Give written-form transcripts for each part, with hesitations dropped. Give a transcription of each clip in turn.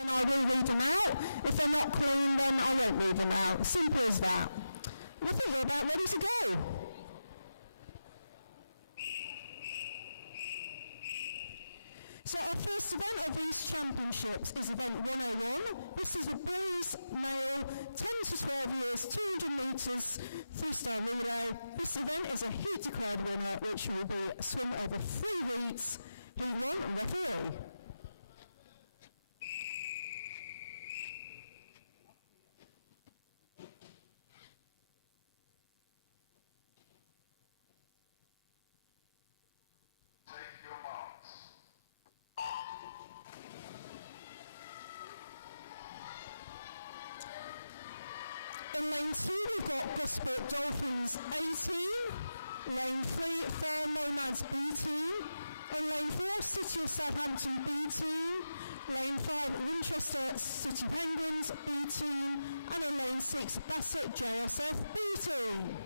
And I will read them out. If they're not clean, then I won't read them out. Simple as that. And I think we're about ready to go. So our first event of these championships is event 101. This is a boys, male, 10 to 12 years, 200 metres, freestyle relay. This event is a heat declared winner, which will be a swim over 3 heats. Heat 1, referee. In lane 2, we've got Gosport Dolphins A team. Lane 3, Fair Nomads B team. In lane 4, City of Southampton B team. Lane 5, Winchester City Penguins B team. And in lane 6, Bassett JSF B team.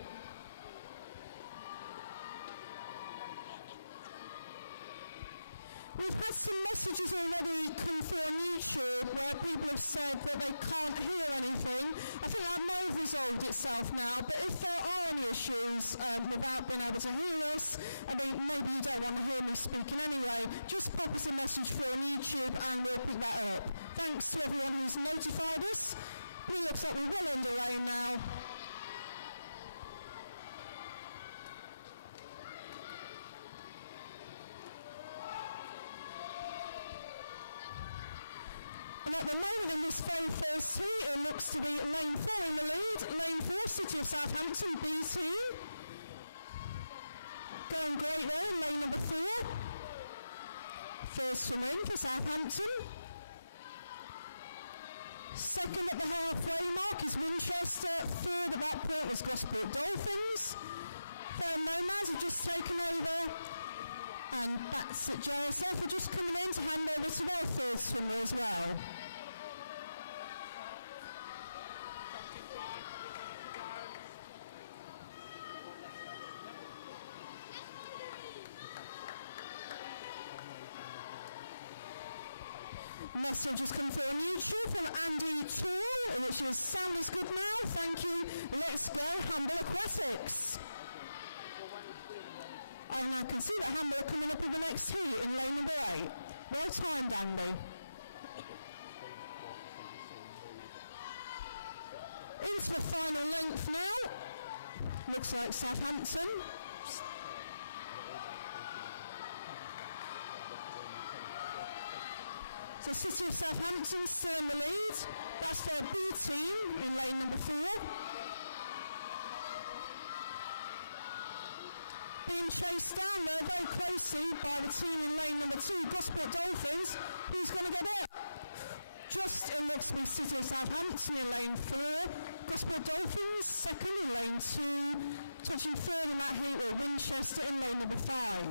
We've had some messages already come through on YouTube where people have said that they can't hear anything. I think that may have resolved itself now, but if there are any issues without being able to hear us, I mean, maybe you don't want to hear me speaking anyway, just pop us a message through on YouTube and we'll pick that up. Thanks to everyone who's notified us. It looks like we're well underway now. And at the moment in this very first heat, it looks to be lane 4 in the lead. Lane 4, City of Southampton, B team. Going great there in lane number 4. First swim in for Southampton. Second at the halfway mark is Winchester. Third at that point was Gosport Dolphins. Fair Nomads have just taken over. And Bassett JSF are just coming in to hand over to their third swimmer as well. Message has come through on YouTube from Andy Toole, which is sound is good now, thank you. Let's go, Humble Aquatics. And I can see that Humble are coming up in the next heat in lane number 8. Well timed, Andy. Into the final length now. Looks like Southampton. So City of Southampton still in the lead. That's their B team in lane number 4. Being chased down there very closely by the team in lane number 2, Gosport Dolphins. Who's going to get it? Just it looks to be City of Southampton in lane 4. Gosport Dolphins second in lane 2. Touching third in that heat with Winchester in lane number 5.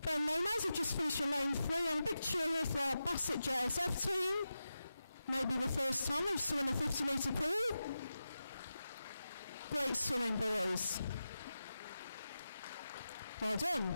Fair Nomads have just finished in lane 3 and a big cheer here for our Bassett JSF team. Maybe the first time they've swum a 50 metre pool. Great swimming, boys. Well done.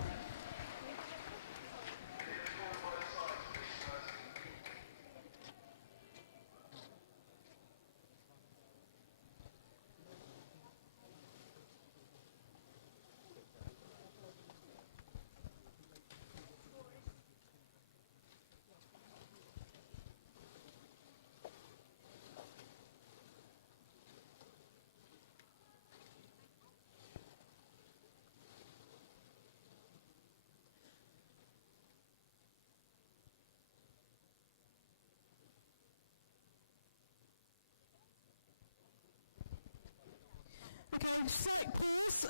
Okay, slight pause.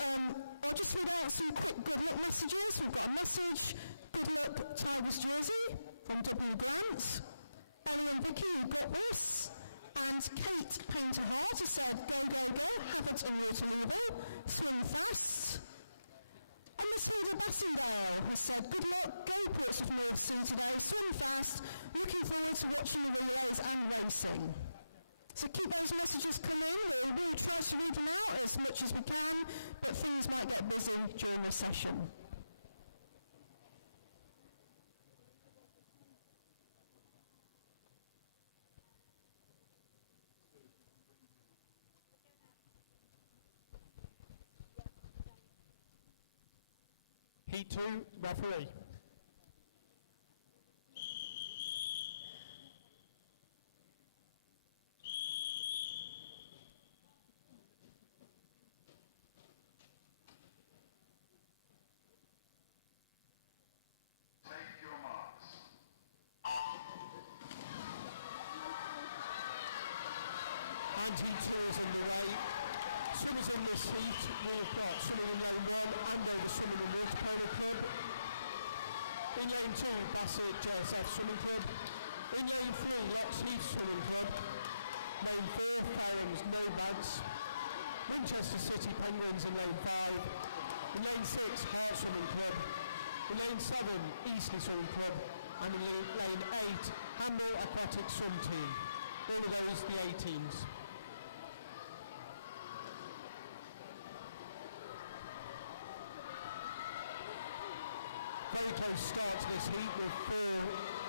I'll just read out some quick good luck messages. We've got a message, good luck Tigers jersey from W. Grant. Ellie and Vicky, you've got this. And Kate Painter Hart has said, go, go, go, Havant and Waterlooville, swim fast. And Miss Hilda Bassendale has said, good luck, go Portsmouth North Sea today, swim fast, looking forward to watching the relays and racing. So keep those messages coming. We'll try to read them out as much as we can, but things might get busy during the session. Heat 2, referee. And Heat 2 is underway. Swimmers in this heat, we've got swimming in lane 1, Andover Swimming and Water Polo Club. In lane 2, Bassett JSF Swimming Club. In lane 3, Locks Heath Swimming Club. Lane 4, Farehams Nomads. Winchester City Penguins in lane 5. In lane 6, Hart Swimming Club. In lane 7, Eastleigh Swimming Club. And in lane 8, Handball Aquatic Swim Team. All of those, the A teams. Very close start to this heat with 4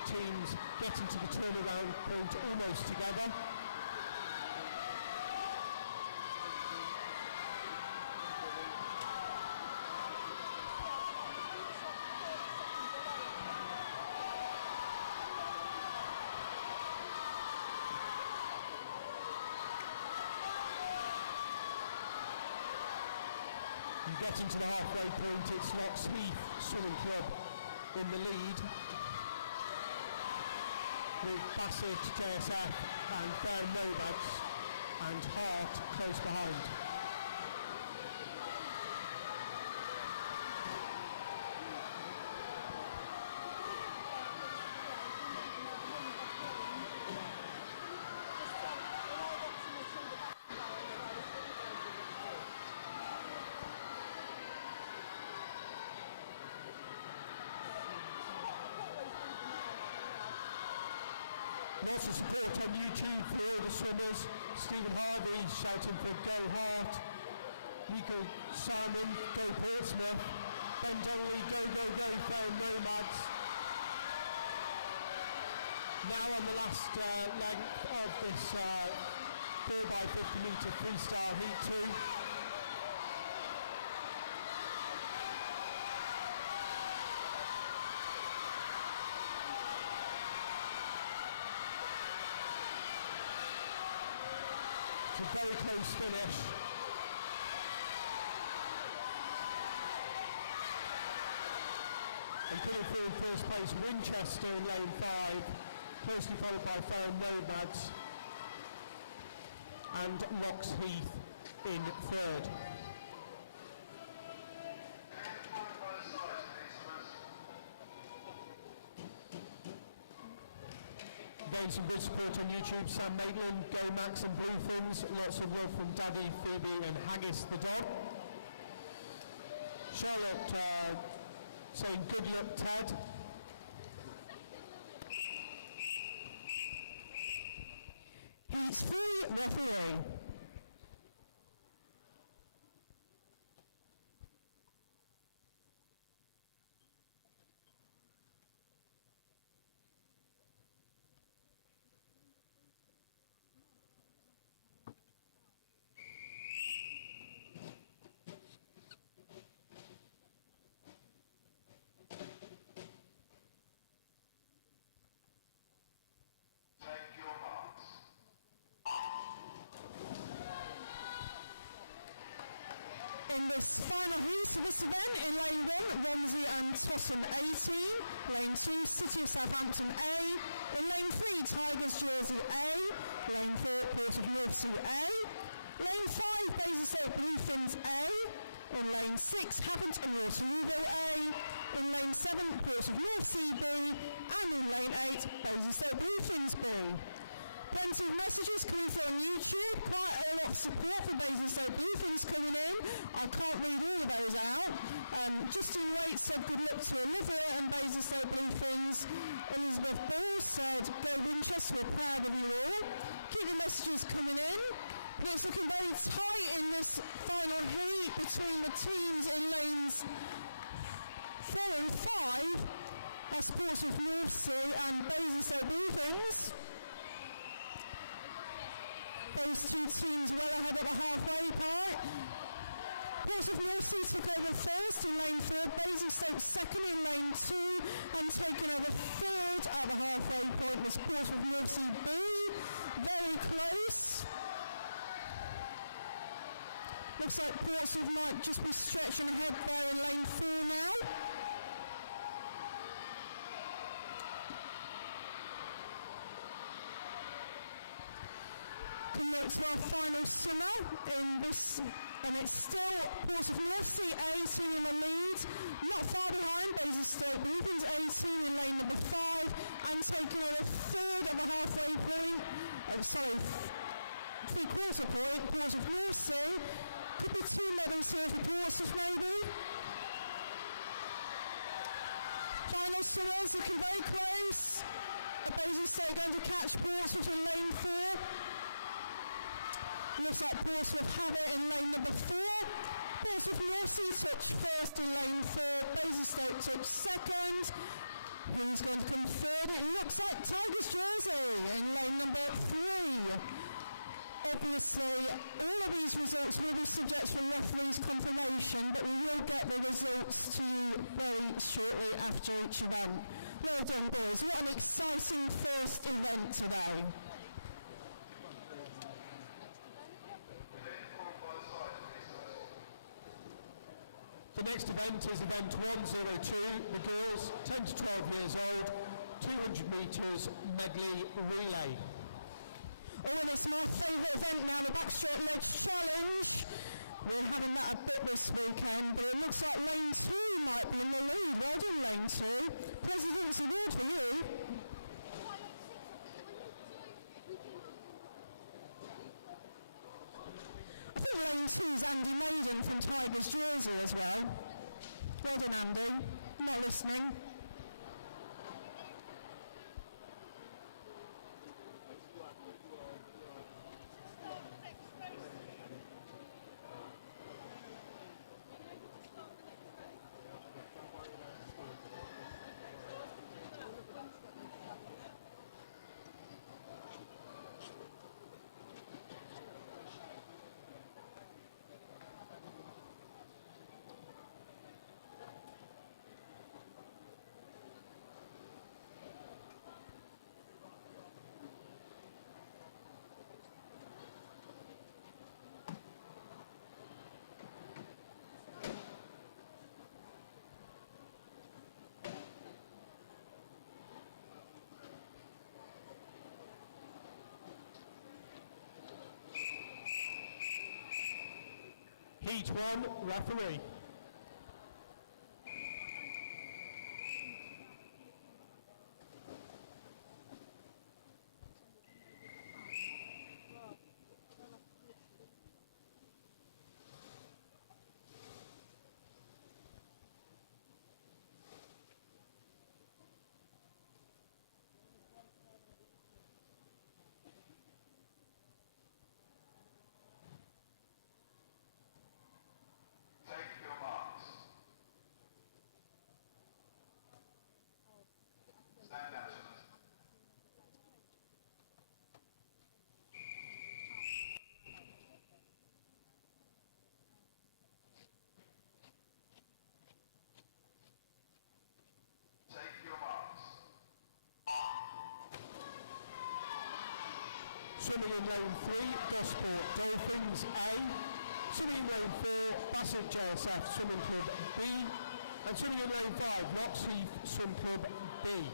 teams getting to the turnaround point almost together. Getting to the halfway point, it's Locks Heath Swimming Club in the lead, with Bassett, JSF and Fareham Nomads and Hart close behind. Lots of support on YouTube for all the swimmers. Stephen Harvey shouting for Go Hart. Nico Simon, Go Portsmouth. Ben Donnelly, Go, Go, Go, Fareham Nomads. Now on the last leg of this 4x50 metre freestyle heat 2. It's a very close finish. And coming through in first place, Winchester in lane 5, closely followed by Fareham Nomads and Locks Heath in third. Again, some good support on YouTube. Sam Maitland, Go Max and Bluefins. Lots of love from Daddy, Phoebe and Haggis the dog. Charlotte saying good luck, Ted. Heat 3, referee. In this final heat of this event, in lane 1, Romsey and Totten A team. Lane 2, City of Southampton A. In lane 3, Tigers Jersey A. Lane 4, Port of Northsea A. Lane 5, Basingstoke Bluefins A. In lane 6, Havant and Waterlooville A. In lane 7, Port of Northsea B. And in lane 8, Basingstoke Bluefins B. Plenty of messages coming through on YouTube, quite a lot of support for Basingstoke Bluefins coming in. I can't read all of those out. Justin Waite said good luck to Olivia and Basingstoke Bluefins. Elizabeth Ball said, Go Winchester, we're proud of you all. Keep the messages coming in. But it's looking very tight in this final heat between the teams in lanes 4 and 5. That's Portsmouth North Sea and Basingstoke Bullfings. Those two teams well ahead of the halfway point. Portsmouth North Sea took over first in lane 4, Basingstoke second in lane 2, and taken over third at the halfway point was Portsmouth North Sea B. Very close. Looks like Portsmouth might just be stretching ahead there in lane 4 now. Coming up to our final summer in this, and it's still Portsmouth North Sea 18 in the lead, not far behind Basingstoke Bullfings 18 in lane number 5, and taking over third at the halfway point, three-quarter point, Portsmouth North Sea. Could be 2 medals here for Portsmouth maybe. Final swimmers looking very close. Basingstoke going to catch Portsmouth in lane 4. Looks like Portsmouth have it in lane number 4. Portsmouth North Sea touch first in lane 4. Basingstoke touch second. Who's going to come third? It looks like Tigers jersey in lane number 3. Obviously, all of these results will be subject to referee's confirmation, but we will get the results to you very shortly after each event. Well done, boys. What an exciting first event today. The next event is event 102, the girls 10 to 12 years old, 200 metres medley relay. Oh, and it's my favourite event now, the Backstraight Ledge Challenge. We're having that a bit this weekend, but it looks like lane 2 might be in the lead. Well done, lane 2. President's Award for you. I think lane 2 is Andy Maiden from Tigers jersey as well. Well done, Andy. Not listening. Heat 1, referee. Swimming in lane 3, Gosport Dolphins A. Swimming in lane 4, Bassett JSF Swimming Club B. And swimming in lane 5, Knox Heath Swim Club B.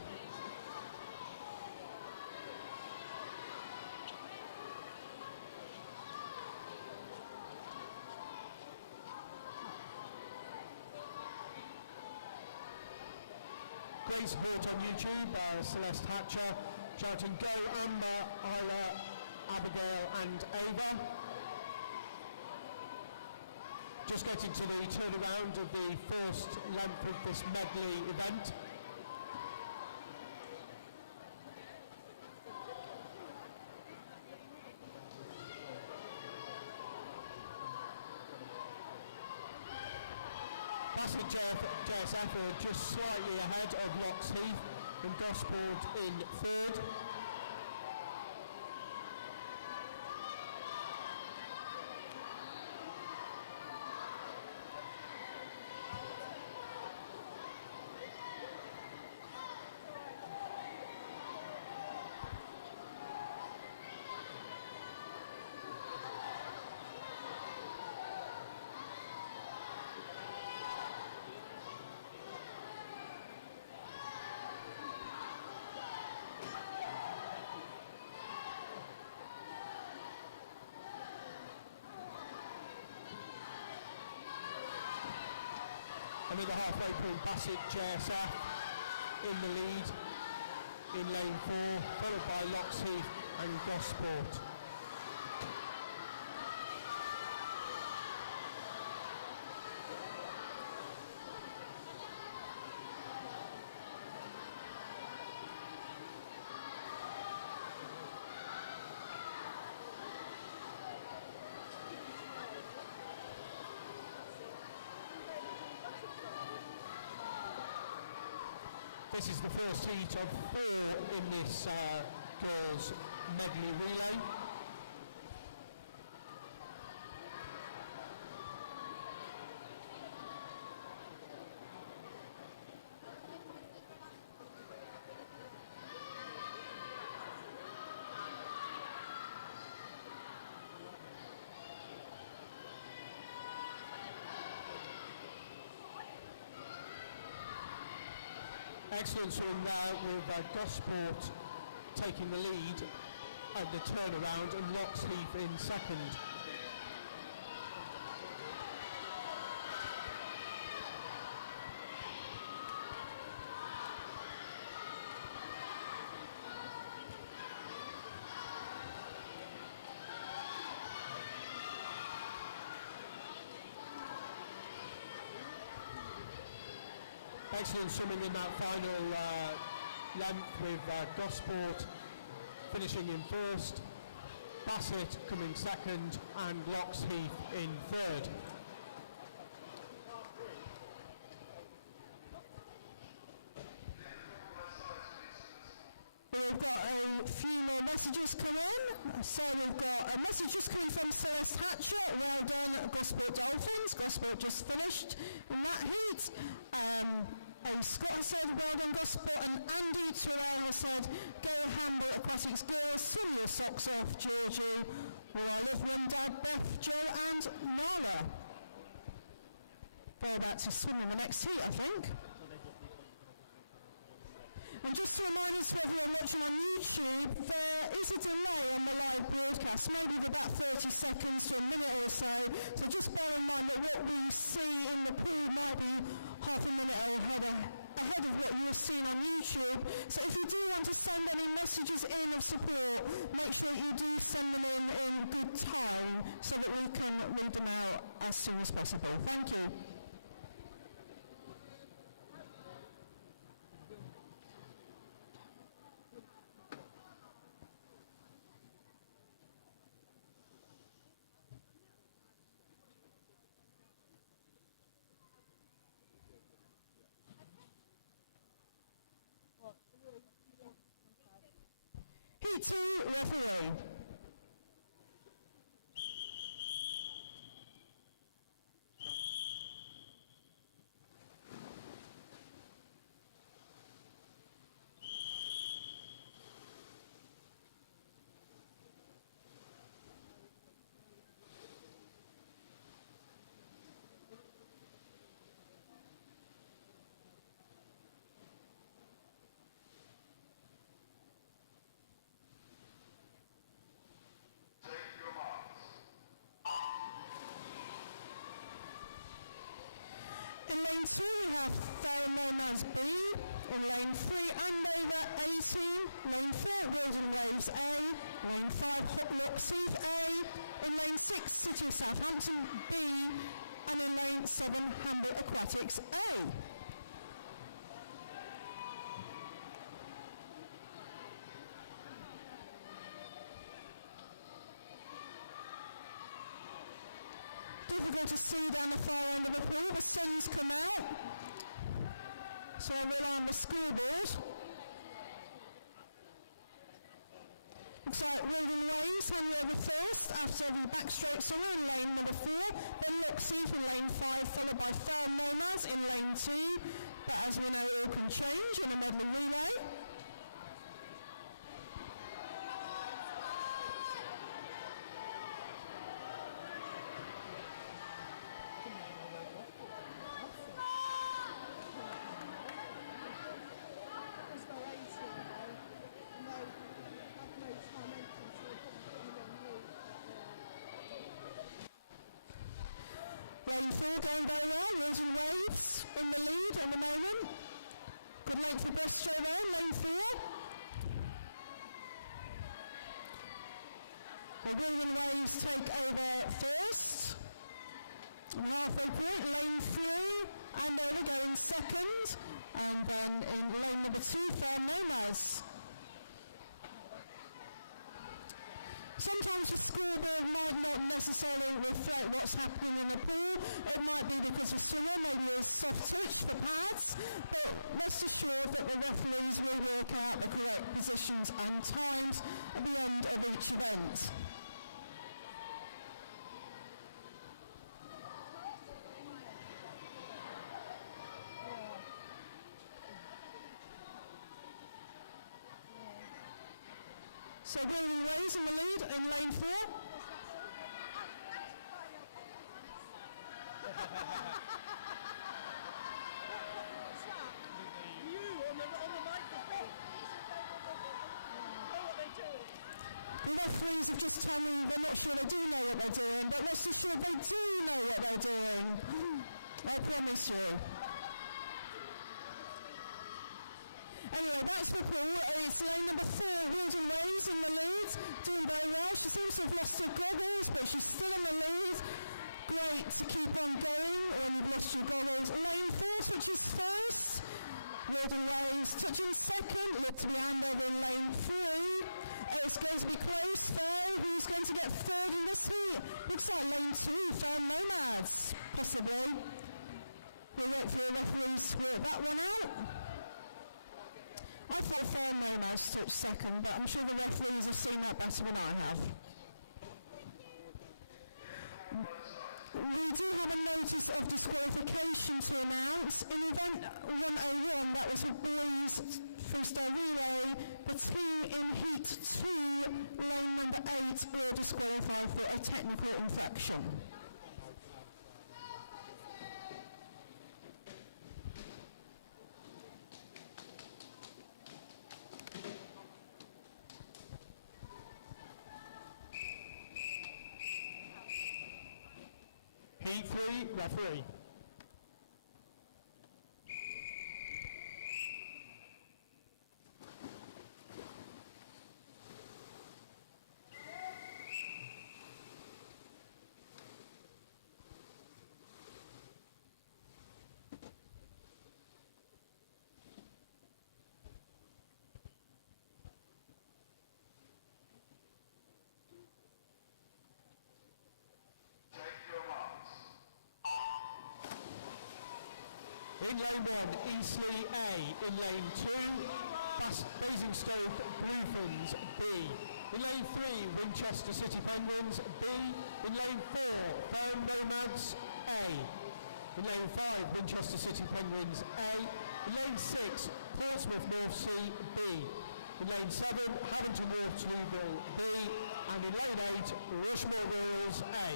Great support on YouTube, Celeste Hatcher shouting go Amber, Isla, Abigail and Ava. Just getting to the turnaround of the first length of this medley event. Bassett JSF are just slightly ahead of Locks Heath and Gosport in third. And at the halfway point, Bassett JSF in the lead in lane 4, followed by Locks Heath and Gosport. This is the first heat of 4 in this girls' medley relay. Excellent swing there with Gosport taking the lead at the turnaround and Locks Heath in second. Excellent swimming in that final length with Gosport finishing in first, Bassett coming second and Locks Heath in third. We've got a few more messages come in. So we've got a message just coming from Celeste Hatcher. Well done, Gosport Dolphins. Gosport just finished in that heat. Scott has said, well done, Gosport. And Andy Terrell has said, go Hamble Aquatics girls, swim your socks off, Georgie. Well, I love Mum, Dad, Beth, Joe and Nala. They're about to swim in the next heat, I think. And just to remind us for everyone watching on YouTube, there is a delay on the live broadcast, maybe of about 30 seconds to a minute or so. So just bear in mind that what we see in the pool might be half a minute or ahead of what you're seeing on YouTube. So if you do want to send any messages in of support, make sure you do send them in good time so that we can read them out as soon as possible. Thank you. Heat 2, referee. In lane 2 we have Pheromonas B. In lane 3 Andover 18. Lane 4 Wilden Waves A. Lane 5 Hot Locks Heath A. In lane 6 City of Southampton B. And in lane 7 Hamble Aquatics A. difficult to see down the far end of the pool. The sun's come out, so I rely on the scoreboard. Looks like Wilden Waves handing over first after the backstroke swimmer in lane number 4, then Lockseat in lane 5, followed by Firm Nomads in lane 2, but as we know, all can change in a medley relay. Lane 4 going very well, Wilden Waves in the lead at the moment. Good length of breaststroke there, lane 4. The Wilden Waves take over first. And halfway point, lane 3, and over going second. And then in lane number 2, Firm Nomads. Sometimes the scoreboard might not necessarily reflect what's happening in the pool. It might be because the swimmer maybe is soft touch for pads, but rest assured that the referees will work out the correct positions and times at the end of each event. So Wilden Waves in the lead in lane 4. The referees have just told me they're not sure they do know what they're doing, but rest assured they do know what they're doing. I promise you. Anyway, that's the pool. It's lane number 4, Wilden Waves in the lead, doing very well. She seems to have lost her goggles, but she's still in the lead. Great to keep on going when you've lost your goggles. Lane 4 touches first. Wilden Waves touching second. Looks to be hand over in lane 3. It's going to be close though. Who's going to get third in this heat? Looks like lane 2, Firm Nomads, possibly. We'll wait for the referees to work that one out. I thought Firm Nomads touched second, but I'm sure the referees have seen that better than I have. We do have a notice of disqualification to announce. In event 101, that was a boys freestyle relay, the team in heat 2, lane number 8, were disqualified for a technical infraction. Heat 3, referee. In lane 1, Eastleigh A. In lane 2, Basingstoke Bluefins B. In lane 3, Winchester City Penguins B. In lane 4, Firm Nomads A. In lane 5, Winchester City Penguins A. In lane 6, Portsmouth North Sea B. In lane 7, Havington Waterlooville B. And in lane 8, Rushmore Royals A.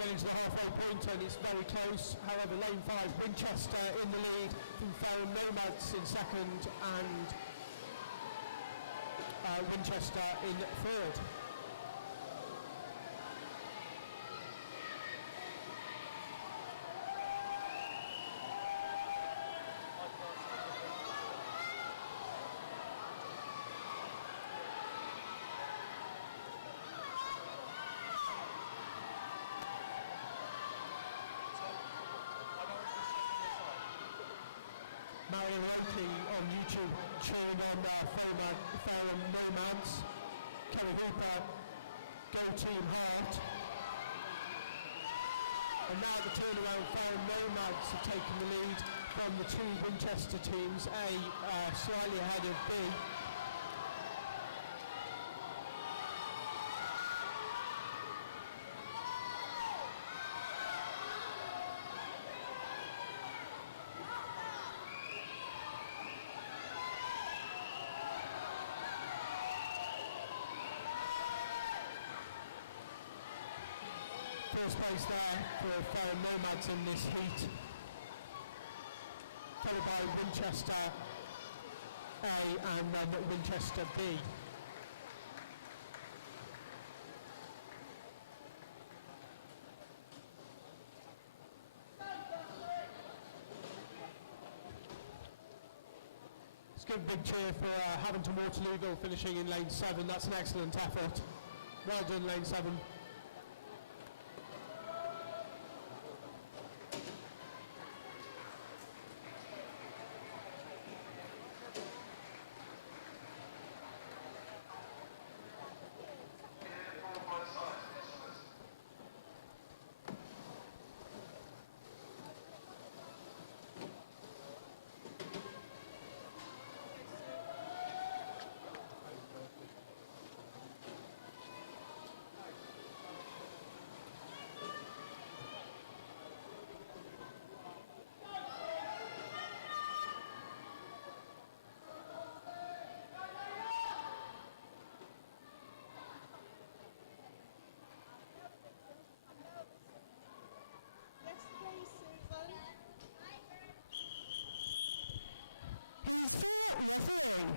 getting to the halfway point and it's very close. However, lane 5, Winchester in the lead from Fareham Nomads in second and Winchester in third. Marion Oakley on YouTube cheering on Fareham Nomads. Kerry Hooper, Go Team Heart. And now at the turnaround, Fareham Nomads have taken the lead from the two Winchester teams, A slightly ahead of B. First place there for Fareham Nomads in this heat, followed by Winchester A and then Winchester B. Let's give a big cheer for Havington Waterlooville finishing in lane 7. That's an excellent effort. Well done, lane 7. He's for referee.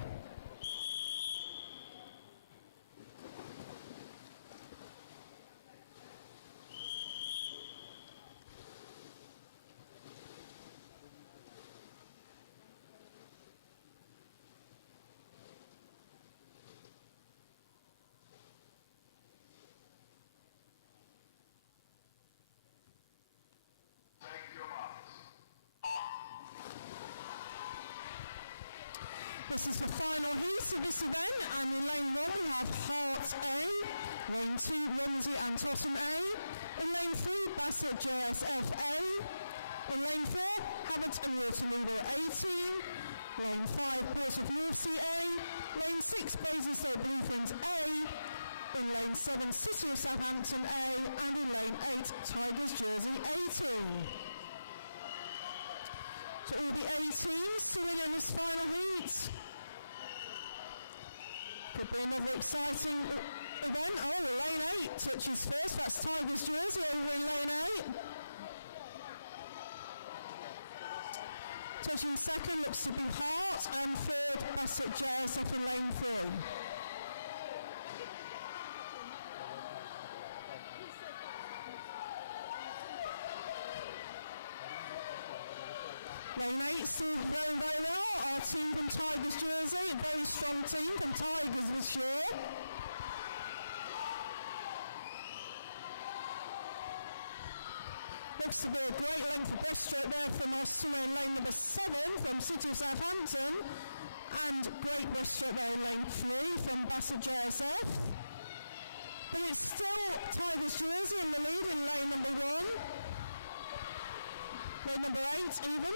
This is the final heat of this event, and in lane 1 we have Hart A, lane 2 Rumsey and Totten A, in lane 3 Bassett JSF A, in lane 4 Havington Waterlooville A team, lane 5 Portsmouth North Sea A, lane 6 Basingstoke Bluefinns A, in lane 7 City of Southampton A, and in lane 8 Tigers Jersey A team. So all the A teams still in this final heat. Could be another exciting event. Oh, lane 8 touches first. That's Tigers Jersey over in lane 8. Touching second looks to be Hart, and third Bassett JSF in lane 3. Lane 8 still going very well. Our team from Tigers Jersey, a very strong team from Tigers this year. Looks to be a great length of breaststroke there from us somewhere in lane number 7 from City of Southampton, and great breaststroke there in lane 3 from Bassett JSF. But it's still Tigers Jersey in the lead in lane number 1. Lane number 8 even.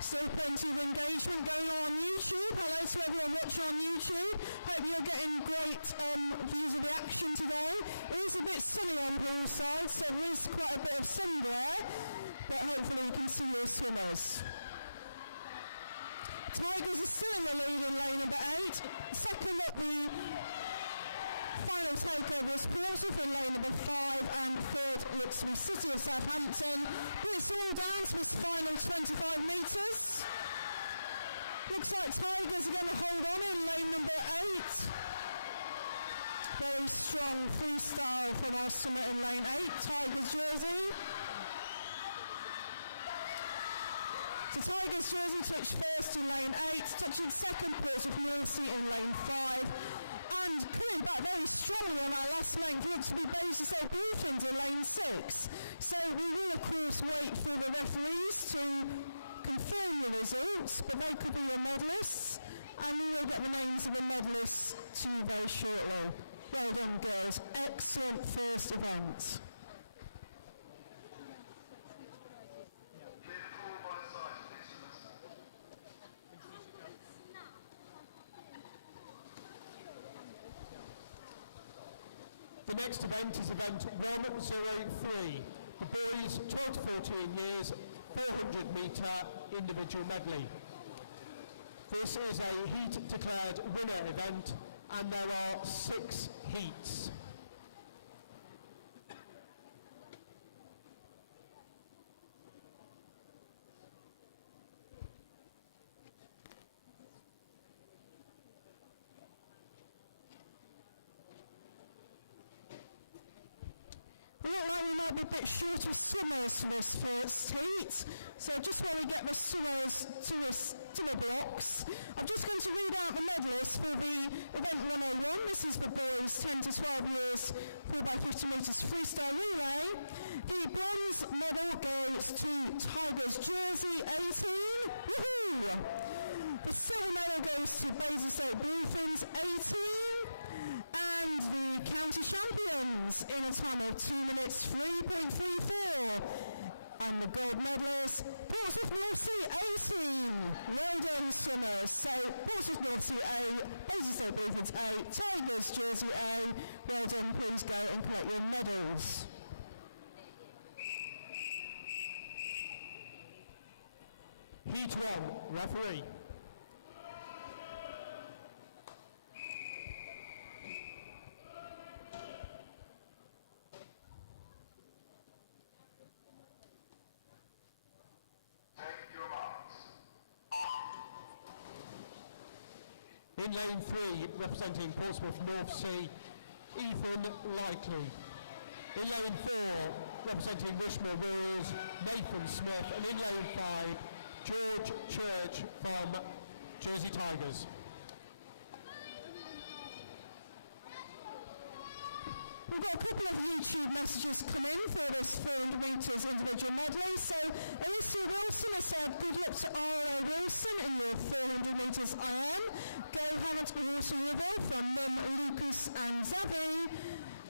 Still plenty of engagement going on YouTube. YouTube. Hello to everyone watching on YouTube. Hope you're getting great views of the action today. It is a bit sunny on poolside, so there is quite a bit of sun there, but hopefully you can see your swimmers. Tigers are still in the lead in lane number 8. Second at the final takeover is Portsmouth in lane number 5, and third looks to be City of Southampton. But it's all down to this final 25 metres. Looks like Tigers are going to hold on in lane number 8. Very strong freestyle from our swimmer in lane 8, Tigers jersey. So Tigers jersey touched first in lane 8, touching second Portsmouth Mercy in lane 5. And coming back very strongly on our last length looks to be Basingstoke Bluefins in lane 6. So we will of course wait for the referees to confirm the results, but they could be your medalists, and we will get the names of the medalists to you very shortly. Well done girls, excellent first event. The next event is event 103, the boys 12 to 14 years, 400 metre individual medley. This is a heat declared winner event, and there are 6 heats. We look like we might be a bit short of swimmers for this first heat, so just while we get the swimmers to the blocks, I'm just going to read out the medalists for the event 101. This is the boys 10 to 12 years 4x50 metres freestyle relay. The bronze medal goes to Tigers jersey 18. Woohoo! The silver medal goes to Basingstoke Bluefins 18. And the county champions in a time of 2 minutes 3.34. And the gold medalist, Portsmouth North Sea 18. Well done swimmers. So Portsmouth North Sea A, Basingstoke Bluefins A, Tigers jersey A. Well done, please go and collect your medals. Heat 1, referee. In lane 3, representing Portsmouth North Sea, Ethan Likely. In lane 4, representing Rushmore Royals, Nathan Smith. And in lane 5, George Church from Jersey Tigers. We've got a couple of YouTube messages come in for this 400 metres individual medley. So Alicia Wilson has said, good luck to R.A. Wilson in your 400 metres IM. Go Hammett Water River from Mum, Lucas and Zavi.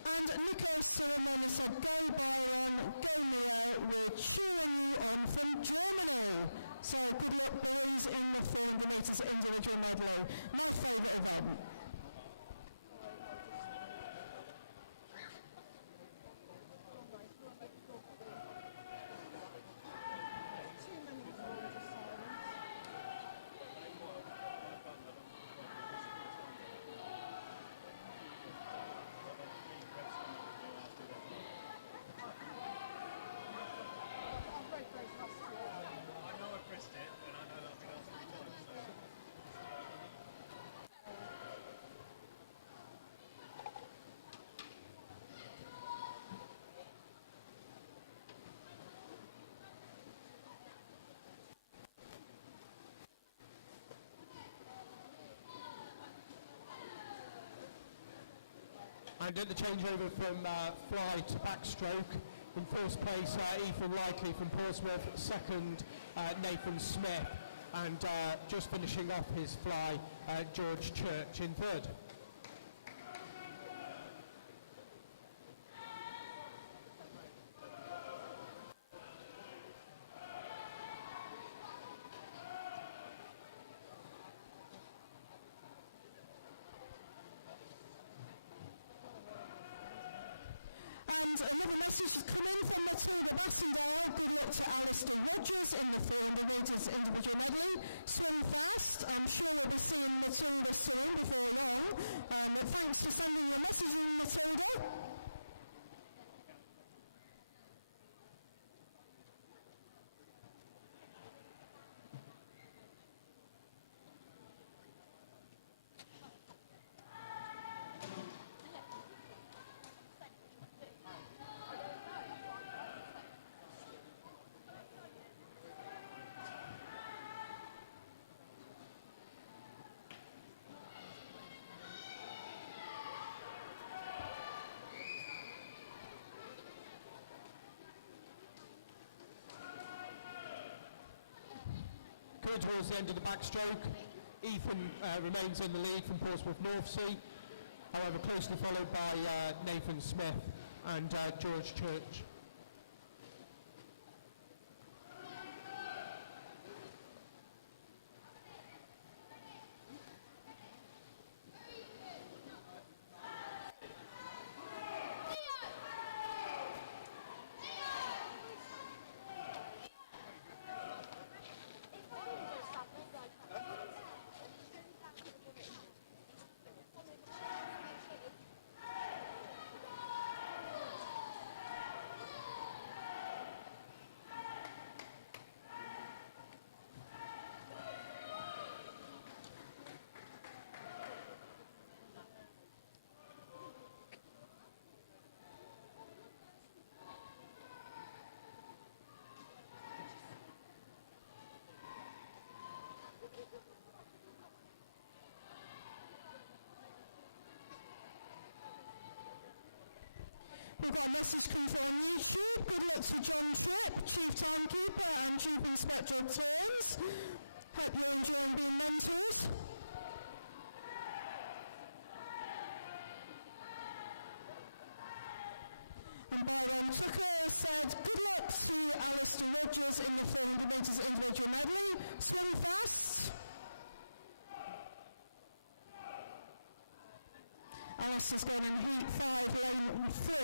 And Nico Silverman has said, go Byron, go Mia, we're cheering you on from Germany. So good luck boys in the 400 metres individual medley. My favourite event. And at the changeover from fly to backstroke, in first place Ethan Likely from Portsmouth, second Nathan Smith, and just finishing off his fly, George Church in third. And another message has come in from Matilda Bassendale. Good luck to Alistair Rogers in the 400 metres individual medley. Swim fast. I'm sure we'll be seeing Matilda soon before long. But thanks for sending your message in, Matilda. Coming towards the end of the backstroke, Ethan remains in the lead from Portsmouth North Sea, however closely followed by Nathan Smith and George Church. We've got a message come through on YouTube. Good luck to John Tripp, Chief Timekeeper and Chief Inspector of Turns. Hope you're enjoying being mentors. And Byron Tucker said, good luck to Alistair Rogers in the 400 metres individual medley. Swim fast. Alistair's going in heat 5, lane 3.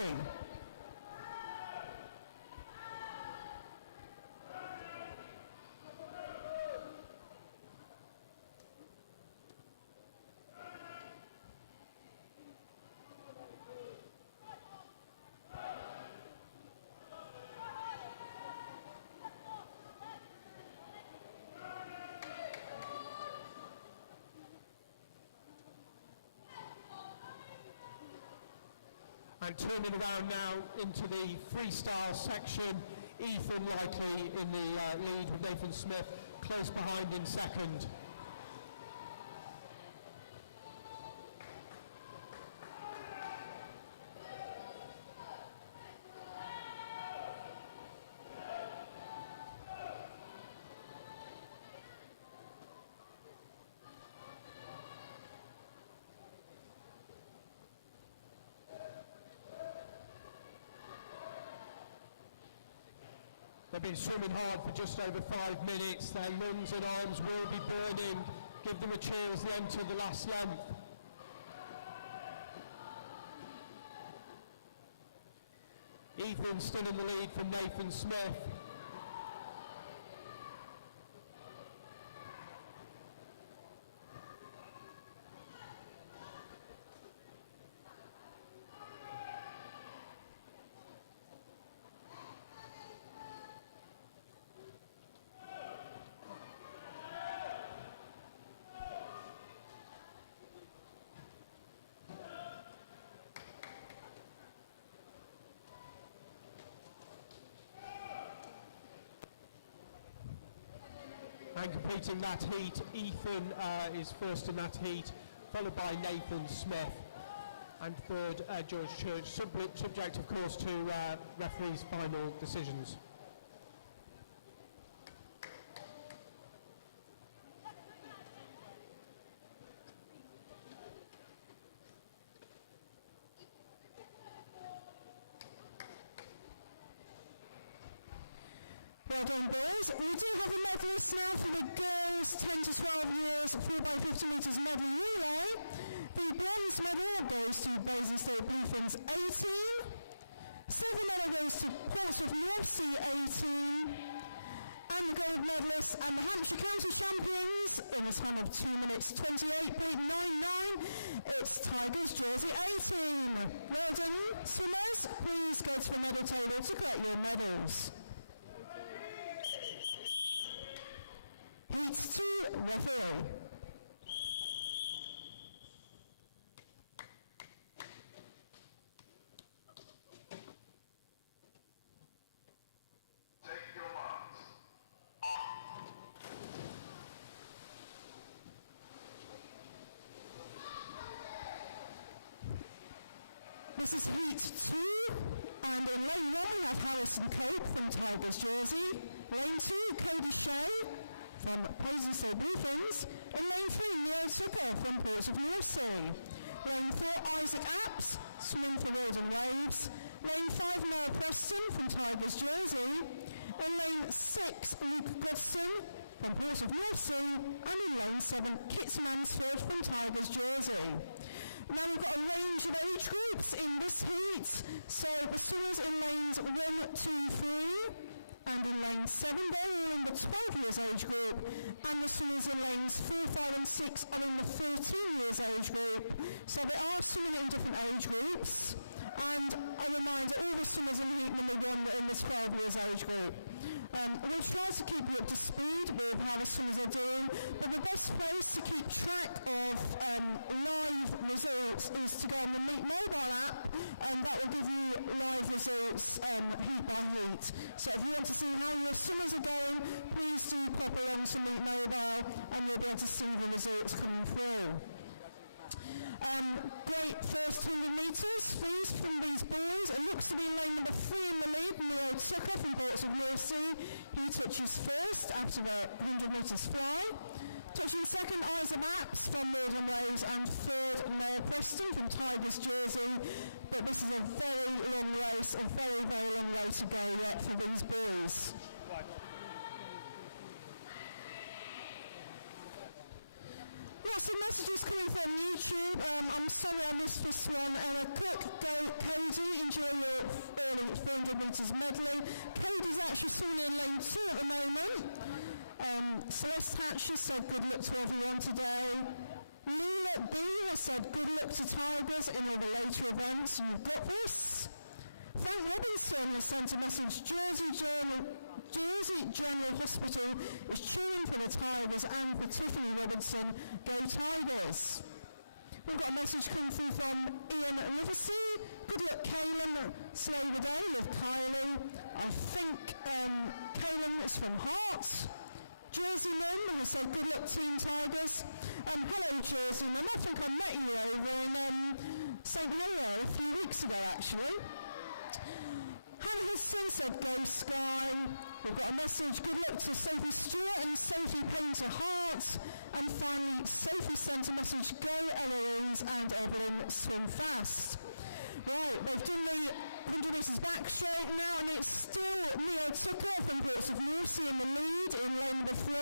And turning around now into the freestyle section, Ethan likely in the lead with Nathan Smith close behind in second. They've been swimming hard for just over 5 minutes. Their lungs and arms will be burning. Give them a cheer as they enter the last length. Ethan still in the lead from Nathan Smith. And completing that heat, Ethan is first in that heat, followed by Nathan Smith, and third, George Church, subject of course to referees' final decisions. Well done, boys. We do have a medalist now for the girls 10 to 12 years 4x50 metres medley relay. The bronze medal goes to Basingstoke Bluefins 18, Silver medal goes to Portsmouth North Sea 18, and the gold medalists and the Hampshire County champions in a time of 2 minutes 28.99. It's Tigers jersey 18. Well done, swimmers. Please go to the medal table to collect your medals. Heat 2, referee. This is Heat 2, and in lane 1 we have Harrison Cope from Tigers jersey. Lane 2, Cody Shea from Basingstoke Bluefins. In lane 3, Neil Tucker from Portsmouth North Sea. Lane 4, Isaac Apps, swimming for Wilden Waves. Lane 5, Noah Preston from Tigers jersey. In lane 6, Luke Godson from Portsmouth North Sea. And in lane 7, Kit Mansfield from Tigers jersey. Now we've got a range of age groups in this heat. So the swimmers in lanes 1, 2, 3, and in lane 7, they're all in the 12 years age group, and the swimmers in lanes 4, 5 and 6 are in the 13 years age group. So they are swimming in different age groups. And a reminder, all the swimmers in heat number 1 are in the 12 years age group. We'll try to keep you up to speed with how the swimmers are doing, but the best place to keep track of live results is to go on the Meet Mobile app, and that will give you live results heat by heat. So if you want to see how your swimmers are going, please do pop along to Meet Mobile and you'll be able to see the results coming through. Great first 100 metres, please, from these boys. It looks to be lane number 3 in the lead, Neo Tucker from Portsmouth North Sea. He touches first after the 100 metres fly. Touching second, Isaac Apps from Wilden Waves, and third, Noah Preston from Tigers jersey. But this is a very long race, a very, very long way to go yet for these boys. Lots of messages coming from YouTube. I'm sorry I missed this one. Emma Cook, Cody, enjoy your early 400 metres medley. Cody's actually swimming in lane 2 at the moment. Celeste Hatcher said good luck to everyone today. Lila B has said good luck to Tigers in all the later events. You've got this. Frank Robinson has sent a message. Jersey General Hospital is cheering for the Tigers and for Tiffany Robinson. Go Tigers. We've got a message coming through from Ian Livesey. Good luck, Kaylin. Slay the day with Kylie. I think Kaylin is from Hearts. Jersey Mum has said good luck, Team Tigers. Hello, Jersey Mum. I think I met you over in St. Helena a few weeks ago, actually. Hannah Hudson said go Sky. We've got a message, good luck to Sophie Stewart and Sophie Painter Hart. And finally, Sophie sent a message, go Eloise and Evelyn swim fast. Right, they've done the 100 metres back straight now, and it's still Neo Tucker from Portsmouth North Sea in the lead in lane number 3.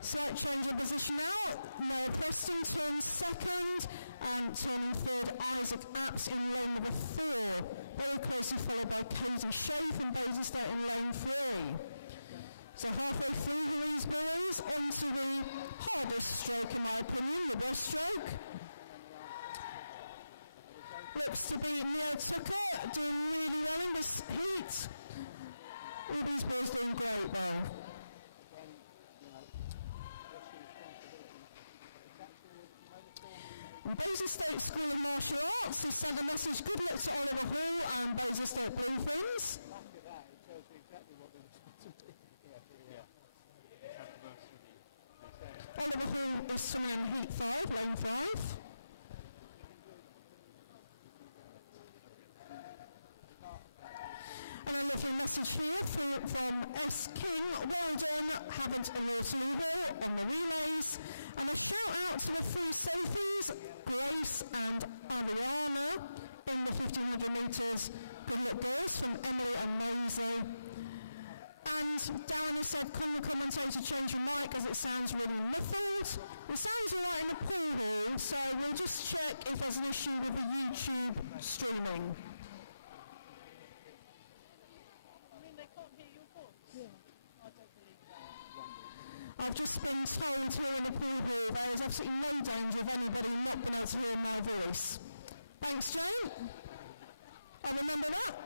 Slight change in position now. Noah Preston turns second, and turning third, Isaac Apps in lane number 4. Very closely followed by Cody Shea from Basingstoke in lane 3. So halfway through for these boys, onto the hardest stroke in my opinion, the breaststroke. Looks to be Neo Tucker doing really well in this heat. All these boys doing great though. Basingstoke School of Martial Arts has sent a message, good luck to Oliver Hall and Basingstoke Bluefins. Oliver Hall is swimming in heat 5, lane 5. And a lovely message here from S. King. Well done, haven't a Waterloo Hill on the relays. And a shout out to the 3 Sophies, Grace and Ariana in the 1500 metres. Good luck girls from Emily and Maisie. And Darren has said, can the commentator change your mic as it sounds really muffled? It sounds all right in the pool hall, so we'll just check if there's an issue with the YouTube streaming. I've just been told here in the pool hall there is absolutely no danger of anybody not being able to hear my voice. Thanks, Jane. I'll remember that.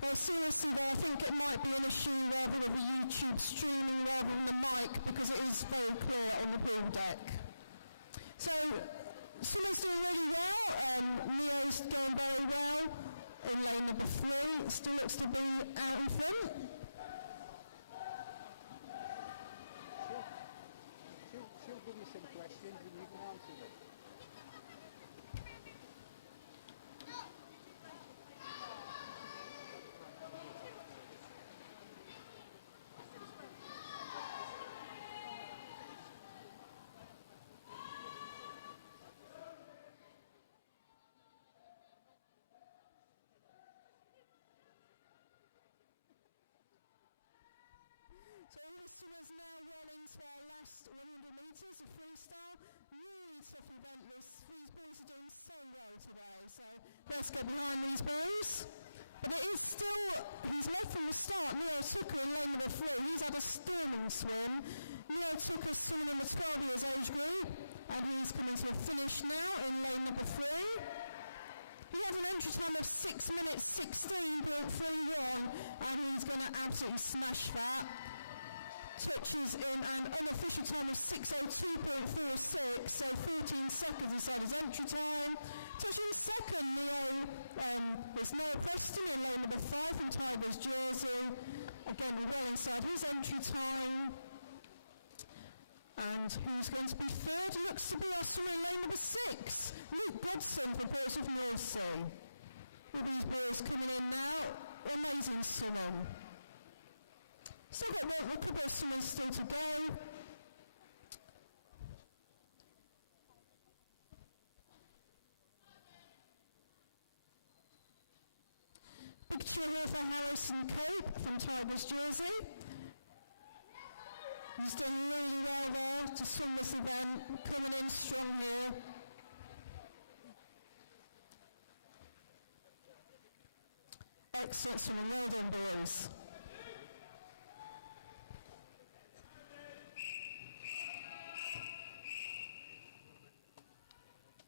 Well, seriously though, I think it might be an issue rather with the YouTube streaming rather than the mic, because it is very clear on the pool deck. So, swimmers doing really well. Neo's going very well in lane number 3. Still looks to be out in front. She'll give you some questions and you can answer them. So all the swimmers now well into our last 100 metres of freestyle. Really tough event this. These boys are doing so well today, so let's get behind these boys. But it is still, he's led from the start. Neo Tucker in lane number 3. He's had a storming swim. Neo Tucker's swimming in the 12 years age group, and he's coming to a finish now in lane number 3. He had an entry time of 6 minutes 16.31, and he's going to absolutely smash that. Touches in an unofficial time of 6:02.46, so 14 seconds inside his entry time. Touching second, Neo is Noah Preston in lane number 5 from Tigers Jersey. Again, well inside his entry time. And who's going to be third? Looks to be our swimmer in lane number 6, Luke Godson from Portsmouth North Sea. All these boys coming in now. Amazing swimming. Still got a couple of swimmers still to go. Big cheer here for Harrison Cope from Tigers Jersey. He's done really well there to swim this event, coming in strong here. Excellent swimming, well done boys.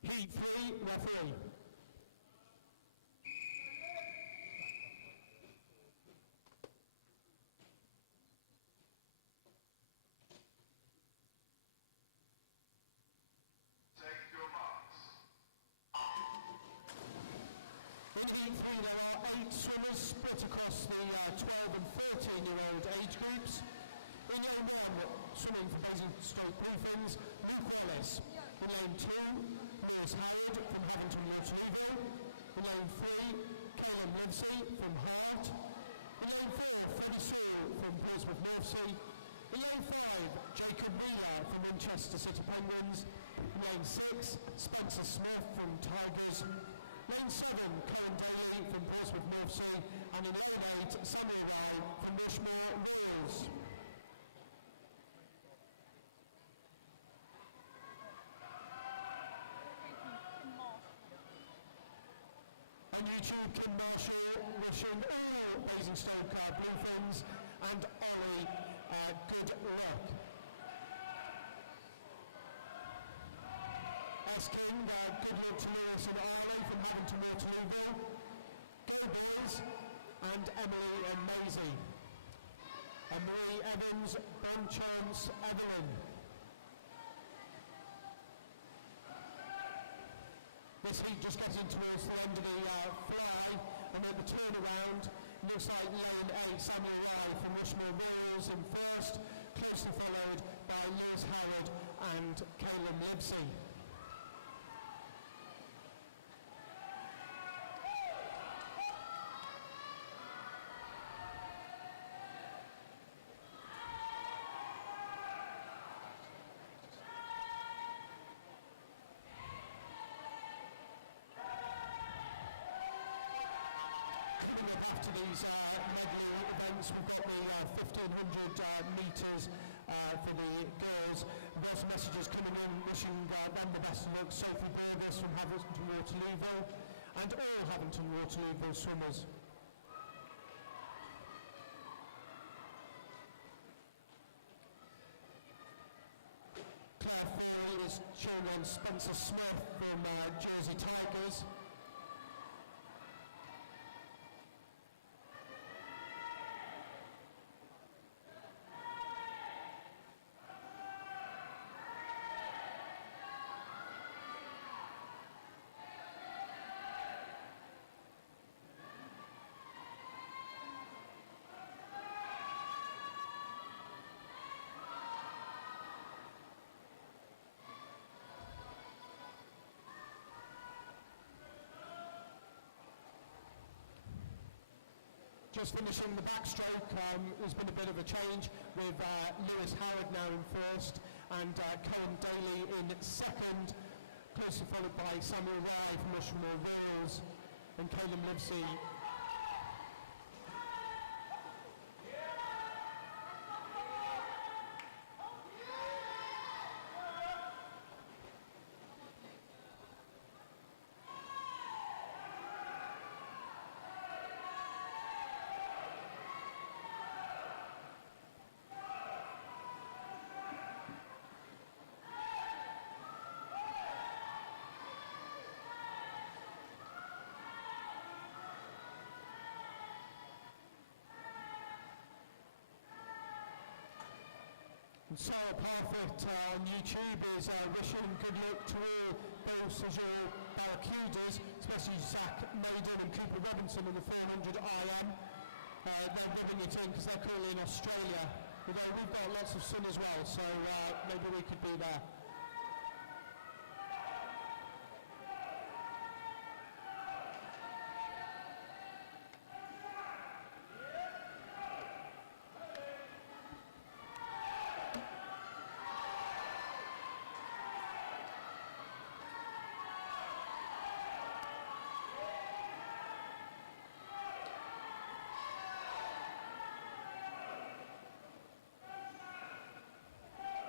Heat 3, referee. Take your marks. In Heat 3 there are 8 swimmers split across the 12 and 13-year-old age groups. In lane 1, swimming for Basingstoke Bluefins, Luke Wallace. In lane 2, Lewis Howard from Havington Waterlooville. In lane 3, Caleb Livesey from Hart. In lane 4, Freddie Sewell from Portsmouth North Sea. In lane 5, Jacob Wheeler from Winchester City Penguins. In lane 6, Spencer Smith from Tigers. Lane 7, Cohen Daly from Portsmouth North Sea. And in lane 8, Samuel Rye from Rushmore Royals. On YouTube, Kim Marshall wishing all Basingstoke Bluefins and Ollie good luck. S. King, good luck to Lewis and Arlie from Havington Waterlooville. Go boys, and Emily and Maisie. And Marie Evans, Bon Chance, Evelyn. This heat just getting towards the end of the fly, and at the turnaround, it looks like lane 8, Samuel Rye from Rushmore Royals in first, closely followed by Lewis Howard and Caleb Livesey. Coming up after these medley events, we've got the 1,500 metres for the girls. We've got some messages coming in wishing them the best of luck. Sophie Burgess from Havington Waterlooville and all Havington Waterlooville swimmers. Claire Foy is cheering on Spencer Smith from Jersey Tigers. Just finishing the backstroke, there's been a bit of a change with Lewis Howard now in first and Cohen Daly in second, closely followed by Samuel Rye from Rushmore Royals and Caleb Livesey. And Sarah Parfitt on YouTube is wishing good luck to all both as your Barracudas, especially Zach Maiden and Cooper Robinson in the 400 IM. They're rubbing it in because they're currently in Australia, although we've got lots of sun as well, so maybe we could be there.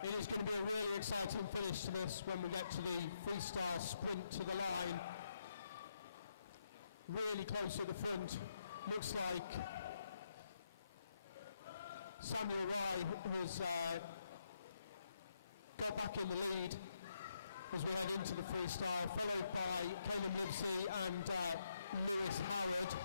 It is going to be a really exciting finish to this when we get to the freestyle sprint to the line. Really close at the front. Looks like Samuel Rye has got back in the lead as we head into the freestyle, followed by Caleb Livesey and Lewis Howard.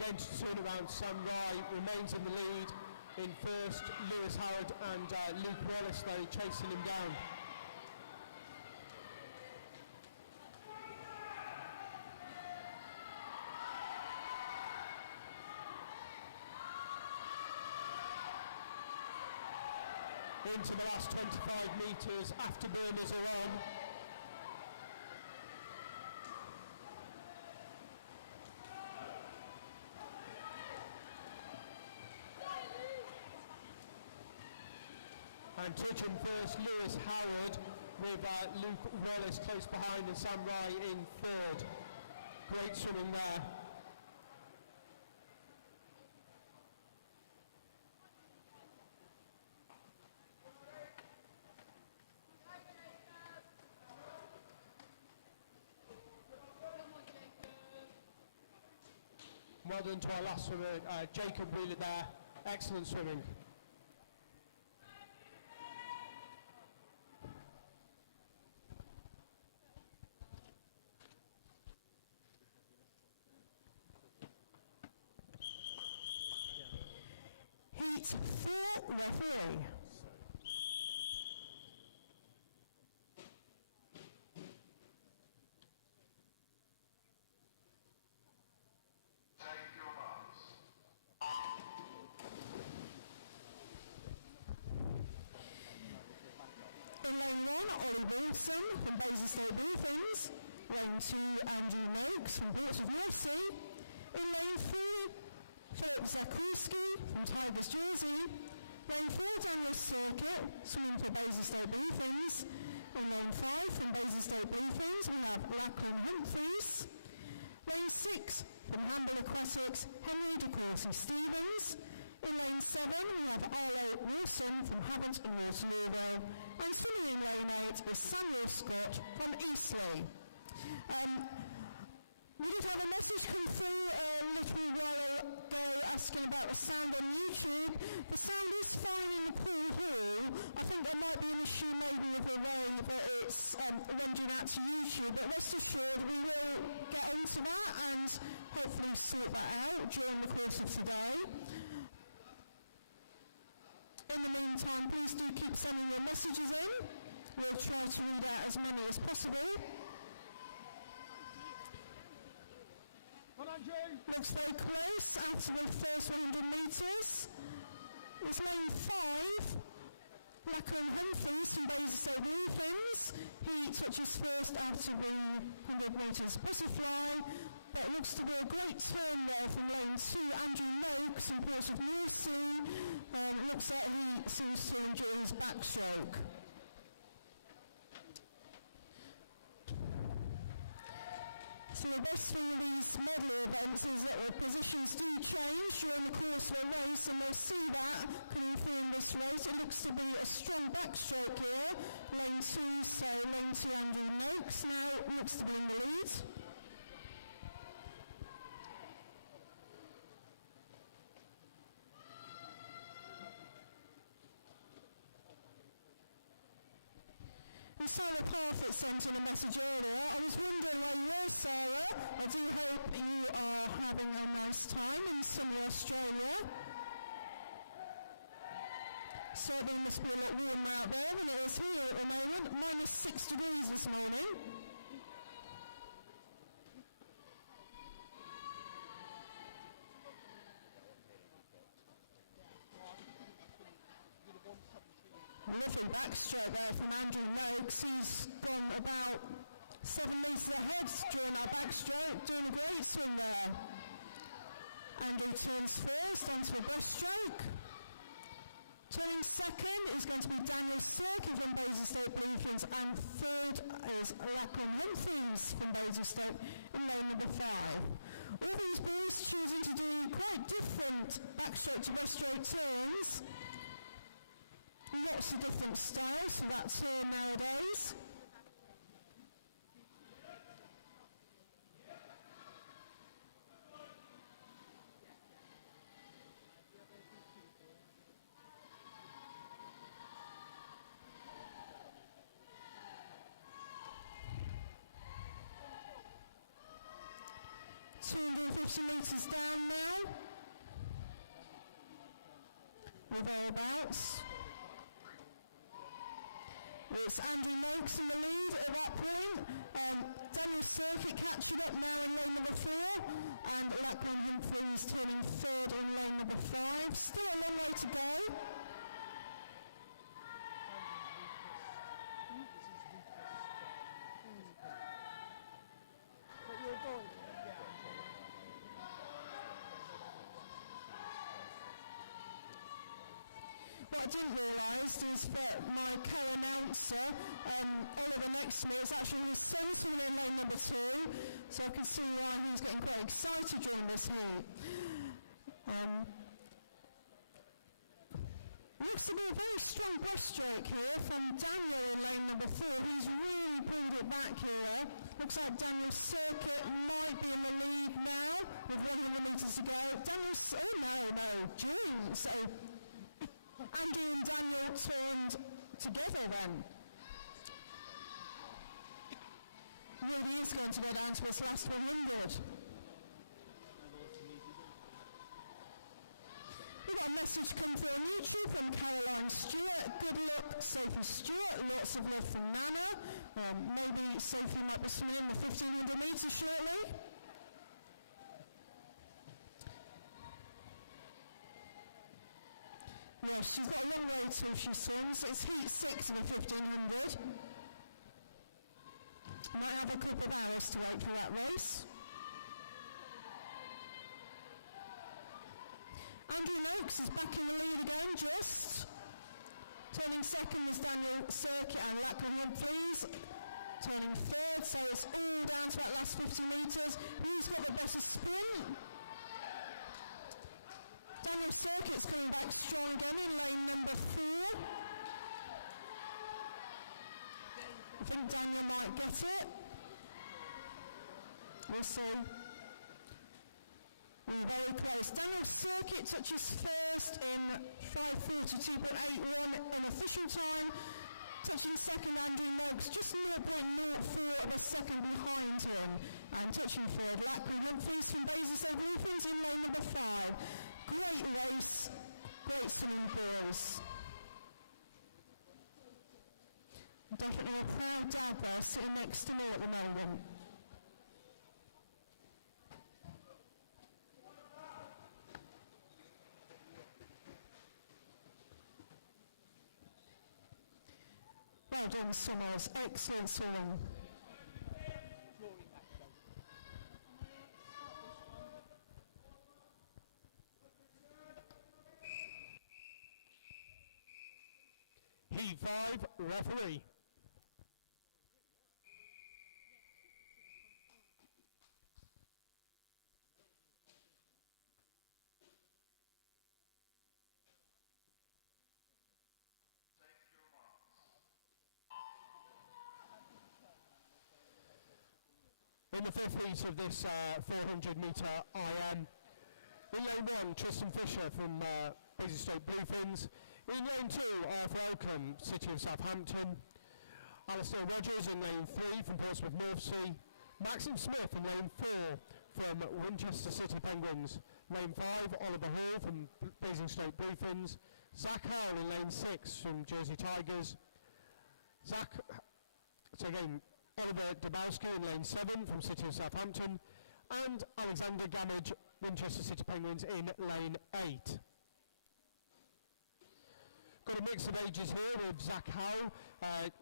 Again to turn around, Sam Rye remains in the lead. In first, Lewis Howard and Luke Wallace, though, chasing him down. Into the last 25 metres, afterburners are on. And touching first, Lewis Howard with Luke Wallace close behind and Sam Rye in third. Great swimming there. Well done to our last swimmer, Jacob Wheeler there. Excellent swimming. Heat 4, referee. Take your marks. In lane 1, Ollie Wilson from Basingstoke Bullfins. Lane 2, Andrew Noakes from Portsmouth North Sea. In lane 3, Philip Zakurski from Tigers Jersey. Lane 4, Daniel Circuit, swimming for Basingstoke Bluefins. In lane 5, from Basingstoke Bluefins, we have Lachlan Humphreys. Lane 6, from Hamble Aquatics, Henry de Courcy Stevens. In lane 7, we have Arlo Wilson from Havant and Waterlooville. And swimming in lane 8 is Samuel Scott from Eastleigh. We did have a message come through a little while ago asking about the sound on YouTube. The sound is fine in the pool hall. I think there might be an issue maybe with the way that it's rendering out to YouTube, but rest assured we will get onto that and hopefully sort that out during the course of today. In the meantime, please do keep sending your messages in. We'll try to read out as many as possible. Looks very close after the first 100 metres. It's lane 5, Lachlan Humphreys from Basingstoke Bluefins. He touches first after the 100 metres butterfly, but it looks to be a great turn there from lane 2, Andrew Noakes from Portsmouth North Sea. Looks like he seems to enjoy his backstroke. So the best thing with these medley events is that the positions do change during the course of a race, and we'll see that coming through in this race. It looks to be a strong backstroke here. Lane 2, so lane 2 Andrew Noakes now looks to be in the lead. And Sarah Parfitt sent in a message earlier. I was wondering where you were, Sarah. I do hope you are having a nice time in sunny Australia. Certainly must be a lot warmer out there than it is here at the moment. -6 degrees this morning. Lovely backstroke there from Andrew Noakes. He's gone about 7 metres ahead during our backstroke, doing a great swing there. Andrew turns first onto a breaststroke. Turning second is going to be Daniel Circuit from Basingstoke Bluefins, and third is Lachlan Humphreys from Basingstoke in lane number 5. All these boys choosing to do quite different backstroke to breaststroke turns. Lots of different styles for that turn nowadays. $250 metres down now. We're thereabouts. It's Andrew Noakes in the lead at that point. Daniel Circuit catching up now in lane number 4, and Lachlan Humphreys turning third in lane number 5. Still a long way to go. What I didn't realise is that my co-announcer, Oliver next to me, is actually his son swimming in lane number 2, so I can see why he's getting quite excited during this heat. Looks to be a very strong breaststroke here from Daniel in lane number 4. He's really pulled it back here. Looks like Daniel Circuit might be in the lead now with 100 metres to go. Daniel's, oh no, June, so Andrew and Daniel turned together then. Really is going to go down to his last 100. We've got a message come through on YouTube from Caroline Stewart. Good luck, Sophie Stewart. Lots of love from Nana. Maybe Sophie might be swimming in the 1500 metres shortly. Yes, she's got a long way till she swims. It's heat 6 in the 1500. Might have a couple of hours to wait for that race. Andrew Noakes is back in the lead again, just. Turning second was Daniel Circuit and Lachlan Humphreys. Turning third, so it's all down to that last 50 metres. Who's got the better sprint? Daniel Circuit's coming back strong again in lane number 4. I think Daniel might get it. We'll see. We're very close. Daniel Circuit touches first in 5:42.81 unofficial time. Touching second, Andrew Noakes, just 0.04 of a second behind him. And touching third, Lachlan Humphreys from Basingstoke Bluefins in lane number 5. Great race, great swimming, boys. Definitely a proud dad there sitting next to me at the moment. Well done, Summers. Excellent swimming. Heat 5, referee. In the fifth heat of this 400 metre IM, in lane 1, Tristan Fisher from Basingstoke Bluefins. In lane 2, Arthur Elcombe, City of Southampton. Alistair Rogers in lane 3 from Portsmouth North Sea. Maxim Smith in lane 4 from Winchester City Penguins. Lane 5, Oliver Hall from Basingstoke Bluefins. Zach Howell in lane 6 from Jersey Tigers. Oliver Dabowski in lane 7 from City of Southampton. And Alexander Gamage, Winchester City Penguins in lane 8. Got a mix of ages here with Zach Howell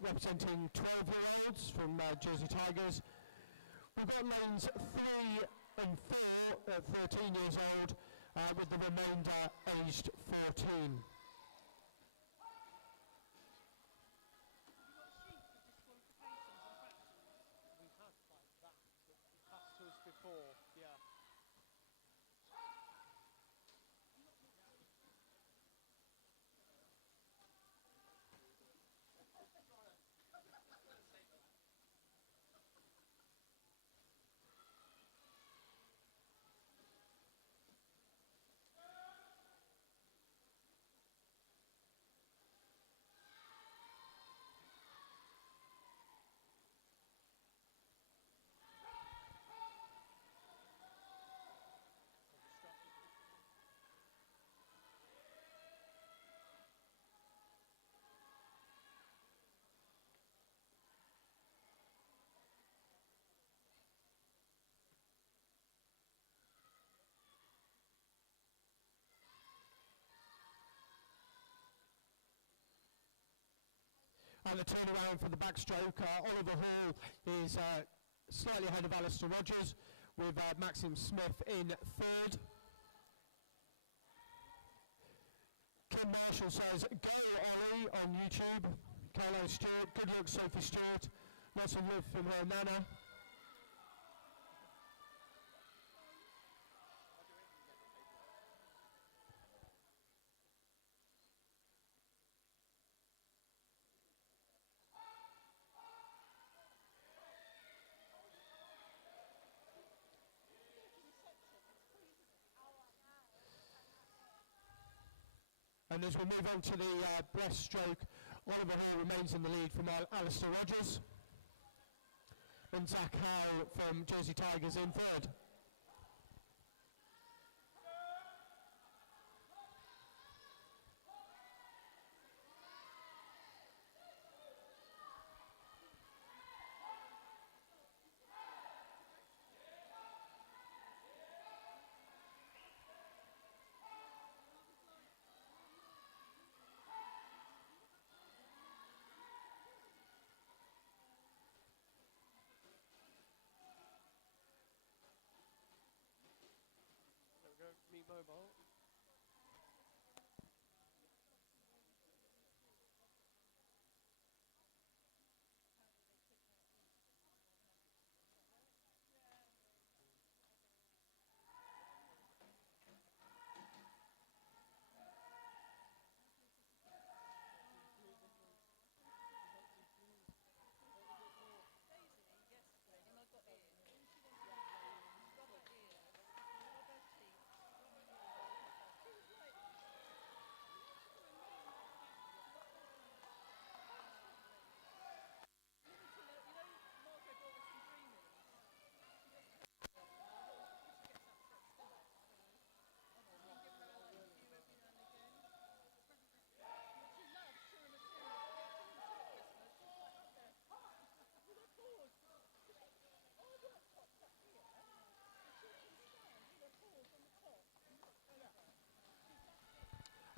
representing 12-year-olds from Jersey Tigers. We've got lanes 3 and 4 at 13 years old with the remainder aged 14. Before, yeah. And the turnaround for the backstroke, Oliver Hall is slightly ahead of Alistair Rogers with Maxim Smith in third. Kim Marshall says, "Go Ollie" on YouTube. Caroline Stewart, good luck Sophie Stewart. Lots of love from her nana. And as we move on to the breaststroke, Oliver Hall remains in the lead from Alistair Rogers. And Zach Howell from Jersey Tigers in third. Meet mobile.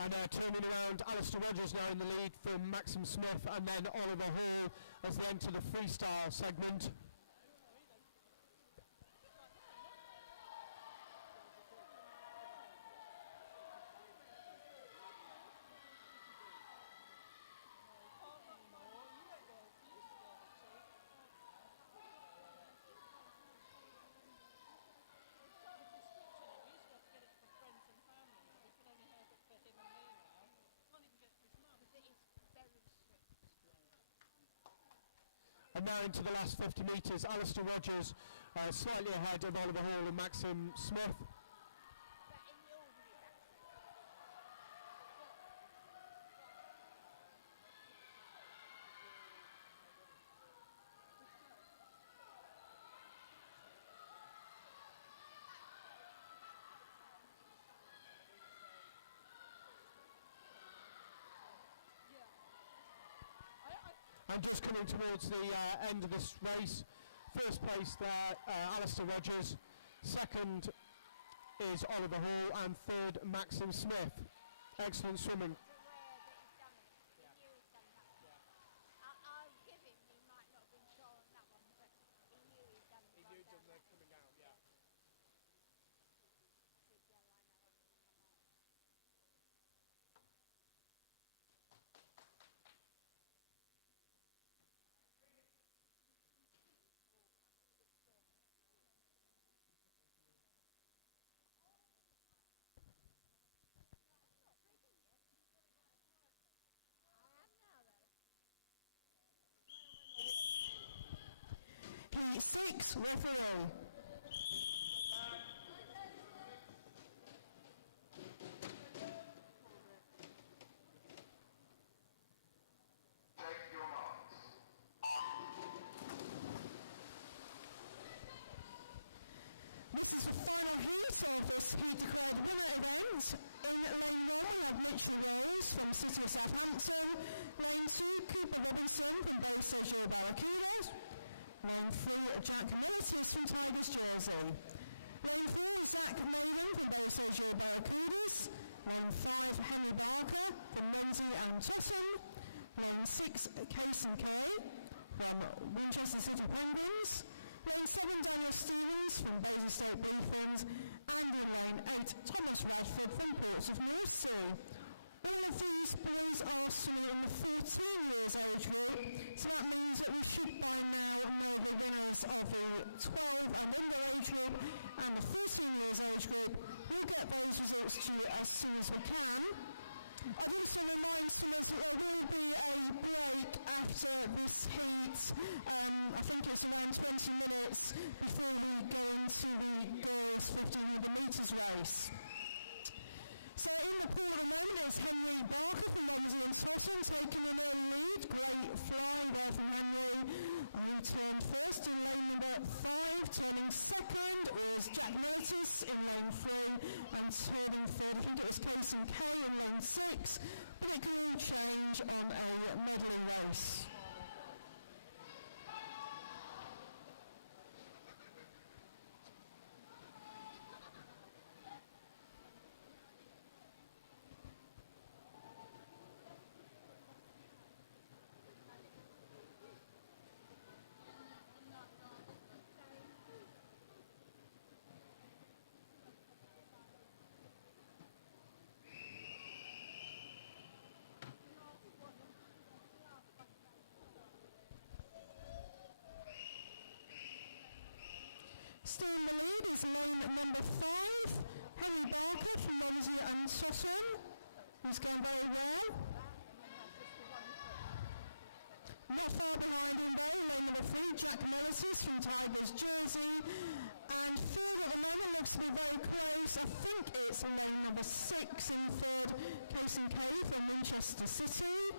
And turning around, Alistair Rogers now in the lead from Maxim Smith, and then Oliver Hall as they enter the freestyle segment. And now into the last 50 metres, Alistair Rogers slightly ahead of Oliver Hall and Maxim Smith. And just coming towards the end of this race, first place there, Alistair Rogers, second is Oliver Hall, and third, Maxim Smith. Excellent swimming. P6 referee. Take your marks. This is the final heat of this heat declared winner event. In lane 1 we have Mitchell Rose from City of Southampton. Lane 2, Cooper Robinson from Bay Sejour Barracudas. Lane 3, Jack Militis from Tigers Jersey. Lane 4, Zach Maiden from Bay Sejour Barracudas. Lane 5, Henry Barker from Monzy and Tottenham. Lane 6, Casey Kay from Winchester City Penguins. Lane 7, Daniel Stevens from Baysy State Bluefins. And in lane 8, Thomas Radford from Ports of North Sea. All of these boys are swimming in the 14 years age group, so that means that we should by now know the winners of the 12 and under age group and the 14 years age group. We'll get those results to you as soon as we can. I'd also remind swimmers that there will be a break after this heat. I think it's around 20 minutes before we go into the girls 1500 metres race. So in the pool at the moment is Henry Barker from Monzy and Tottenham taking an early lead. Great fly there from Henry. He turned first in lane number 5. Turning second was Jack Militis in lane 3. And turning third, I think it was Casey Kay in lane 6. But it can all change on a medley race. Still in the lead is lane number 5, Henry Barker from Monzy and Tottenham, who's going very well. Not far behind him though, lane number 3, Jack Militis from Tigers Jersey. And third at the moment looks to be very close. I think it's lane number 6 in third, Casey Kay from Winchester City.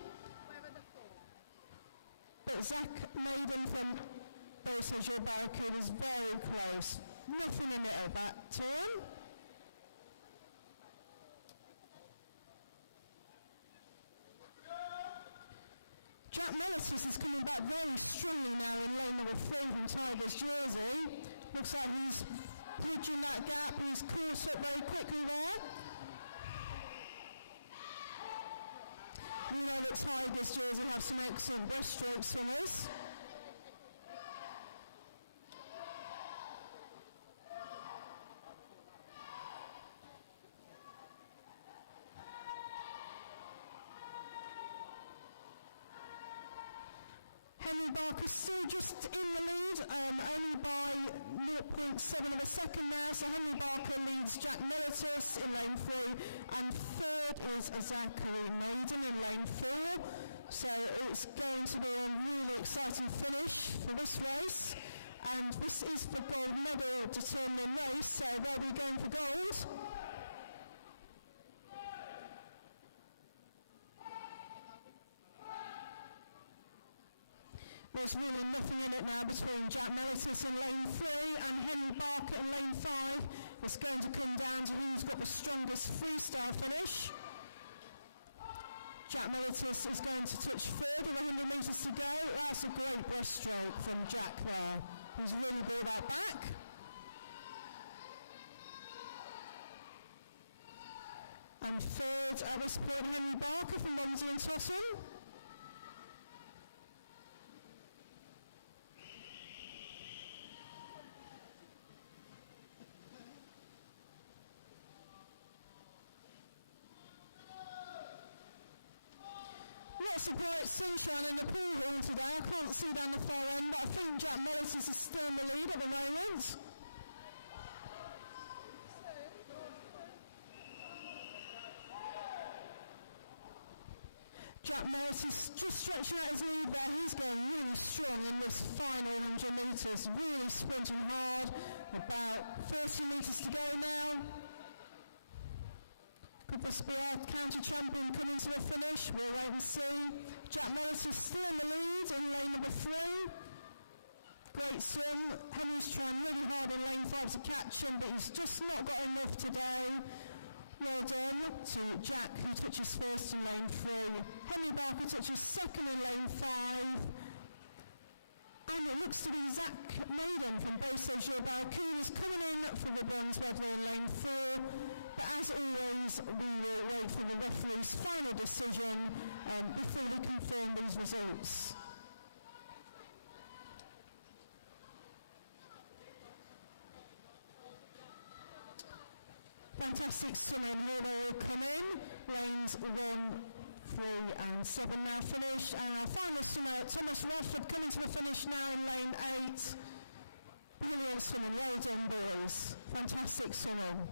But Zach Maiden from Bay Sejour Barracuda is very close. Nothing in it at that turn. Jack Militis is coming back very strongly now in lane number 3 from Tigers Jersey. Looks like he's bridging that gap. He's caught up very quickly there. We know that Tigers jersey have some excellent breaststroke swimmers. Henry Barker still just in the lead, only by 0.7 of a second now, so Henry Barker leads Jack Militus in lane 3, and third is Zachary Maiden in lane 4. So it's going to be a really exciting finish for this race, and this is the gold medal determining race, so they'll be going for gold. There's really nothing in it now between Jack Militus in lane 3 and Henry Barker in lane 5. It's going to come down to who's got the strongest freestyle finish. Jack Militus is going to touch third with 100 metres to go. That's a great breaststroke from Jack there. He's really brought that back. And third at this point, Henry Barker from Romsey and Totten. Lots of bright sunshine in the pool hall today. I can't see down the far end, but I think Jack Militus is still in the lead at the moment. Jack Militus just stretching out his lead there. He's going really strong in this final 100 metres, really sprinting hard. About 30 metres to go now. Could this be our county champion coming to a finish? We'll wait and see. Jack Militus is still in the lead in lane number 3. Great swim. Henry's trying really hard in lane 5 to catch him, but he's just not got enough today. Well done to Jack, who touches first in lane 3. Henry Barker touches second in lane 5. And it looks to be Zach Maiden from Beauce Barracudas coming in for the bronze medal in lane 4. But as always, we will wait for the referee's final decision before we confirm these results. Fantastic swimming, here they all come in. Lanes 1, 3 and 7 now finish. And our final swimmer, Thomas Radford, coming to the finish now in lane 8. Brilliant swimming, well done boys. Fantastic swimming.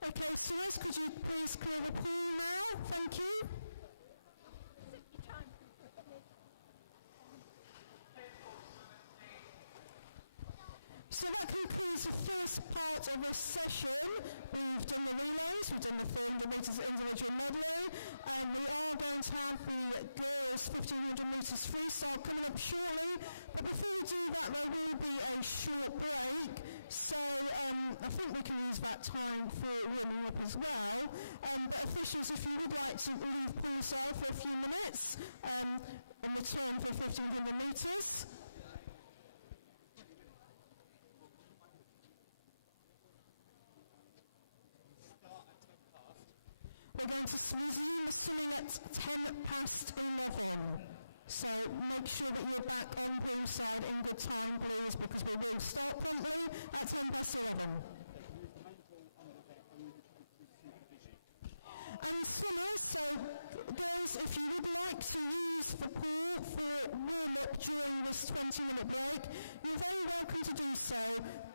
Okay, swimmers, could you please clear the pool now? Thank you. So that concludes the first part of this session. We've done the relays, we've done the 400 metres individual medley, and we are going to have the girls 1500 metres freestyle coming up shortly. But before we do that, there will be a short break. So I think we can use that time for warming up as well. But officials, if you would like to leave poolside for a few minutes and return for 1500 metres. We're going to resume the swimming at 10 past 11. So make sure that you're back on poolside in good time, please, because we will start promptly at 10 past 11. And swimmers, so girls, if you would like to use the pool for warm-up during this 20-minute break, you're very welcome to do so,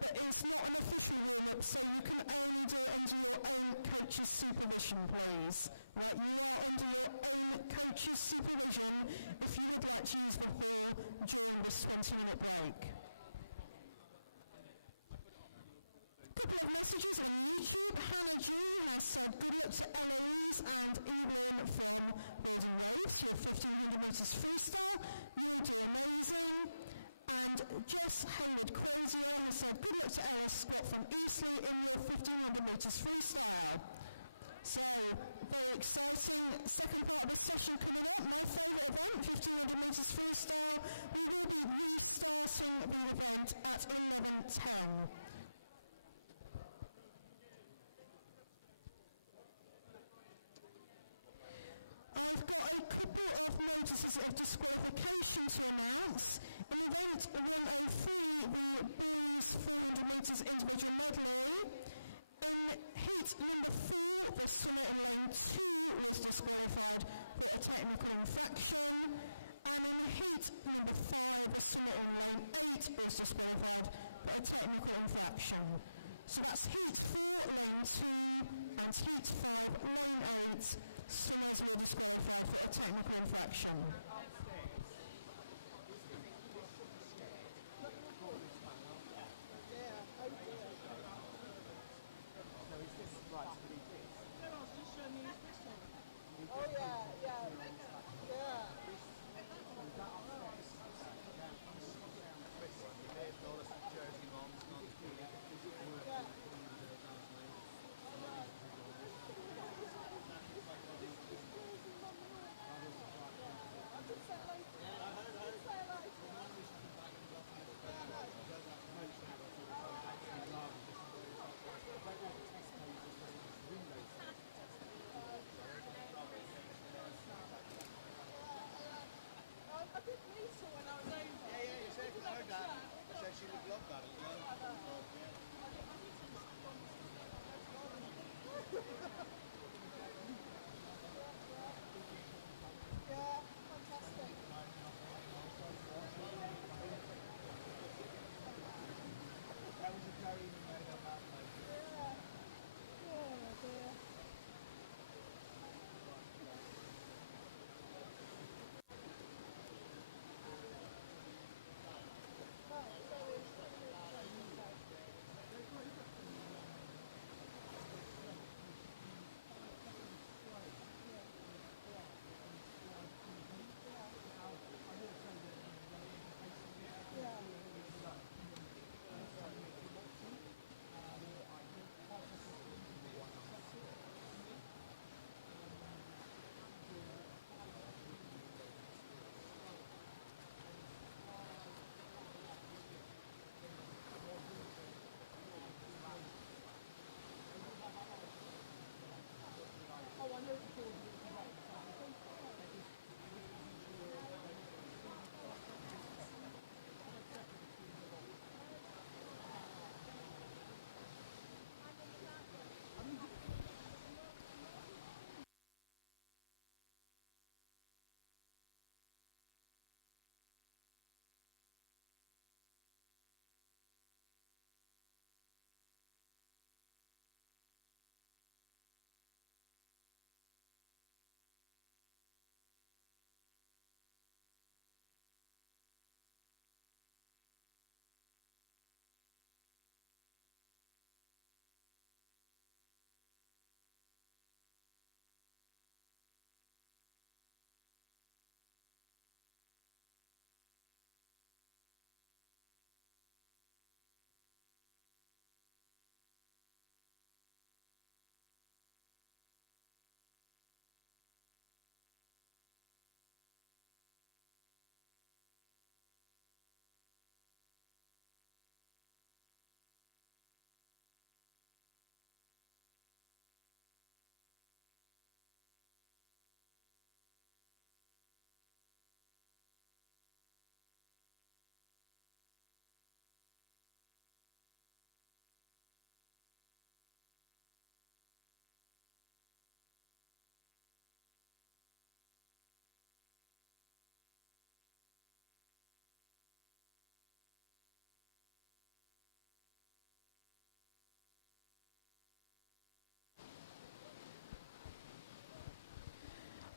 but it's not an official warm-up, so you can only do it under your own coach's supervision, please. Right, you are under your own coach's supervision if you would like to use the pool during this 20-minute break. Couple of messages on YouTube. Hannah G has said good luck to Eloise and Evelyn from Golden Waves, your 1500 metres freestyle. You'll do amazing. And Jess Hayward Crozier has said good luck to Ella Scott from Eastleigh in your 1500 metres freestyle. So, very exciting second part of the session coming up. My favourite event, 1500 metres freestyle. We will be restarting the event at 11:10. I've got a couple of notices of disqualification to announce. In event 103, the boys 400 metres individual medley. In heat number 4, the swimmer in lane 2 was disqualified for a technical infraction. And in heat number 5, the swimmer in lane 8 was disqualified for a technical infraction. So that's heat 4, lane 2, and heat 5, lane 8. Swimmers were disqualified for a technical infraction. Oh yeah, yeah, yeah. I did meet her when I was over. Yeah, you said I heard that. I said she would love that as well. Yeah, fantastic. That was a very made up outfit. Yeah. Oh dear.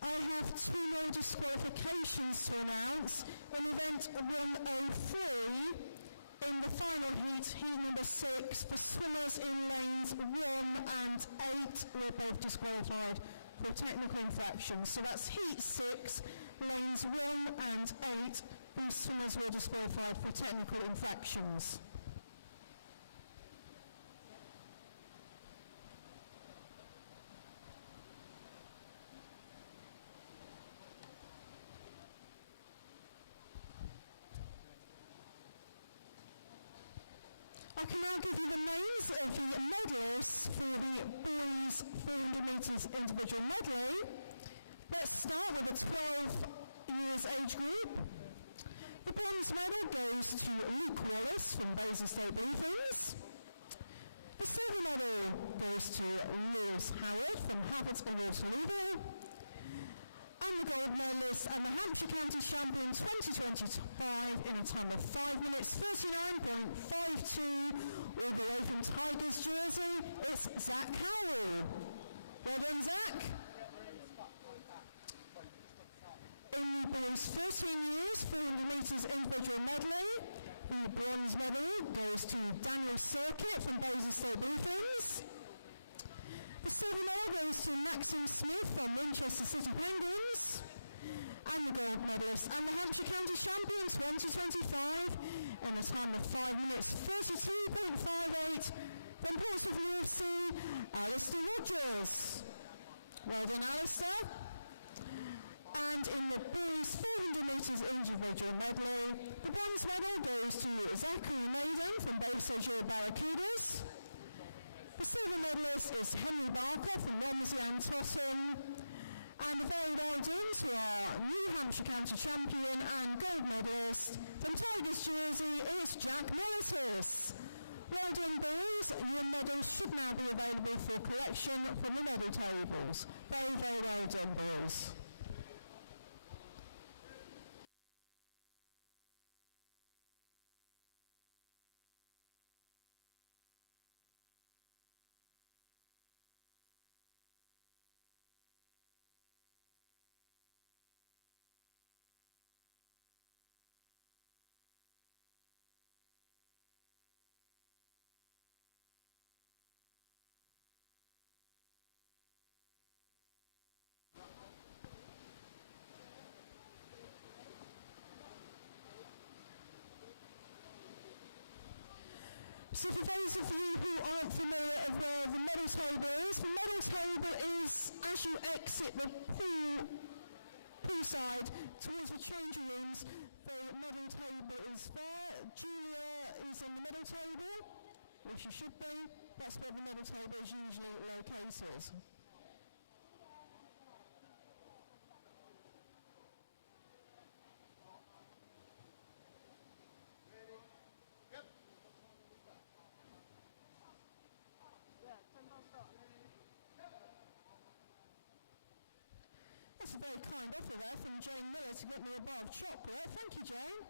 I have 2 more disqualifications to announce. In event 103, in the final heat, heat number 6, the swimmers in lanes 1 and 8 were both disqualified for technical infractions. So that's heat 6, lanes 1 and 8, these swimmers were disqualified for technical infractions. I can now give you the names of the medalists for the boys 400 metres individual medley. Let's start with the 12 years age group. The bronze medal goes to Luke Wallace from Basingstoke Bluefins. The silver medal goes to Lewis Howard from Havertons Waterloo. And the gold medalist and the Hampshire County Champion 2025 in a time of 5 minutes 39.52 all the way from Tigers jersey, it's Zach Howell. Well done, Zach. In the boys 13 years, 400 metres individual medley, the bronze medal goes to Daniel Circuit from Basingstoke Bluefins. The silver medal goes to Maxim Smith from Winchester City Penguins. And the gold medalist and the Hampshire County Champion 2025 in a time of 5 minutes 32.58 from Portsmouth North Sea, Alistair Rogers. Well done, Alistair. And in the boys 400 metres individual medley, the bronze medal goes to Zachary Maiden from Basingstoke Barracudas. The silver medalist is Henry Barker from Romsey and Totton. And the very well done to our New Hampshire County Champion and gold medalist from Tigers jersey is Jack Militis. Well done, boys. Your medals should now be available for collection from the medal tables. Very, very well done, boys. So for those of you who aren't familiar of where the medal table is, the medal table is as you exit the pool side towards the changing rooms, the medal table is there. Julia is on the medal table, which she should be. That's where the medal table is usually located. That's a very kind offer there from Jane Miller to get me a bar of chocolate. Thank you, Jane.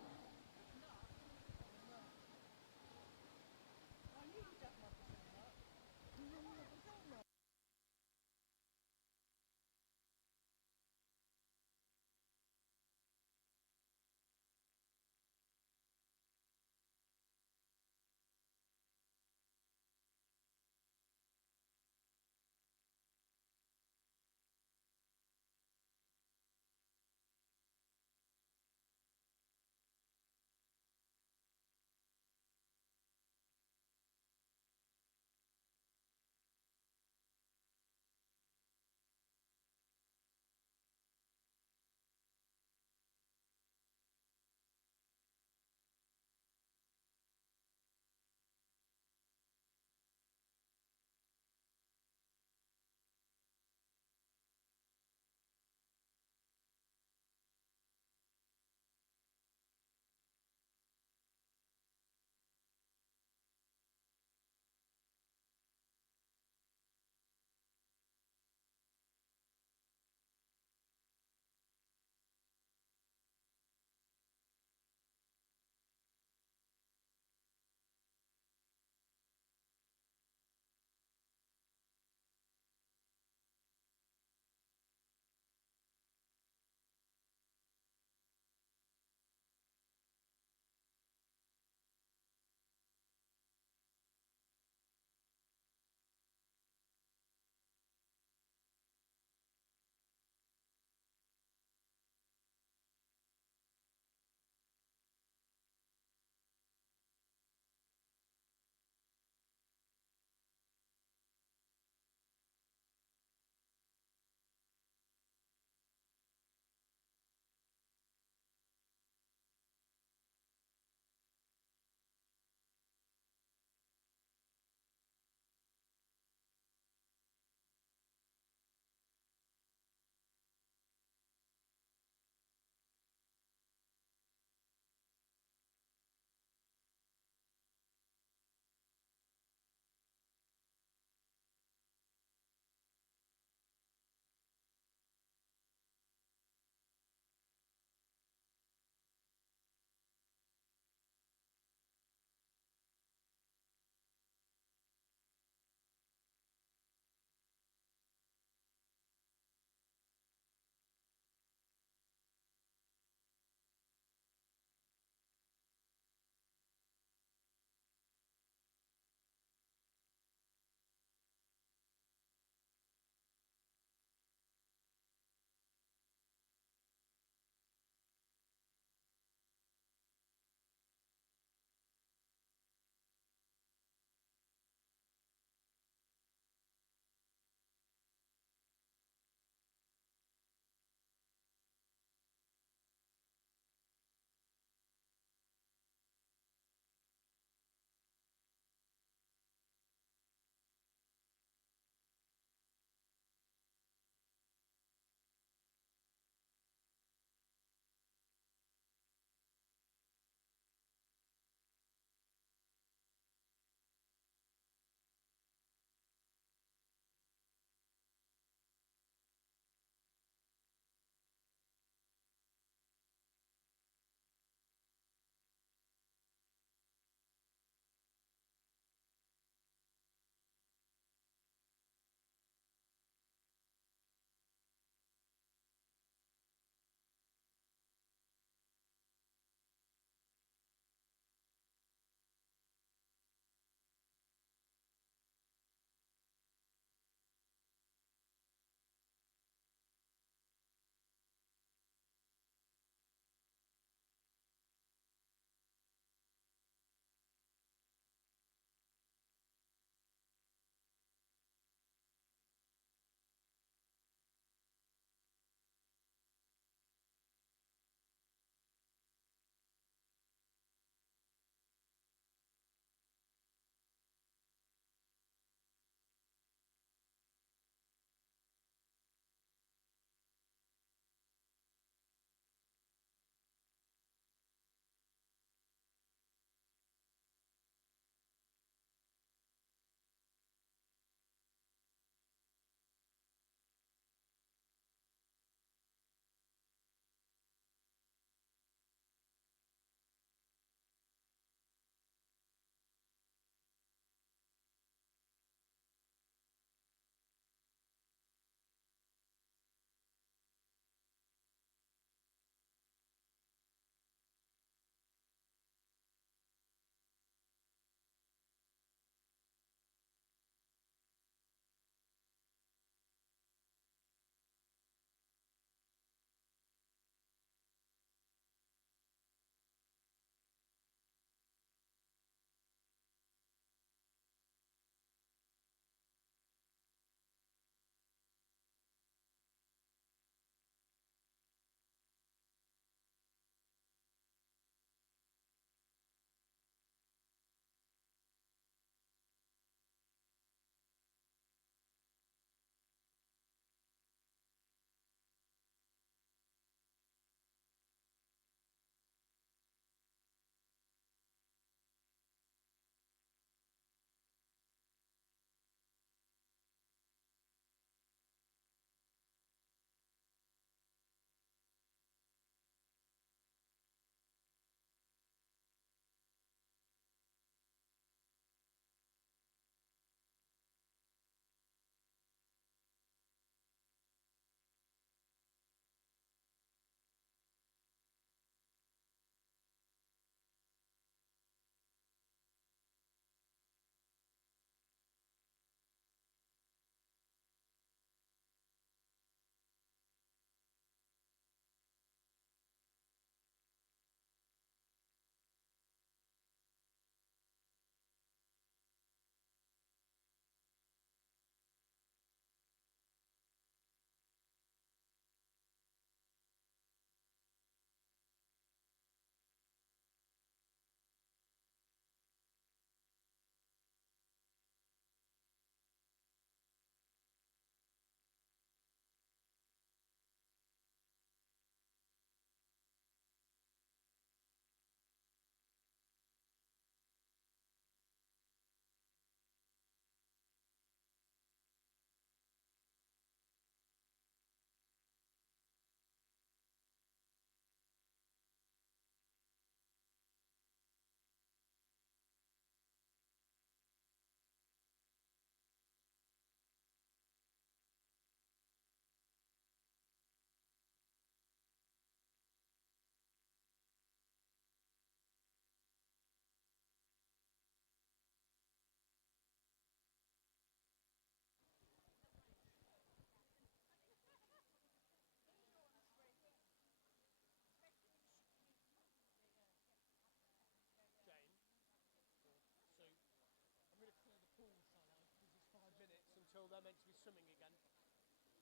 until they're meant to be swimming again.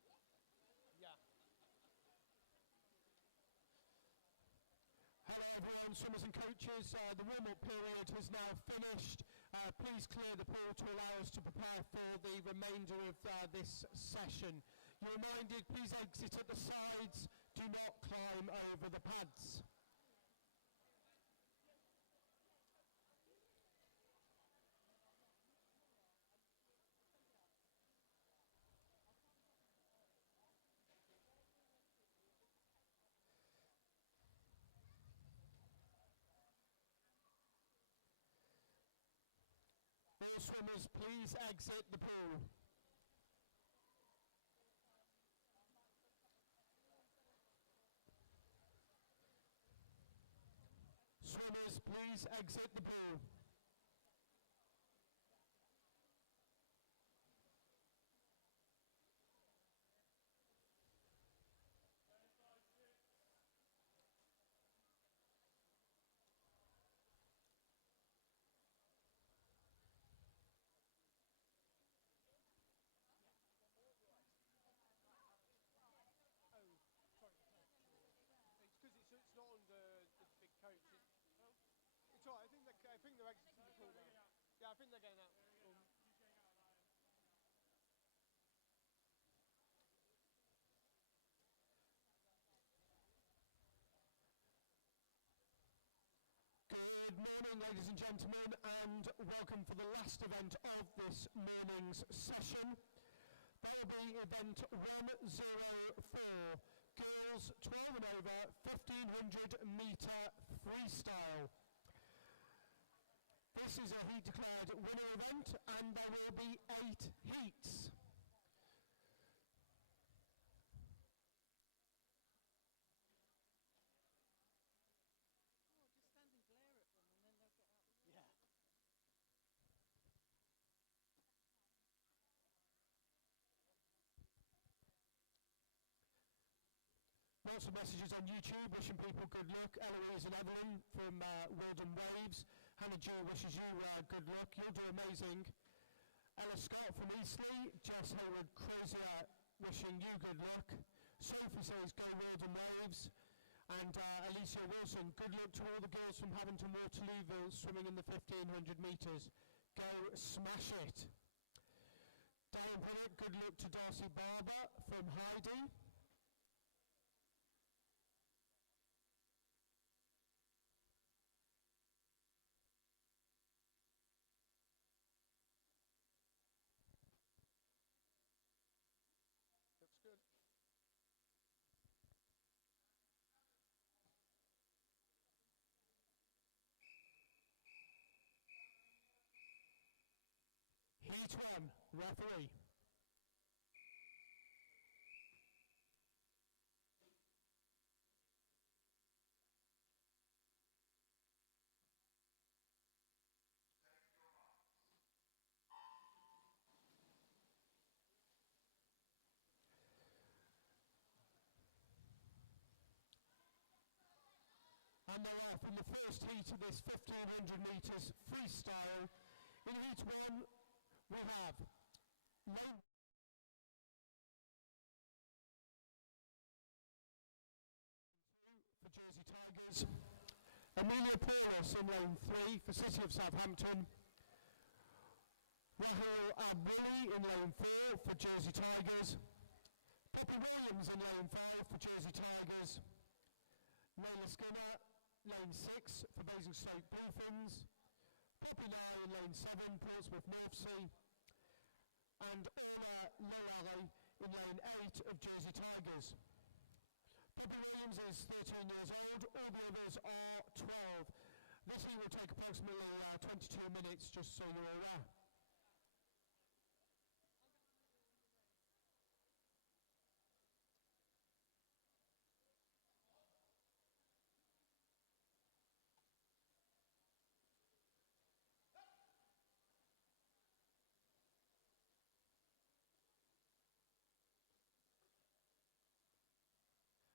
Yeah. Hello everyone, swimmers and coaches. The warm-up period has now finished. Please clear the pool to allow us to prepare for the remainder of this session. You're reminded, please exit at the sides. Do not climb over the pads. All swimmers, please exit the pool. Swimmers, please exit the pool. It's because it's not under the big coach. It's all right. I think they're exiting the pool now. Yeah, I think they're getting out. Good morning, ladies and gentlemen, and welcome for the last event of this morning's session. That will be event 104, girls 12 and over, 1500 metre freestyle. This is a heat declared winner event, and there will be 8 heats. Oh, just stand and glare at them and then they'll get out the water. Yeah. Lots of messages on YouTube wishing people good luck. Eloise and Evelyn from Wilden Waves. Hannah G wishes you good luck. You'll do amazing. Ella Scott from Eastleigh. Jess Hayward Crozier wishing you good luck. Sophie says go Wilden Waves. And Alicia Wilson, good luck to all the girls from Havington Waterlooville swimming in the 1500 metres. Go smash it. Darren Pinnock, good luck to Darcy Barber from Heidi. Looks good. Heat 1, referee. And they're off in the first heat of this 1500 metres freestyle. In heat 1, we have lane for Jersey Tigers, Amelia Paulus in lane 3 for City of Southampton, Raheel Abwooly in lane 4 for Jersey Tigers, Poppy Williams in lane 5 for Jersey Tigers, Layla Skinner lane 6 for Basingstoke Bluefins, Poppy Nye in lane 7 Portsmouth North Sea, and Orla Lolare in lane 8 of Jersey Tigers. Poppy Williams is 13 years old, all the others are 12. This heat will take approximately 22 minutes, just so you're aware.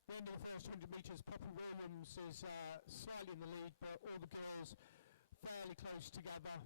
The end of the first 100 metres, Poppy Williams is slightly in the lead, but all the girls fairly close together.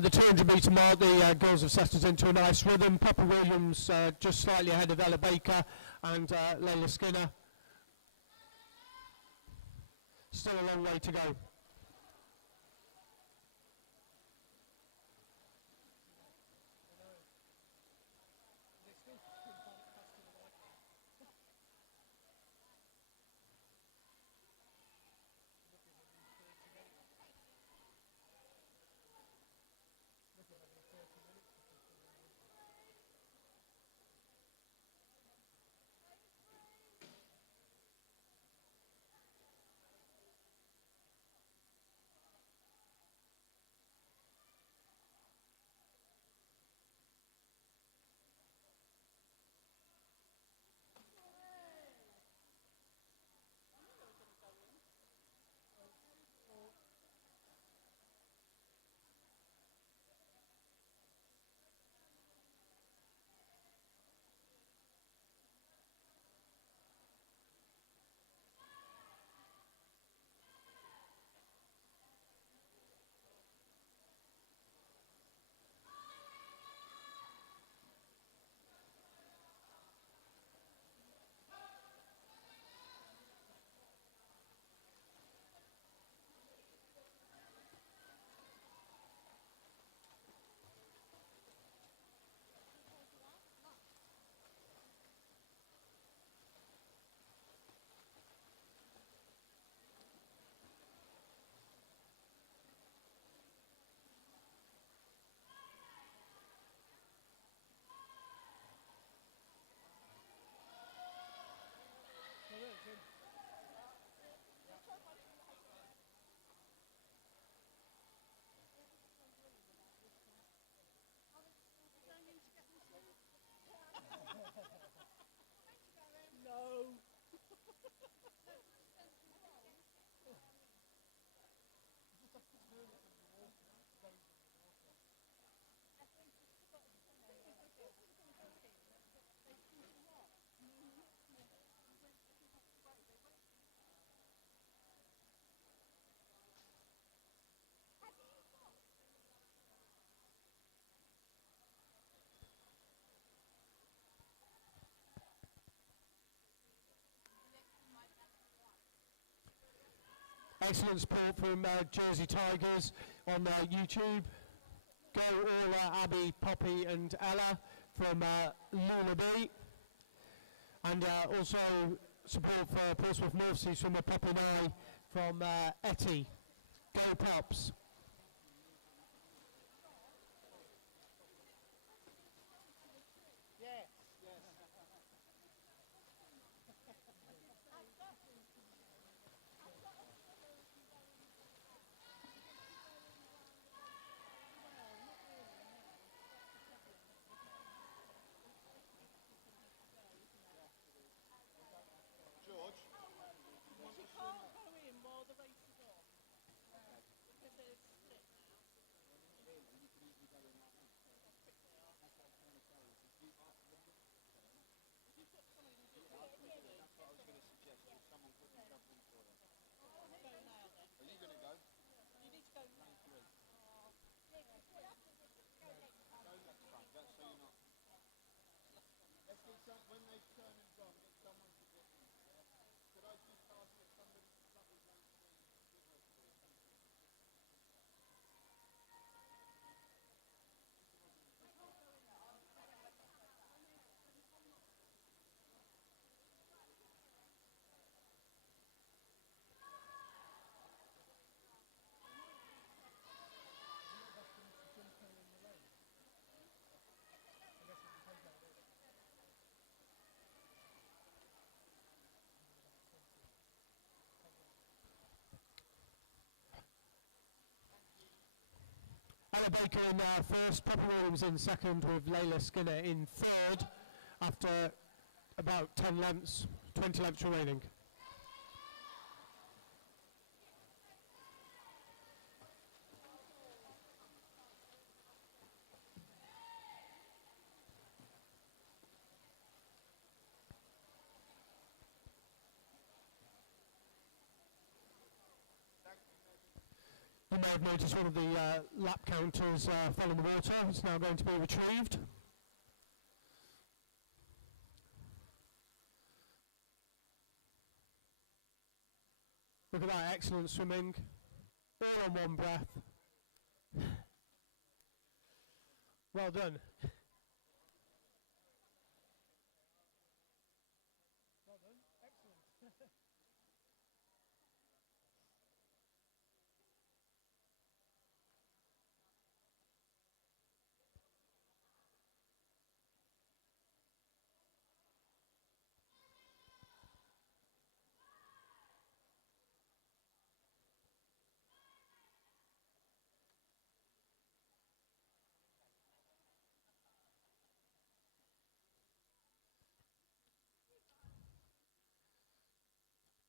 At the 200 metre mark, the girls have settled into a nice rhythm. Poppy Williams just slightly ahead of Ella Baker and Layla Skinner. Still a long way to go. No. Excellent support from Jersey Tigers on YouTube. Go all Abby, Poppy and Ella from Luna B. And also support for Portsmouth North Seas from Poppy and I from Etty. Go Pops. Yes. George, She can't go in while the race is on. Because they're split now. that's what I was going to suggest. If someone couldn't jump in for them. Go now then. Are you going to go? You need to go now. Go next front. That's so you're not. Let's get some, when they turn and gone, get someone to get in. Yeah? Could I just ask if somebody to double rank the with us, please? Thank you. Ella Baker in first, Poppy Williams in second with Layla Skinner in third after about 10 lengths, 20 lengths remaining. You may have noticed one of the lap counters fell in the water. It's now going to be retrieved. Look at that, excellent swimming. All on one breath. Well done. Well done, excellent.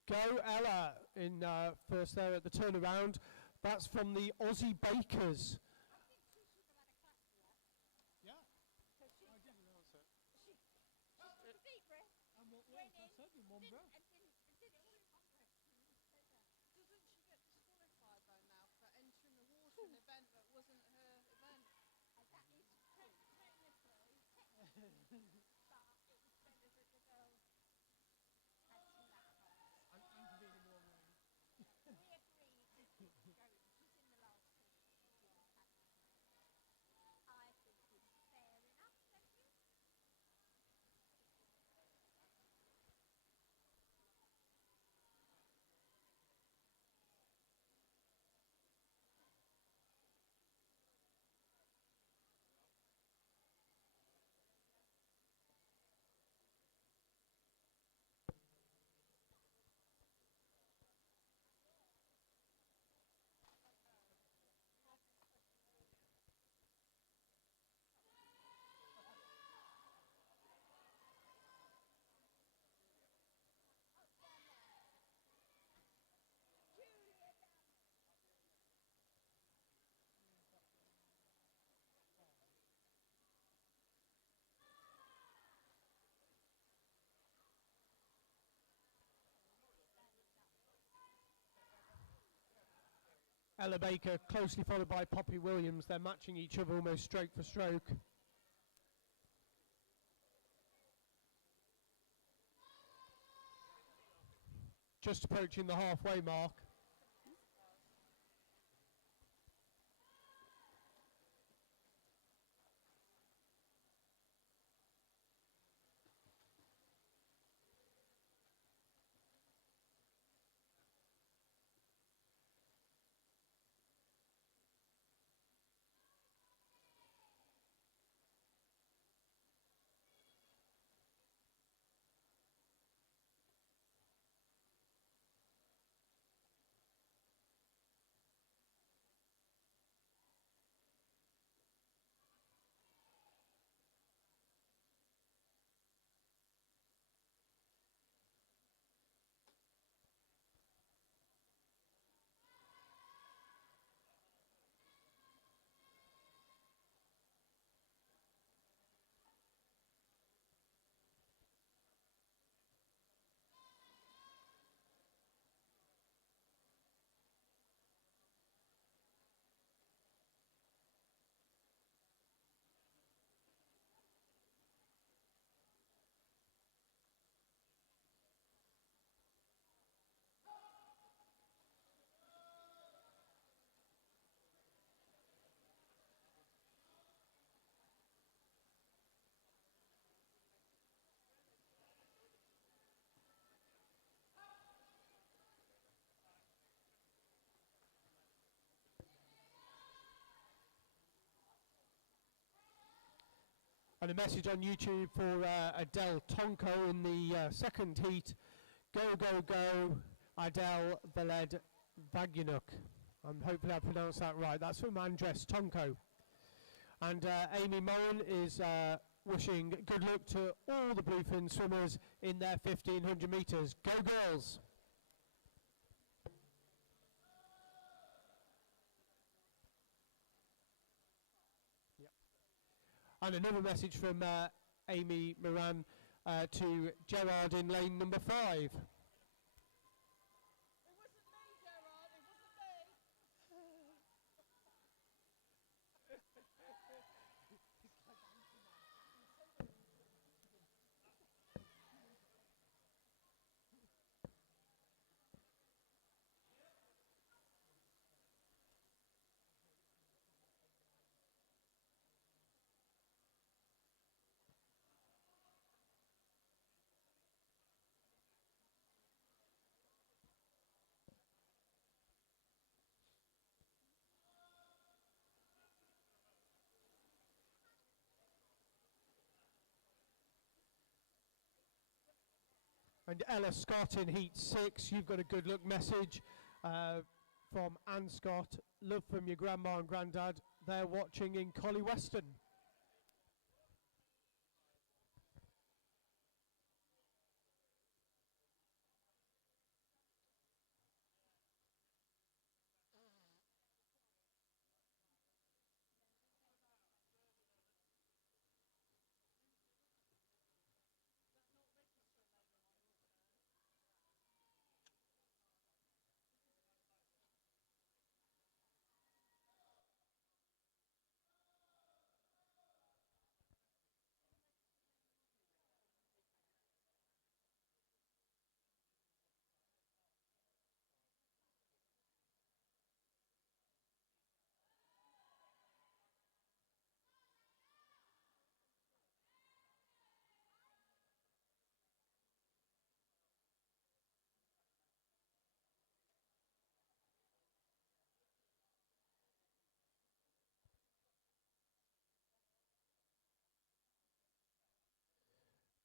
Go Ella in first there at the turnaround. That's from the Aussie Bakers. Yeah, I did announce it. She took a deep breath. And what Went I in, said in one breath. and did it all in one breath. Doesn't she get disqualified though now for entering the water an event that wasn't her event? That is technically, but it was better that the girl had some lap ons. And to be in more rain. We agreed to keep going. She's in the last two. I think it's fair enough, don't you? Ella Baker closely followed by Poppy Williams. They're matching each other almost stroke for stroke. Just approaching the halfway mark. And a message on YouTube for Adele Tonko in the second heat. Go, go, go, Adele Veled Vagunuk. Hopefully I pronounced that right. That's from Andres Tonko. And Amy Moran is wishing good luck to all the bluefin swimmers in their 1500 metres. Go girls! And another message from Amy Moran to Gerard in lane number 5. It wasn't me, Gerard. It wasn't me. And Ella Scott in heat 6, you've got a good luck message from Anne Scott. Love from your grandma and granddad. They're watching in Collie Weston.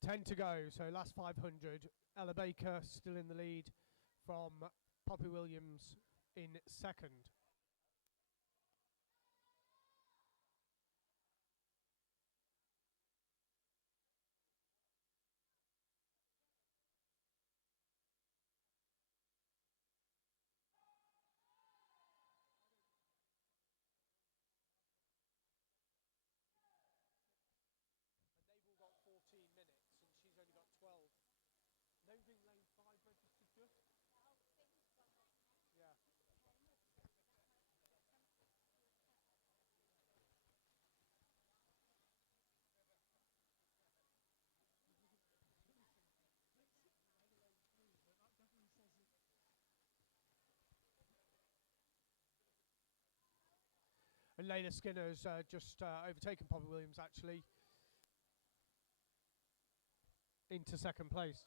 Ten to go, so last 500. Ella Baker still in the lead from Poppy Williams in second. And they've all got 14 minutes, and she's only got 12. Nobody lane 5 registered just? Yeah. And Layla Skinner's just overtaken Poppy Williams, actually, into second place.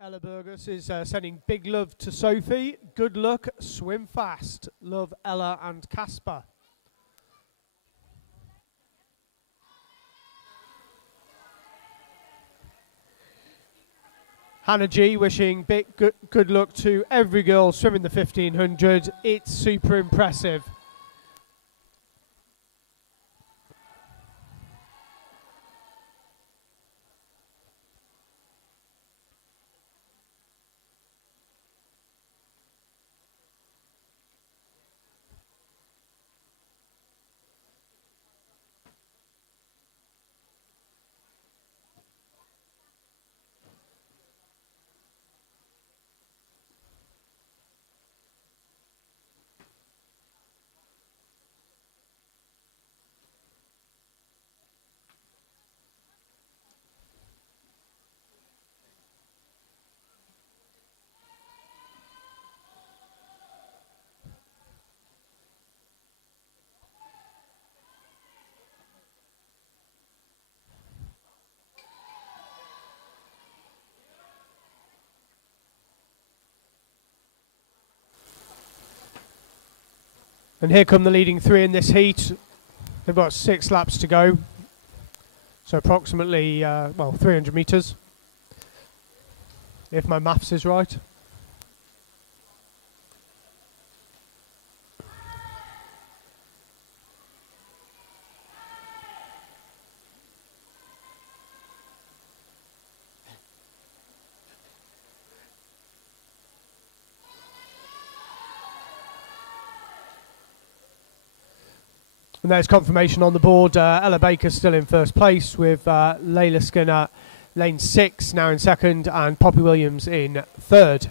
Ella Burgess is sending big love to Sophie. Good luck, swim fast. Love, Ella and Casper. Hannah G wishing big good luck to every girl swimming the 1500. It's super impressive. And here come the leading three in this heat. They've got 6 laps to go. So approximately, 300 metres, if my maths is right. And there's confirmation on the board. Ella Baker still in first place with Layla Skinner, lane 6, now in second, and Poppy Williams in third.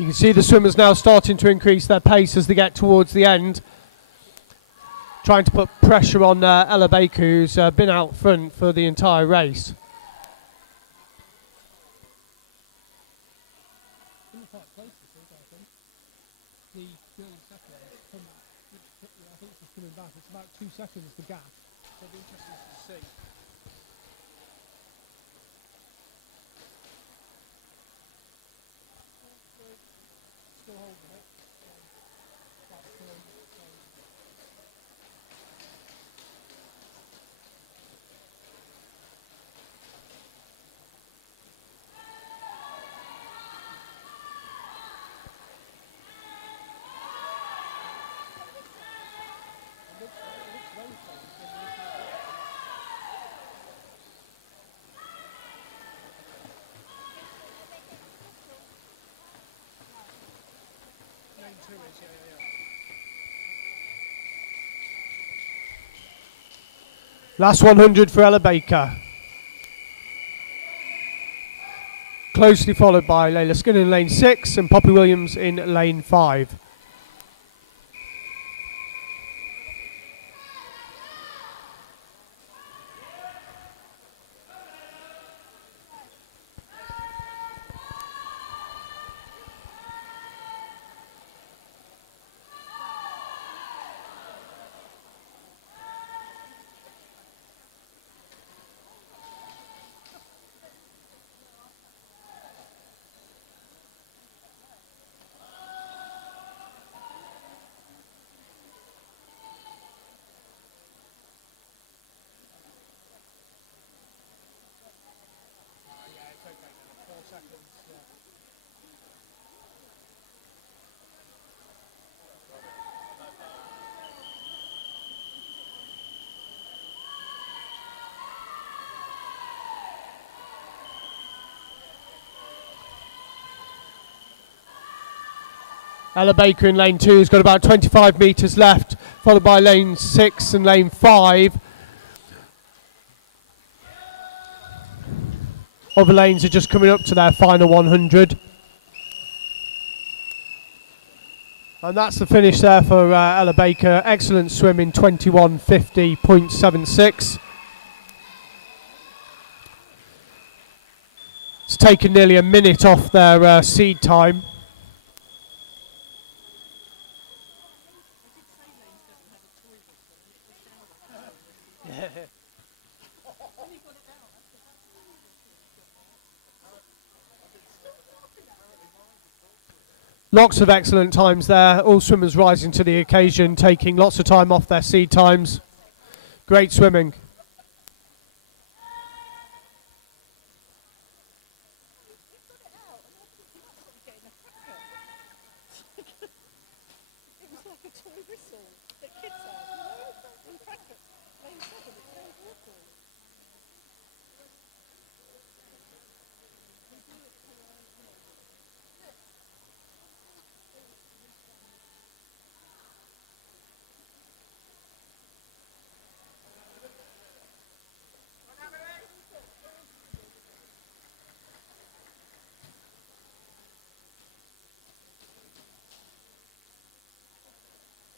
You can see the swimmers now starting to increase their pace as they get towards the end, trying to put pressure on Ella Baker, who's been out front for the entire race. Quite close this is, I think. The girl second is coming, I think she's coming back. It's about 2 seconds the gap. So it'll be interesting to see. Still holding it. Quite firm. Lane 2 is, yeah. Last 100 for Ella Baker. Closely followed by Layla Skinner in lane 6 and Poppy Williams in lane 5. It's okay now. 4 seconds, yeah. Ella Baker in lane 2 has got about 25 metres left, followed by lane 6 and lane 5. Other lanes are just coming up to their final 100. And that's the finish there for Ella Baker. Excellent swim in 21:50.76. It's taken nearly a minute off their seed time. Lots of excellent times there. All swimmers rising to the occasion, taking lots of time off their seed times. Great swimming. It was like a toy whistle that kids have, you know? In practice, lane 7, it sounds awful.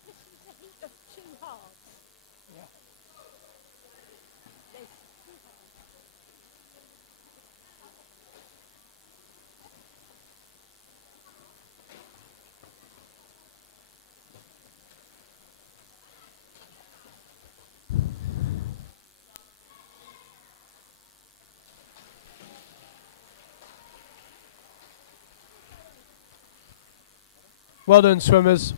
This was a heat of 2 halves. Yeah. Yes, 2 halves. Well done, swimmers.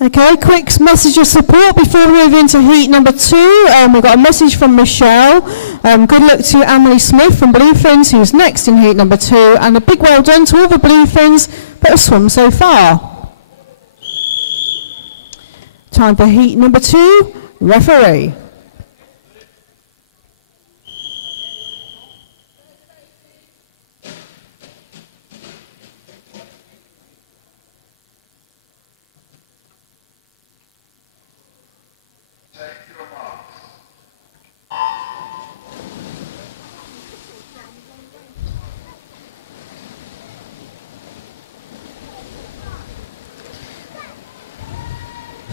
Okay, quick message of support before we move into heat number 2. We've got a message from Michelle. Good luck to Emily Smith from Bluefins, who's next in heat number 2. And a big well done to all the Bluefins that have swum so far. Time for heat number 2. Referee. Take your marks.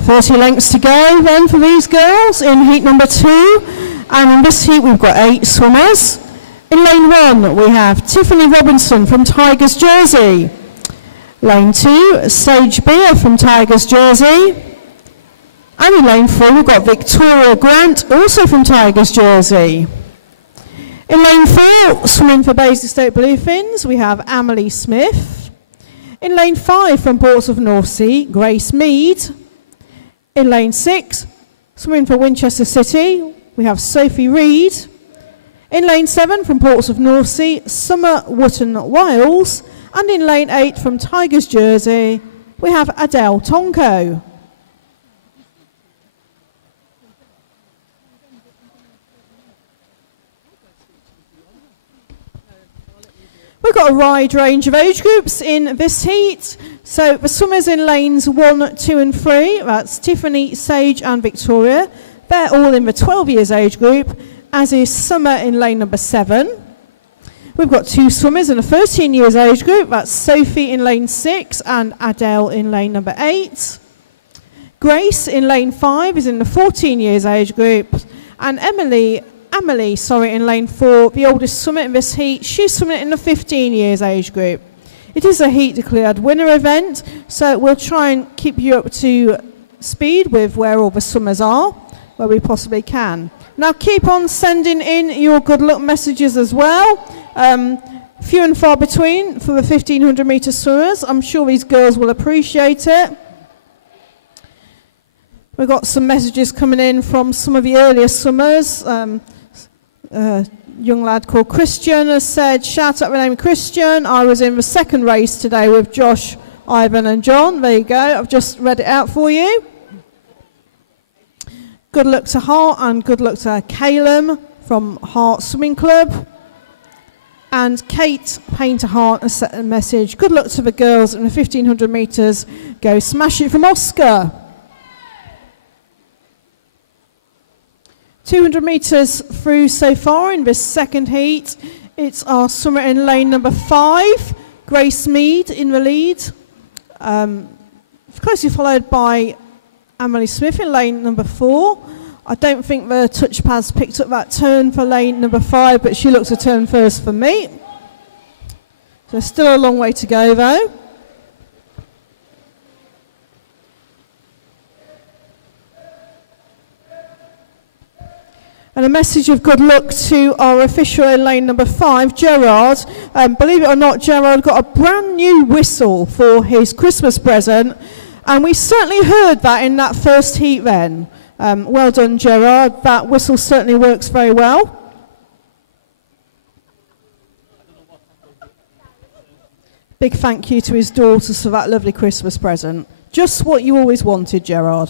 30 lengths to go then for these girls in heat number 2. And in this heat we've got 8 swimmers. In lane 1 we have Tiffany Robinson from Tigers Jersey. Lane 2, Sage Beer from Tigers Jersey. And in lane 3 we've got Victoria Grant, also from Tigers Jersey. In lane 4, swimming for Basingstoke Bluefins, we have Amelie Smith. In lane 5 from Portsmouth North Sea, Grace Mead. In lane 6, swimming for Winchester City, we have Sophie Reid. In lane 7 from Portsmouth North Sea, Summer Wootton Wiles. And in lane 8 from Tigers Jersey, we have Adele Tonko. We've got a wide range of age groups in this heat. So the swimmers in lanes 1, 2 and 3, that's Tiffany, Sage and Victoria. They're all in the 12 years age group, as is Summer in lane number 7. We've got 2 swimmers in the 13 years age group, that's Sophie in lane 6 and Adele in lane number 8. Grace in lane 5 is in the 14 years age group, and Amelie, in lane 4, the oldest swimmer in this heat, she's swimming in the 15 years age group. It is a heat declared winner event, so we'll try and keep you up to speed with where all the swimmers are, where we possibly can. Now keep on sending in your good luck messages as well. Few and far between for the 1500 metre swimmers. I'm sure these girls will appreciate it. We've got some messages coming in from some of the earlier swimmers. Young lad called Christian has said, shout out my name Christian. I was in the second race today with Josh, Ivan and John. There you go. I've just read it out for you. Good luck to Hart and good luck to Calum from Hart Swimming Club. And Kate Painter Hart has sent a message. Good luck to the girls in the 1500 metres. Go smash it from Oscar. 200 metres through so far in this second heat. It's our swimmer in lane number 5, Grace Mead in the lead. Closely followed by Amelie Smith in lane number 4. I don't think the touchpad's picked up that turn for lane number 5, but she looks a turn first for me. So still a long way to go though. And a message of good luck to our official in lane number 5, Gerard. Believe it or not, Gerard got a brand new whistle for his Christmas present, and we certainly heard that in that first heat then. Well done, Gerard. That whistle certainly works very well. Big thank you to his daughters for that lovely Christmas present. Just what you always wanted, Gerard.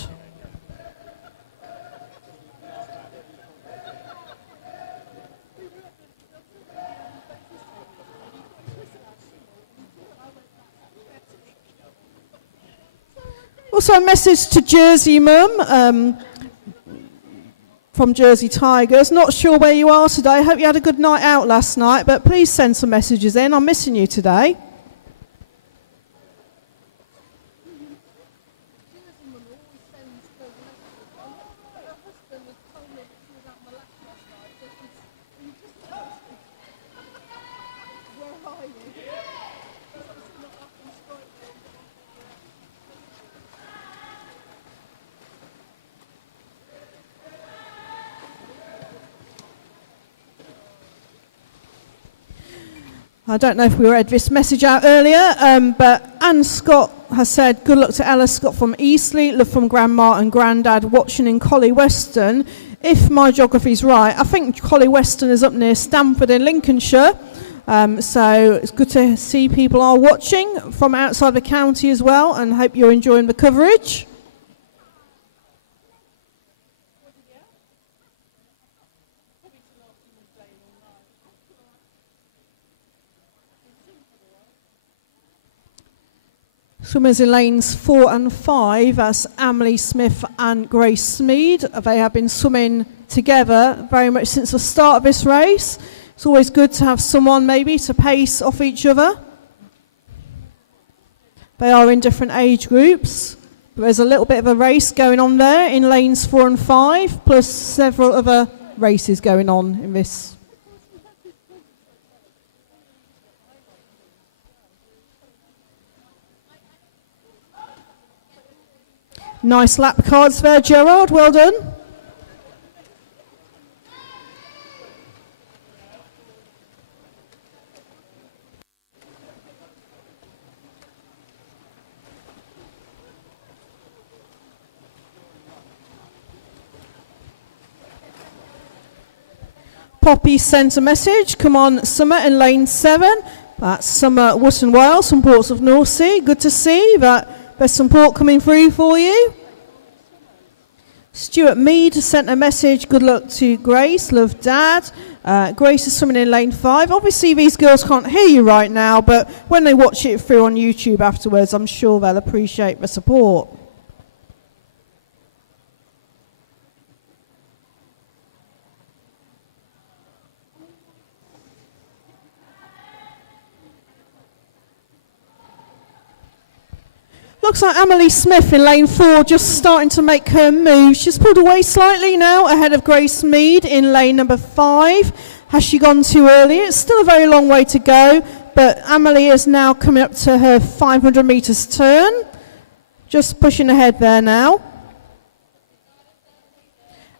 Also a message to Jersey Mum from Jersey Tigers. Not sure where you are today. Hope you had a good night out last night, but please send some messages in. I'm missing you today. I don't know if we read this message out earlier, but Anne Scott has said, good luck to Ella Scott from Eastleigh, love from Grandma and Grandad, watching in Collie Weston. If my geography's right, I think Collie Weston is up near Stamford in Lincolnshire, so it's good to see people are watching from outside the county as well, and hope you're enjoying the coverage. Swimmers in lanes 4 and 5, that's Amelie Smith and Grace Smead. They have been swimming together very much since the start of this race. It's always good to have someone maybe to pace off each other. They are in different age groups. There's a little bit of a race going on there in lanes 4 and 5, plus several other races going on in this. Nice lap cards there, Gerard. Well done. Poppy sent a message. Come on, Summer in lane 7. That's Summer Wootton Wales from Ports of North Sea. Good to see that there's support coming through for you. Stuart Mead sent a message. Good luck to Grace. Love, Dad. Grace is swimming in lane 5. Obviously, these girls can't hear you right now, but when they watch it through on YouTube afterwards, I'm sure they'll appreciate the support. Looks like Emily Smith in lane 4 just starting to make her move. She's pulled away slightly now ahead of Grace Mead in lane number 5. Has she gone too early? It's still a very long way to go, but Emily is now coming up to her 500 metres turn. Just pushing ahead there now.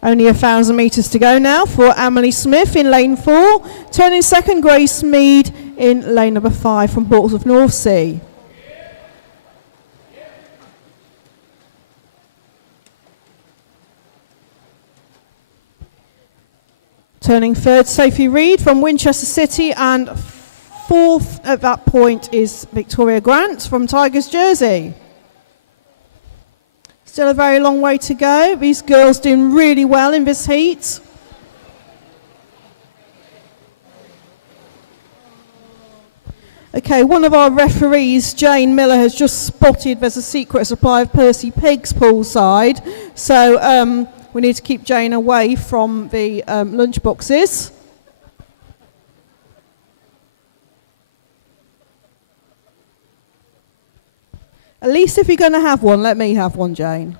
Only 1,000 metres to go now for Emily Smith in lane 4. Turning second, Grace Mead in lane number 5 from Ports of North Sea. Turning third, Sophie Reid from Winchester City, and fourth at that point is Victoria Grant from Tigers Jersey. Still a very long way to go. These girls doing really well in this heat. Okay, one of our referees, Jane Miller, has just spotted there's a secret supply of Percy Pigs poolside. So we need to keep Jane away from the lunch boxes. At least if you're going to have one, let me have one, Jane.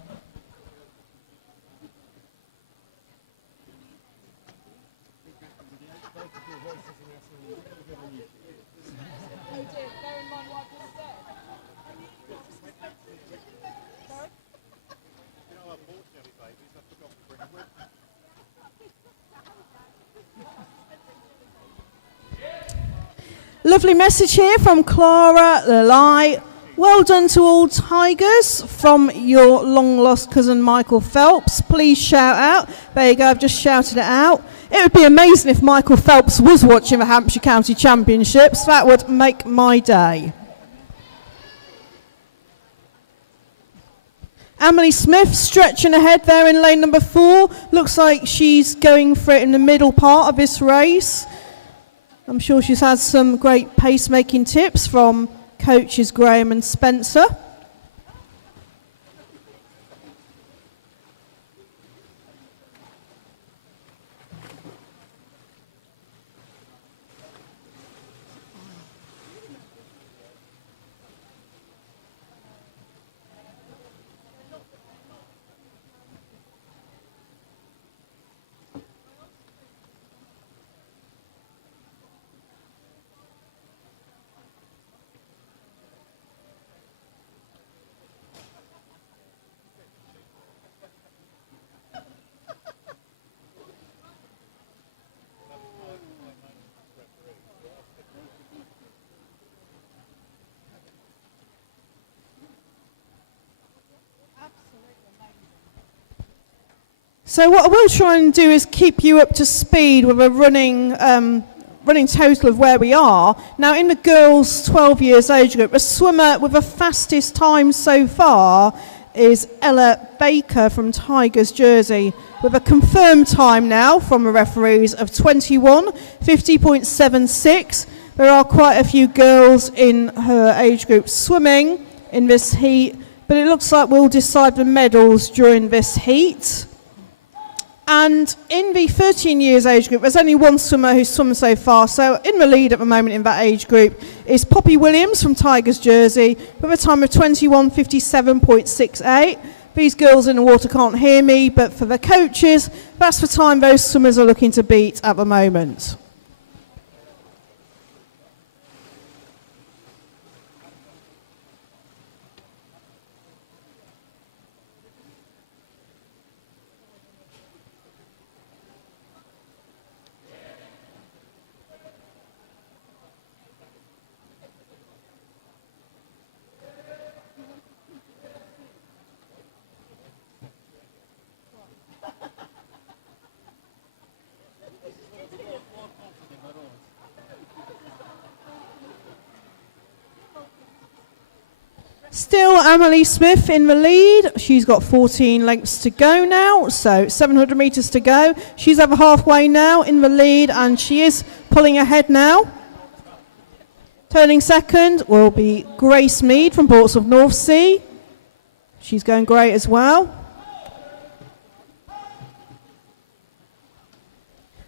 Lovely message here from Clara Lalai. Well done to all Tigers from your long-lost cousin Michael Phelps. Please shout out. There you go, I've just shouted it out. It would be amazing if Michael Phelps was watching the Hampshire County Championships. That would make my day. Emily Smith stretching ahead there in lane number 4. Looks like she's going for it in the middle part of this race. I'm sure she's had some great pacemaking tips from coaches Graham and Spencer. So what I will try and do is keep you up to speed with a running total of where we are. Now in the girls 12 years age group, a swimmer with the fastest time so far is Ella Baker from Tigers Jersey, with a confirmed time now from the referees of 21:50.76. There are quite a few girls in her age group swimming in this heat, but it looks like we'll decide the medals during this heat. And in the 13 years age group, there's only one swimmer who's swum so far. So in the lead at the moment in that age group is Poppy Williams from Tigers Jersey with a time of 21:57.68. These girls in the water can't hear me, but for the coaches, that's the time those swimmers are looking to beat at the moment. Still Emily Smith in the lead. She's got 14 lengths to go now, so 700 metres to go. She's over halfway now in the lead, and she is pulling ahead now. Turning second will be Grace Mead from Portsmouth North Sea. She's going great as well.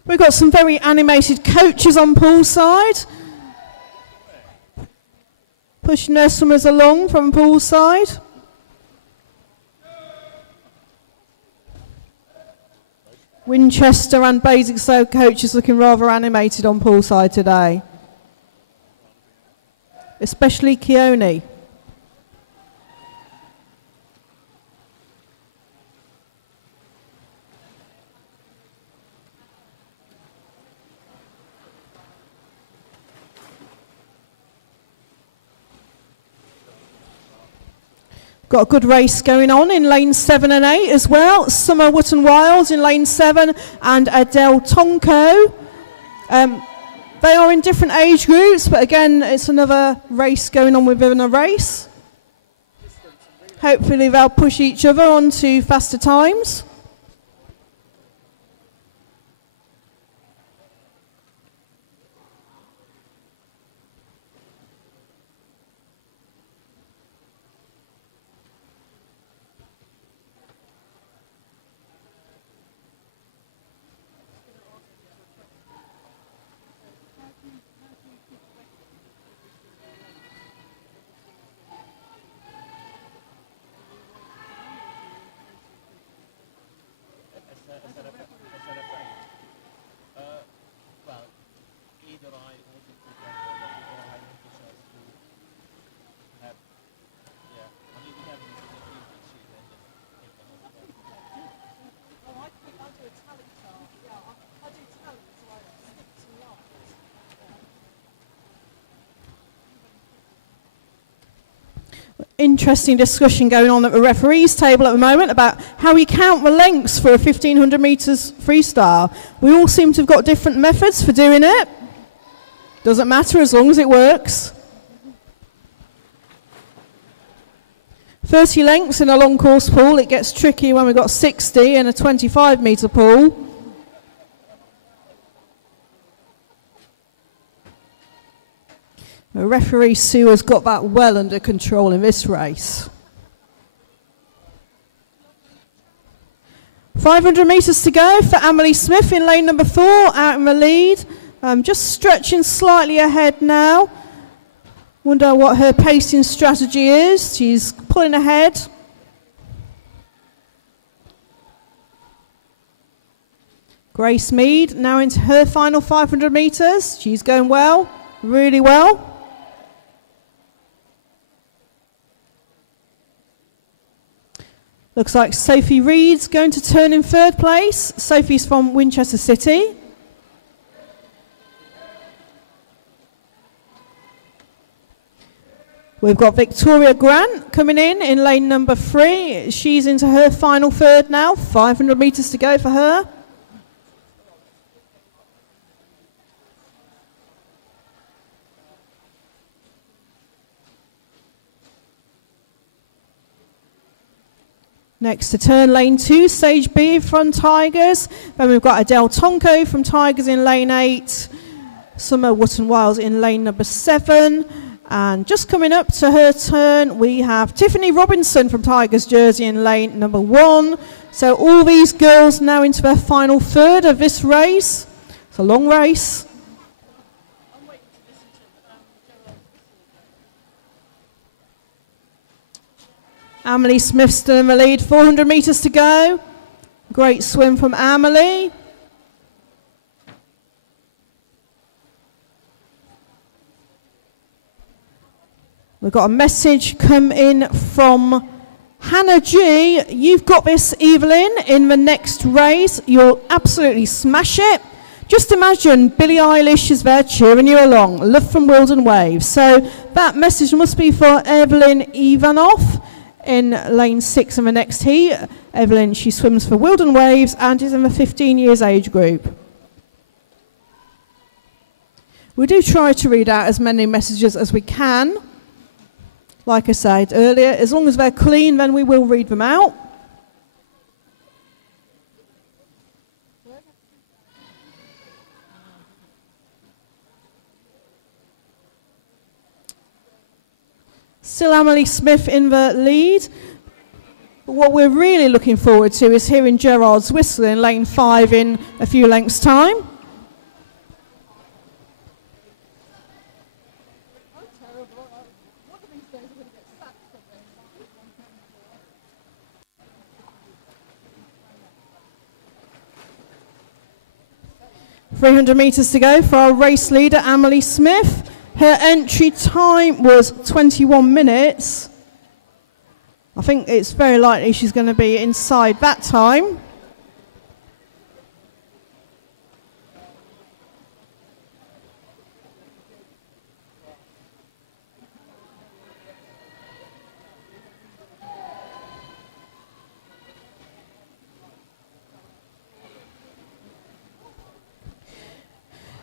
We've got some very animated coaches on poolside, pushing their swimmers along from poolside. Winchester and Basingstoke coaches looking rather animated on poolside today, especially Keone. Got a good race going on in lane 7 and 8 as well. Summer Wootton Wiles in lane 7 and Adele Tonko. They are in different age groups, but again, it's another race going on within a race. Hopefully they'll push each other on to faster times. Interesting discussion going on at the referees table at the moment about how we count the lengths for a 1500 metres freestyle. We all seem to have got different methods for doing it. Doesn't matter as long as it works. 30 lengths in a long course pool. It gets tricky when we've got 60 in a 25 metre pool. Referee Sue has got that well under control in this race. 500 metres to go for Emily Smith in lane number 4, out in the lead. Just stretching slightly ahead now. Wonder what her pacing strategy is. She's pulling ahead. Grace Mead now into her final 500 metres. She's going well, really well. Looks like Sophie Reed's going to turn in third place. Sophie's from Winchester City. We've got Victoria Grant coming in lane number 3. She's into her final third now. 500 metres to go for her. Next to turn lane 2, Sage B from Tigers. Then we've got Adele Tonko from Tigers in lane 8. Summer Wootton Wiles in lane number 7. And just coming up to her turn, we have Tiffany Robinson from Tigers jersey in lane number 1. So all these girls now into their final third of this race. It's a long race. Emily Smith still in the lead, 400 metres to go. Great swim from Emily. We've got a message come in from Hannah G. You've got this, Evelyn, in the next race. You'll absolutely smash it. Just imagine Billie Eilish is there cheering you along. Love from Wilden Waves. So that message must be for Evelyn Ivanoff in lane 6 in the next heat. Evelyn, she swims for Wilden Waves and is in the 15 years age group. We do try to read out as many messages as we can. Like I said earlier, as long as they're clean, then we will read them out. Still Emily Smith in the lead. But what we're really looking forward to is hearing Gerard's whistle in lane 5 in a few lengths' time. 300 metres to go for our race leader, Emily Smith. Her entry time was 21 minutes. I think it's very likely she's going to be inside that time.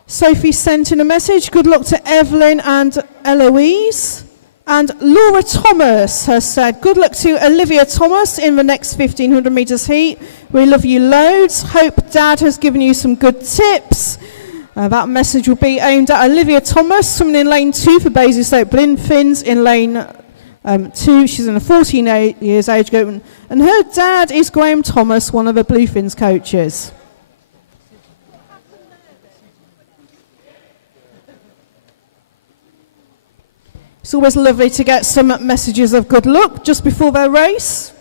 Sophie sent in a message. Good luck to Evelyn and Eloise. And Laura Thomas has said, good luck to Olivia Thomas in the next 1500 metres heat. We love you loads. Hope Dad has given you some good tips. That message will be aimed at Olivia Thomas, swimming in lane 2 for Basingstoke Blinfins in lane 2. She's in a 14 years age group. And her dad is Graham Thomas, one of the Bluefins coaches. It's always lovely to get some messages of good luck just before their race.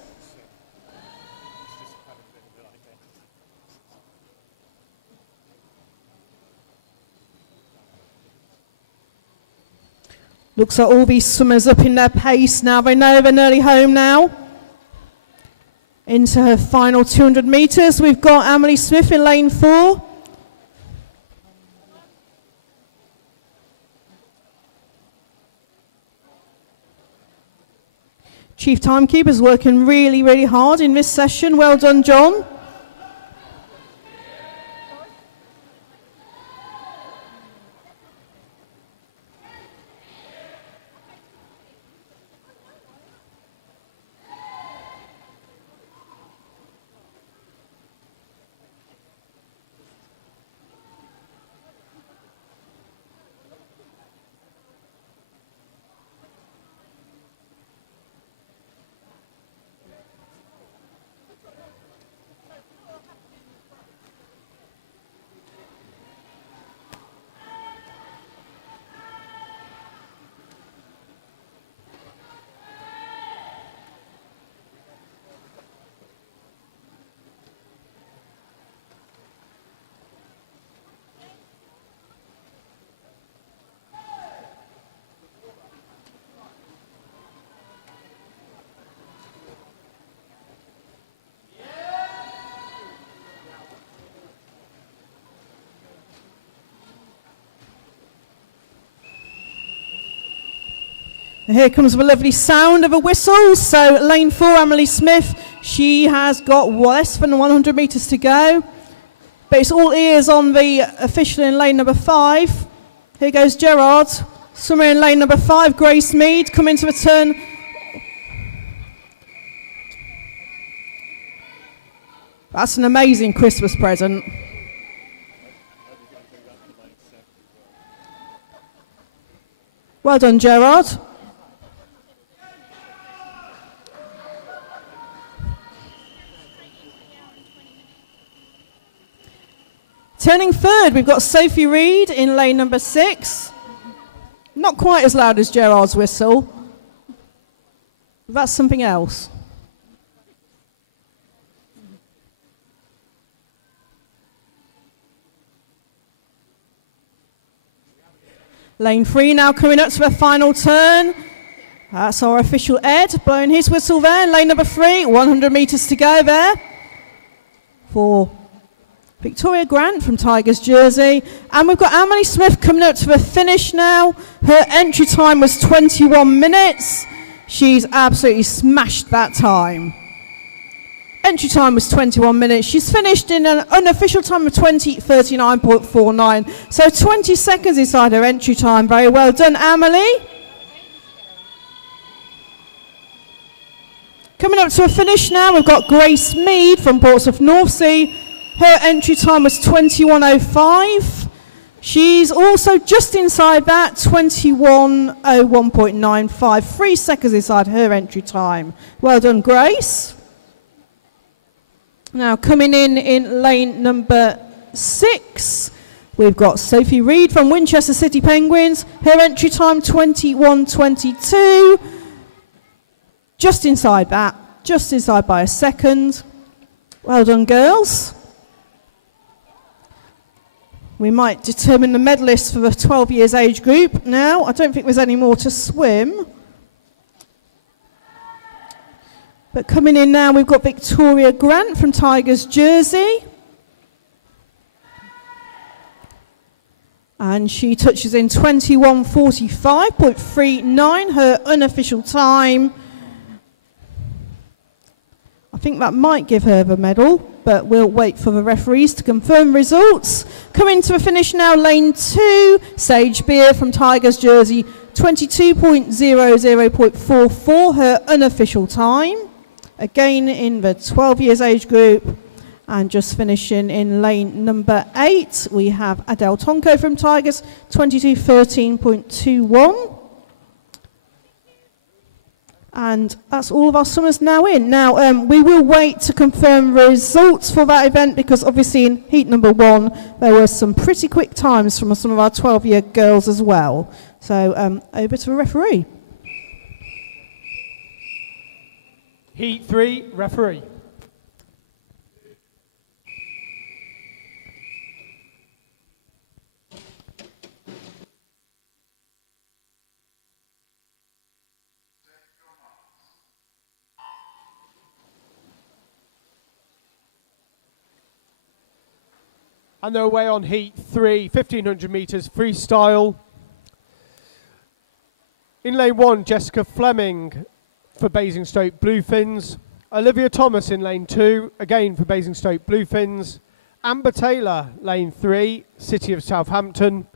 Looks like all these swimmers up in their pace now. They know they're nearly home now. Into her final 200 metres. We've got Emily Smith in lane 4. Chief Timekeeper's working really, really hard in this session. Well done, John. Here comes the lovely sound of a whistle. So lane 4, Emily Smith, she has got less than 100 metres to go. But it's all ears on the official in lane number 5. Here goes Gerard. Swimmer in lane number 5, Grace Mead, coming to a turn. That's an amazing Christmas present. Well done, Gerard. Turning third, we've got Sophie Reed in lane number 6. Not quite as loud as Gerard's whistle. That's something else. Lane 3 now coming up to the final turn. That's our official Ed blowing his whistle there. Lane number 3, 100 metres to go there for Victoria Grant from Tigers jersey. And we've got Emily Smith coming up to the finish now. Her entry time was 21 minutes. She's absolutely smashed that time. Entry time was 21 minutes. She's finished in an unofficial time of 20:39.49. So 20 seconds inside her entry time. Very well done, Amelie. Coming up to a finish now, we've got Grace Mead from Portsmouth North Sea. Her entry time was 21:05. She's also just inside that, 21:01.95. 3 seconds inside her entry time. Well done, Grace. Now coming in lane number 6, we've got Sophie Reed from Winchester City Penguins. Her entry time 21:22. Just inside that, just inside by a second. Well done, girls. We might determine the medalists for the 12 years age group now. I don't think there's any more to swim. But coming in now, we've got Victoria Grant from Tigers jersey. And she touches in 21:45.39, her unofficial time. I think that might give her the medal, but we'll wait for the referees to confirm results. Coming to a finish now, lane 2, Sage Beer from Tigers jersey, 22:00.44, her unofficial time. Again in the 12 years age group. And just finishing in lane number 8, we have Adele Tonko from Tigers, 22:13.21. And that's all of our swimmers now in. Now, we will wait to confirm results for that event because obviously in heat number 1, there were some pretty quick times from some of our 12-year girls as well. So over to the referee. Heat 3, referee. And they're away on heat 3, 1500 metres freestyle. In lane 1, Jessica Fleming for Basingstoke Bluefins. Olivia Thomas in lane 2, again for Basingstoke Bluefins. Amber Taylor, lane 3, City of Southampton.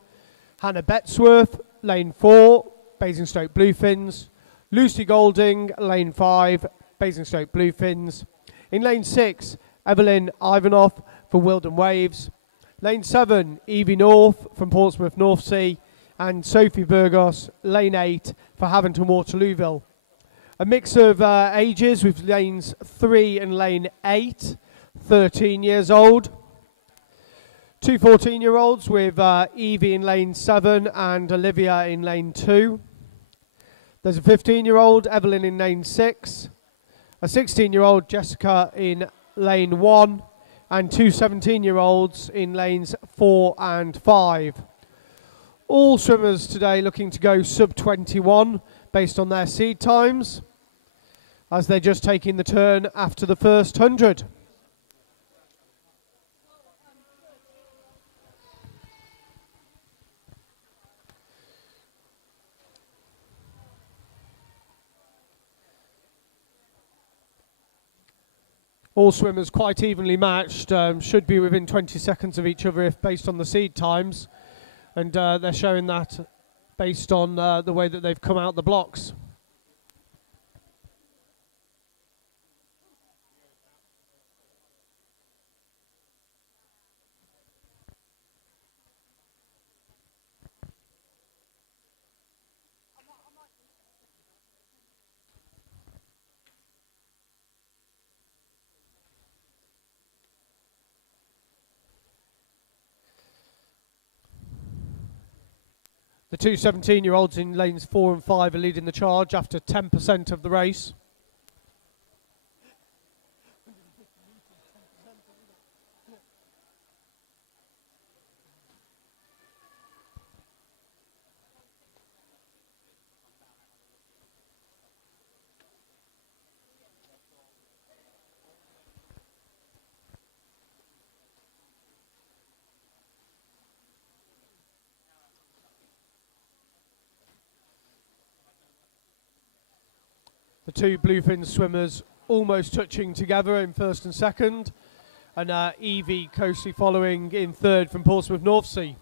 Hannah Betsworth, lane 4, Basingstoke Bluefins. Lucy Golding, lane 5, Basingstoke Bluefins. In lane 6, Evelyn Ivanoff for Wilden Waves. Lane 7, Evie North from Portsmouth North Sea. And Sophie Burgos, lane 8 for Havant and Waterlooville. A mix of ages with lanes 3 and lane 8, 13 years old. 2 14-year-olds with Evie in lane 7 and Olivia in lane 2. There's a 15-year-old, Evelyn in lane 6. A 16-year-old, Jessica in lane 1. And 2 17-year-olds in lanes 4 and 5. All swimmers today looking to go sub-21 based on their seed times, as they're just taking the turn after the first 100. All swimmers quite evenly matched, should be within 20 seconds of each other if based on the seed times. And they're showing that based on the way that they've come out the blocks. The two 17-year-olds in lanes 4 and 5 are leading the charge after 10% of the race. The two bluefin swimmers almost touching together in first and second, and Evie closely following in third from Portsmouth North Sea.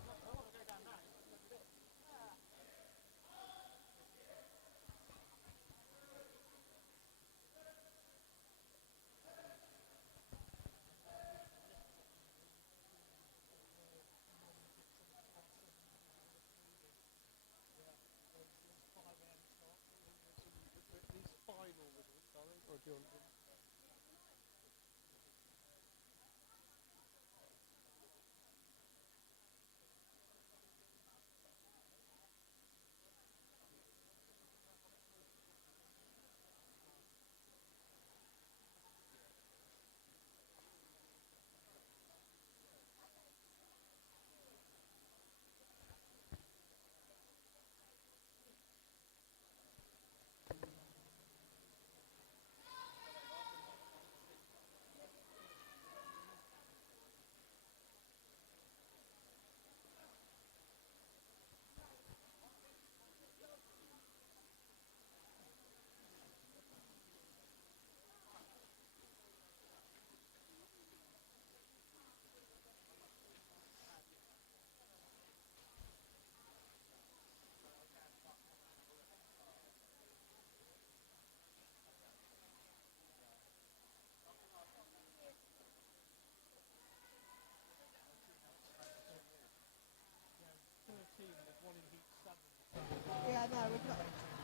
Yeah, no, we've got.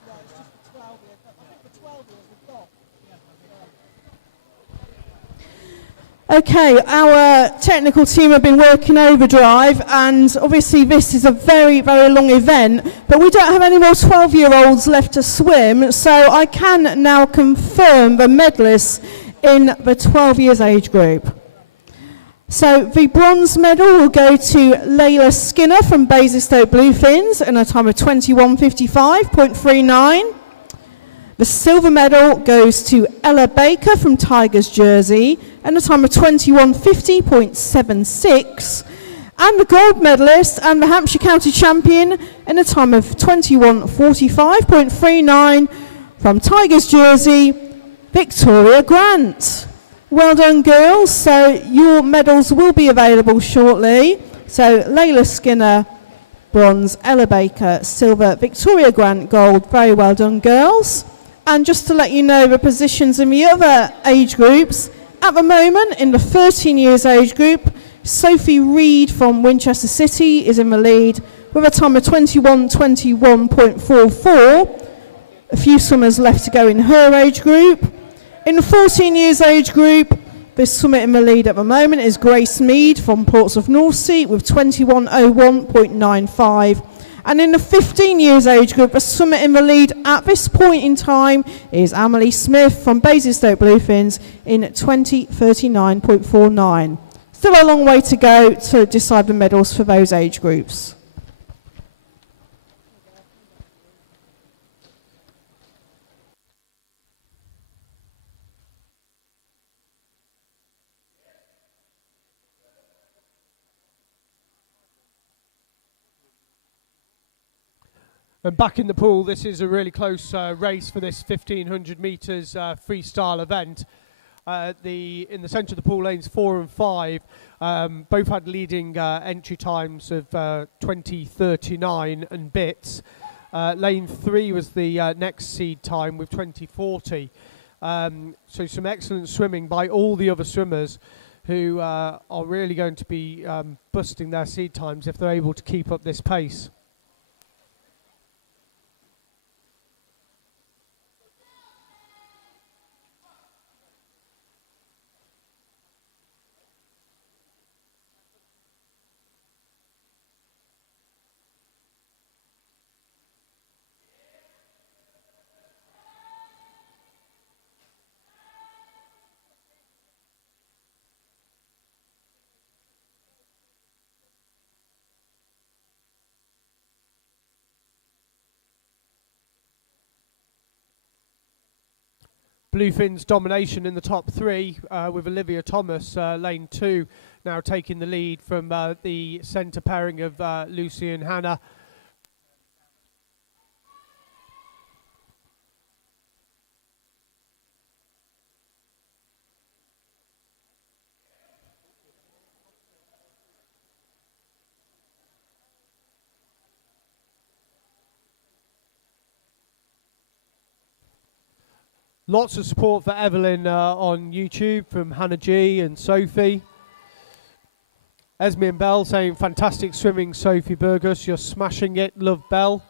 No, it's just the 12 years. I think the 12 years we've got. Okay, our technical team have been working overdrive, and obviously this is a very, very long event, but we don't have any more 12-year-olds left to swim, so I can now confirm the medalists in the 12 years age group. So the bronze medal will go to Layla Skinner from Basingstoke Bluefins in a time of 21:55.39. The silver medal goes to Ella Baker from Tigers Jersey in a time of 21:50.76. And the gold medalist and the Hampshire County champion in a time of 21:45.39 from Tigers Jersey, Victoria Grant. Well done, girls. So your medals will be available shortly. So Layla Skinner, bronze, Ella Baker, silver, Victoria Grant, gold. Very well done, girls. And just to let you know the positions in the other age groups, at the moment in the 13 years age group, Sophie Reed from Winchester City is in the lead with a time of 21:21.44. A few swimmers left to go in her age group. In the 14 years age group, the swimmer in the lead at the moment is Grace Mead from Portsmouth North Sea with 21:01.95. And in the 15 years age group, the swimmer in the lead at this point in time is Amelie Smith from Basingstoke Bluefins in 20:39.49. Still a long way to go to decide the medals for those age groups. And back in the pool, this is a really close race for this 1500 metres freestyle event. In the centre of the pool, lanes 4 and 5 both had leading entry times of 20:39 and bits. Lane 3 was the next seed time with 20:40. So some excellent swimming by all the other swimmers who are really going to be busting their seed times if they're able to keep up this pace. Bluefin's domination in the top three, with Olivia Thomas, lane 2, now taking the lead from the centre pairing of Lucy and Hannah. Lots of support for Evelyn on YouTube from Hannah G and Sophie. Esme and Belle saying, fantastic swimming, Sophie Burgos. You're smashing it. Love Belle.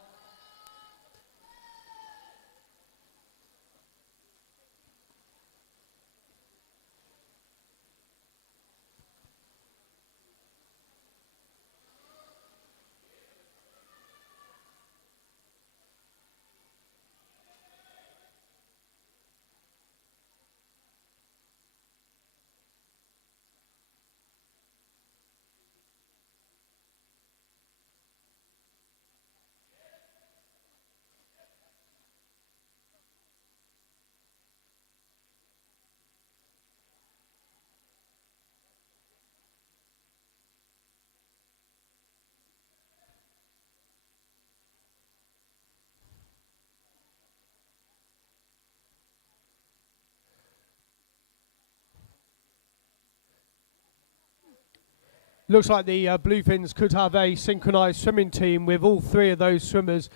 Looks like the Bluefins could have a synchronised swimming team with all three of those swimmers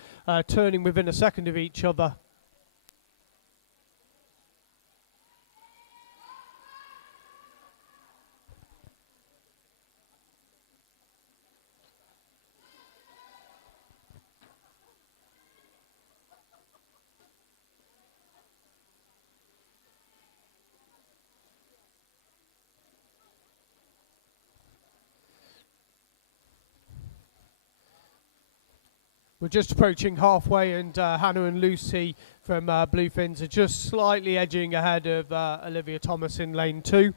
turning within a second of each other. We're just approaching halfway, and Hannah and Lucy from Bluefins are just slightly edging ahead of Olivia Thomas in lane 2.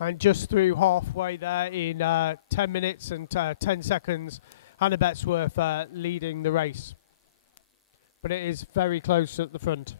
And just through halfway there in 10 minutes and 10 seconds, Hannah Bettsworth leading the race. But it is very close at the front.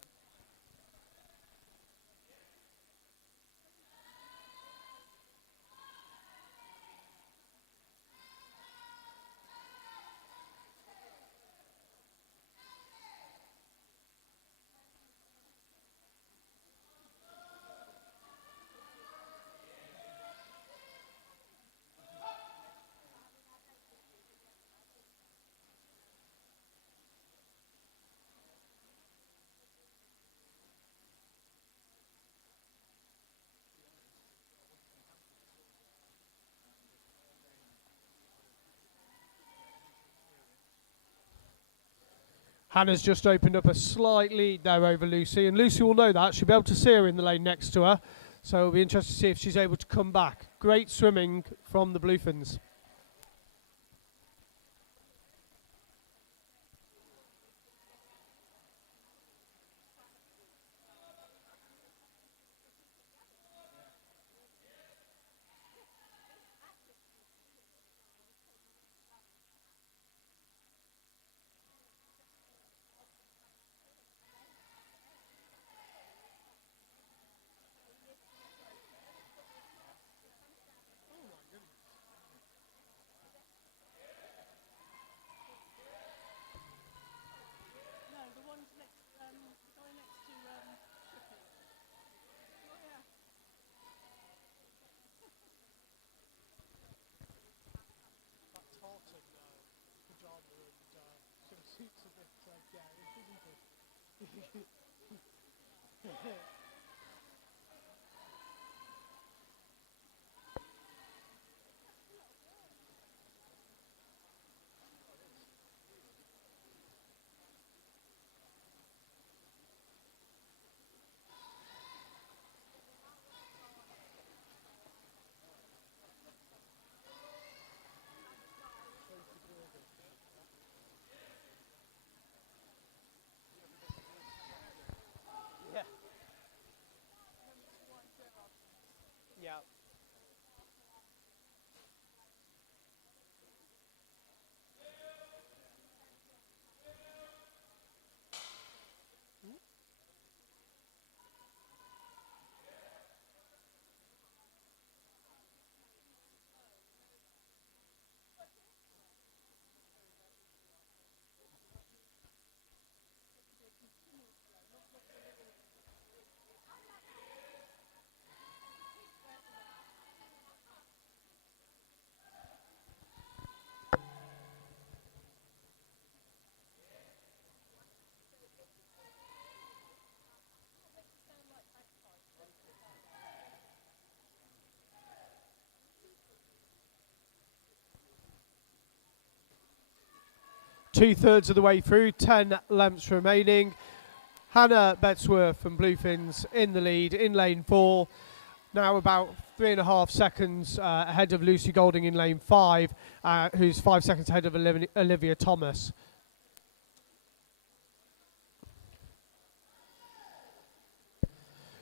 Hannah's just opened up a slight lead there over Lucy, and Lucy will know that. She'll be able to see her in the lane next to her, so it'll be interesting to see if she's able to come back. Great swimming from the Bluefins. Suits a bit garish, isn't it? 2/3 of the way through, 10 lengths remaining. Hannah Bettesworth from Bluefins in the lead in lane 4. Now about 3.5 seconds ahead of Lucy Golding in lane 5, who's 5 seconds ahead of Olivia Thomas.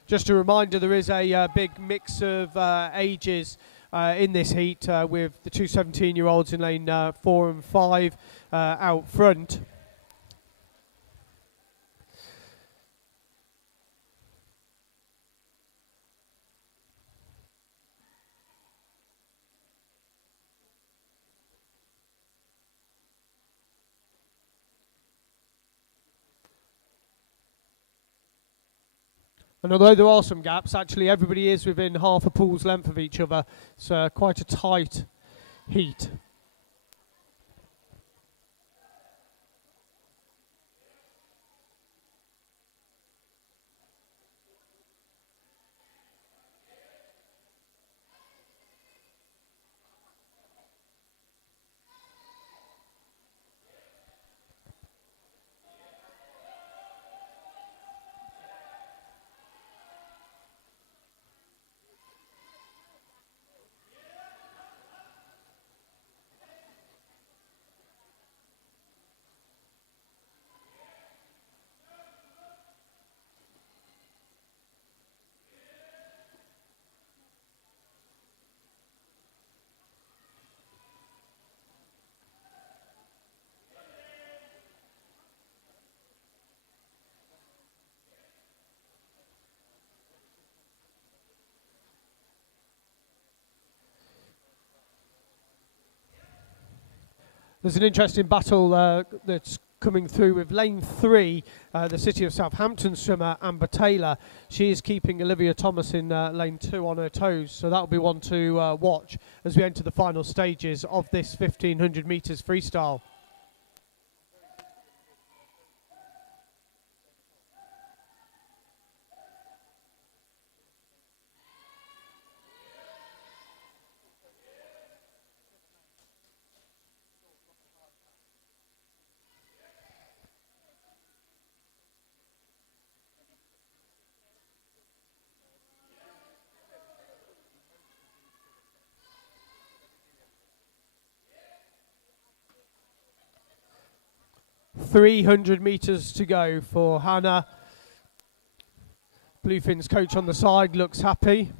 Just a reminder, there is a big mix of ages in this heat with the two 17-year-olds in lane 4 and 5 out front. And although there are some gaps, actually everybody is within half a pool's length of each other. It's quite a tight heat. There's an interesting battle that's coming through with lane 3, the City of Southampton swimmer Amber Taylor. She is keeping Olivia Thomas in lane 2 on her toes, so that'll be one to watch as we enter the final stages of this 1500 metres freestyle. .300 metres to go for Hannah. Bluefin's coach on the side looks happy.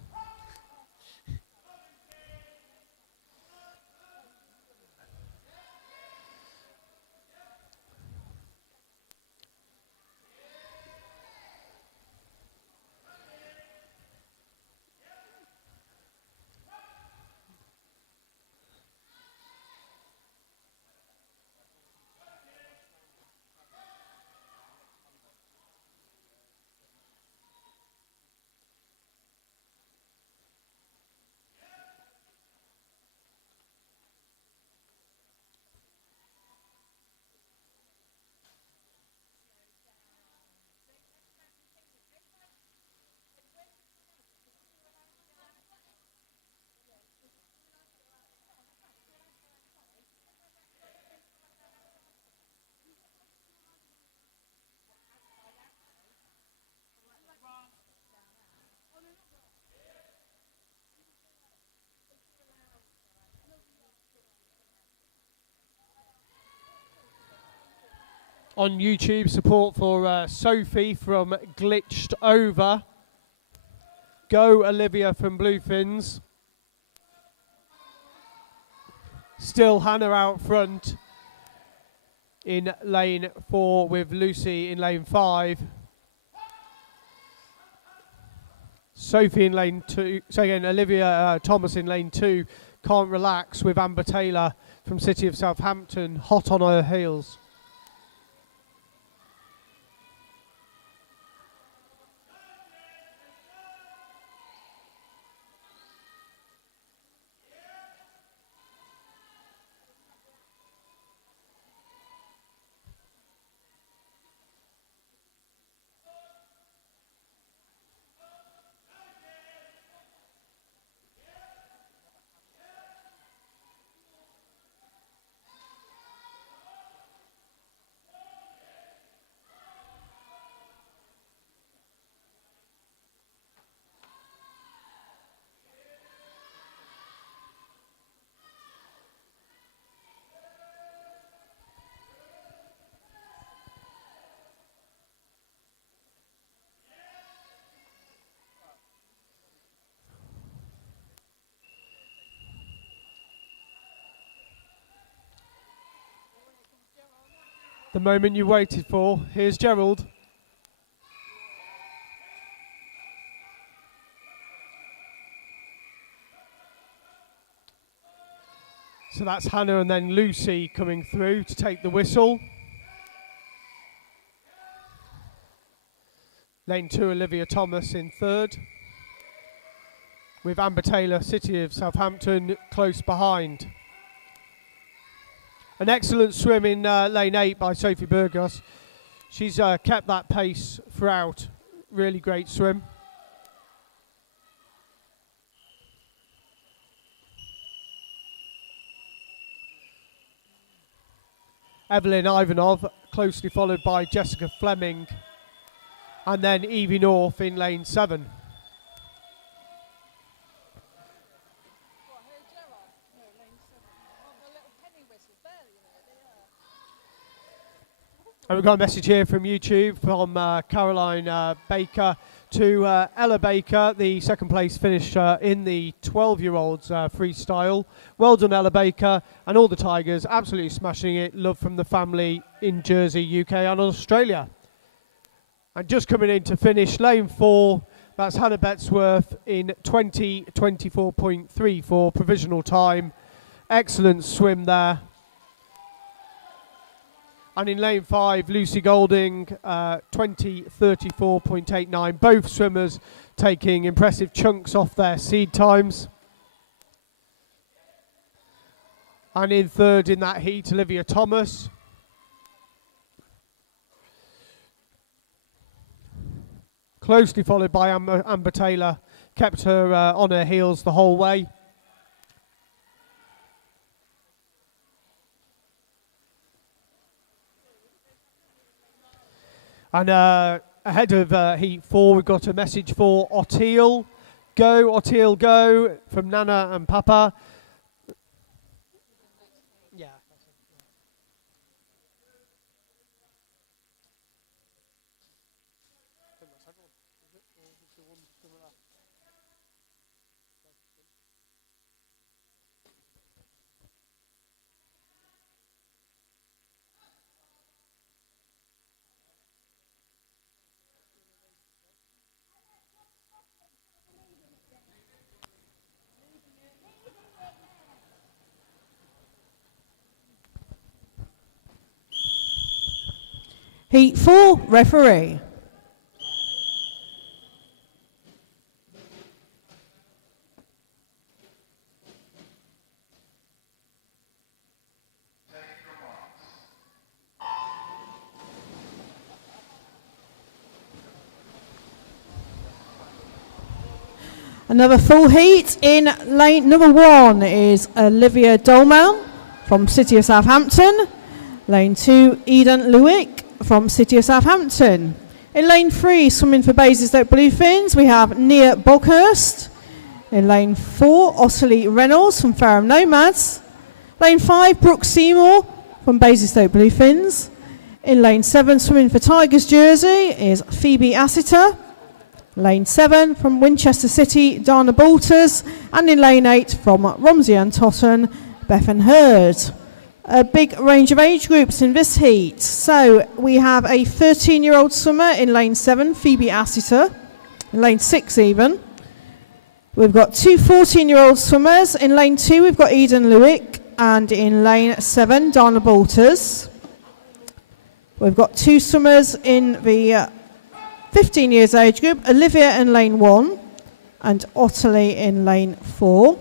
On YouTube, support for Sophie from Glitched Over. Go Olivia from Bluefins. Still Hannah out front in lane 4 with Lucy in lane 5. Sophie in lane 2. So again, Olivia Thomas in lane 2. Can't relax with Amber Taylor from City of Southampton hot on her heels. The moment you waited for. Here's Gerald. So that's Hannah and then Lucy coming through to take the whistle. Lane 2, Olivia Thomas in third, with Amber Taylor, City of Southampton, close behind. An excellent swim in lane 8 by Sophie Burgos. She's kept that pace throughout. Really great swim. Evelyn Ivanov, closely followed by Jessica Fleming, and then Evie North in lane 7. And we've got a message here from YouTube from Caroline Baker to Ella Baker, the second place finisher in the 12-year-olds freestyle. Well done, Ella Baker, and all the Tigers, absolutely smashing it. Love from the family in Jersey, UK and Australia. And just coming in to finish, lane 4, that's Hannah Betsworth in 20:24.3 for provisional time. Excellent swim there. And in lane 5, Lucy Golding, 20:34.89. Both swimmers taking impressive chunks off their seed times. And in third in that heat, Olivia Thomas. Closely followed by Amber Taylor, kept her on her heels the whole way. And ahead of Heat 4, we've got a message for Oteil. Go, Oteil, go, from Nana and Papa. Yeah. Heat 4, referee. Another full heat in lane number 1 is Olivia Dolman from City of Southampton. Lane 2, Eden Lewick from City of Southampton. In lane 3, swimming for Basingstoke Bluefins, we have Nia Boghurst. In lane 4, Ottilie Reynolds from Fareham Nomads. Lane 5, Brooke Seymour from Basingstoke Bluefins. In lane 7, swimming for Tigers Jersey is Phoebe Assiter. Lane 7 from Winchester City, Dana Balters. And in lane 8 from Romsey and Totten, Bethan Hurd. A big range of age groups in this heat. So we have a 13-year-old swimmer in lane 7, Phoebe Assiter, in lane 6 even. We've got two 14-year-old swimmers. In lane 2 we've got Eden Lewick, and in lane 7 Dana Balters. We've got two swimmers in the 15 years age group, Olivia in lane 1 and Ottilie in lane 4.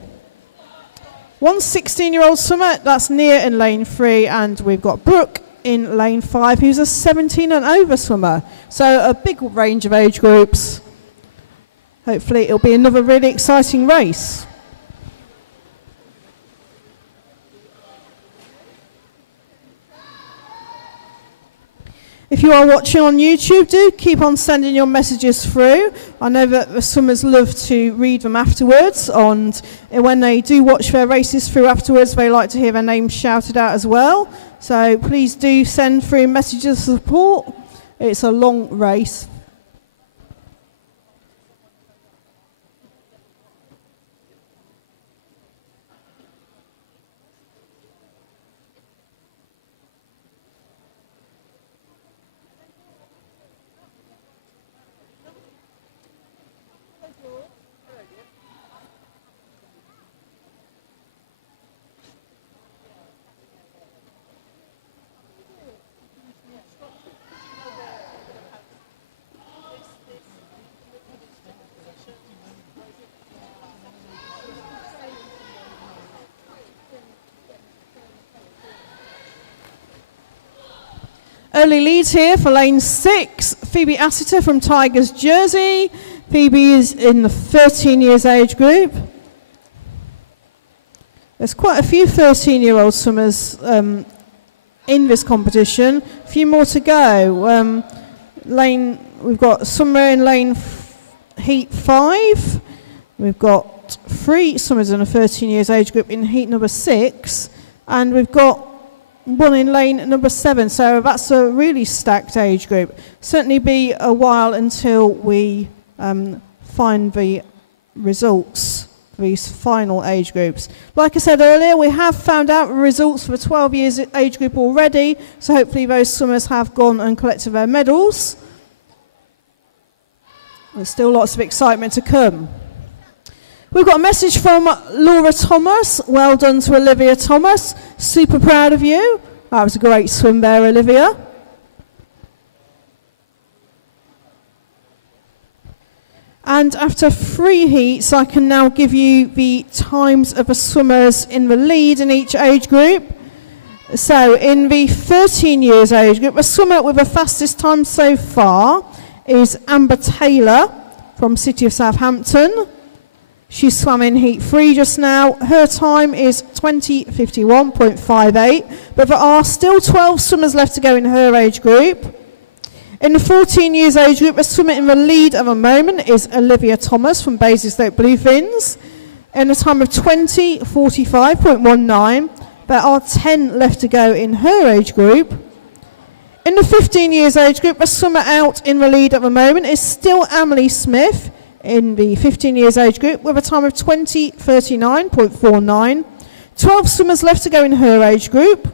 One 16-year-old swimmer, that's Nia in lane 3, and we've got Brooke in lane 5, who's a 17 and over swimmer. So a big range of age groups. Hopefully it'll be another really exciting race. If you are watching on YouTube, do keep on sending your messages through. I know that the swimmers love to read them afterwards, and when they do watch their races through afterwards, they like to hear their names shouted out as well. So please do send through messages of support. It's a long race. Early leads here for lane 6. Phoebe Assiter from Tigers Jersey. Phoebe is in the 13 years age group. There's quite a few 13-year-old swimmers in this competition. A few more to go. We've got somewhere in lane heat 5. We've got 3 swimmers in a 13 years age group in heat number 6. And we've got one in lane number 7. So that's a really stacked age group. Certainly be a while until we find the results for these final age groups. Like I said earlier, we have found out the results for the 12 years age group already. So hopefully those swimmers have gone and collected their medals. There's still lots of excitement to come. We've got a message from Laura Thomas. Well done to Olivia Thomas. Super proud of you. That was a great swim there, Olivia. And after 3 heats, I can now give you the times of the swimmers in the lead in each age group. So in the 13 years age group, the swimmer with the fastest time so far is Amber Taylor from City of Southampton. She swam in heat 3 just now. Her time is 20:51.58, but there are still 12 swimmers left to go in her age group. In the 14 years age group, the swimmer in the lead at the moment is Olivia Thomas from Basingstoke Bluefins in a time of 20:45.19. There are 10 left to go in her age group. In the 15 years age group, the swimmer out in the lead at the moment is still Emily Smith in the 15 years age group with a time of 20:39.49. 12 swimmers left to go in her age group.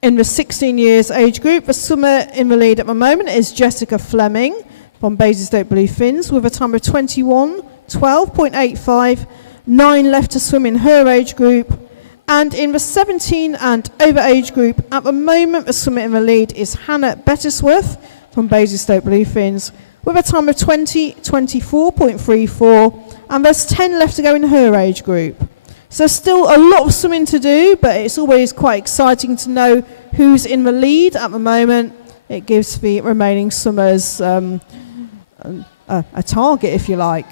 In the 16 years age group, the swimmer in the lead at the moment is Jessica Fleming from Basingstoke Bluefins with a time of 21:12.85. 9 left to swim in her age group. And in the 17 and over age group, at the moment, the swimmer in the lead is Hannah Bettisworth from Basingstoke Bluefins with a time of 20:24.34. And there's 10 left to go in her age group. So still a lot of swimming to do, but it's always quite exciting to know who's in the lead at the moment. It gives the remaining swimmers a target, if you like.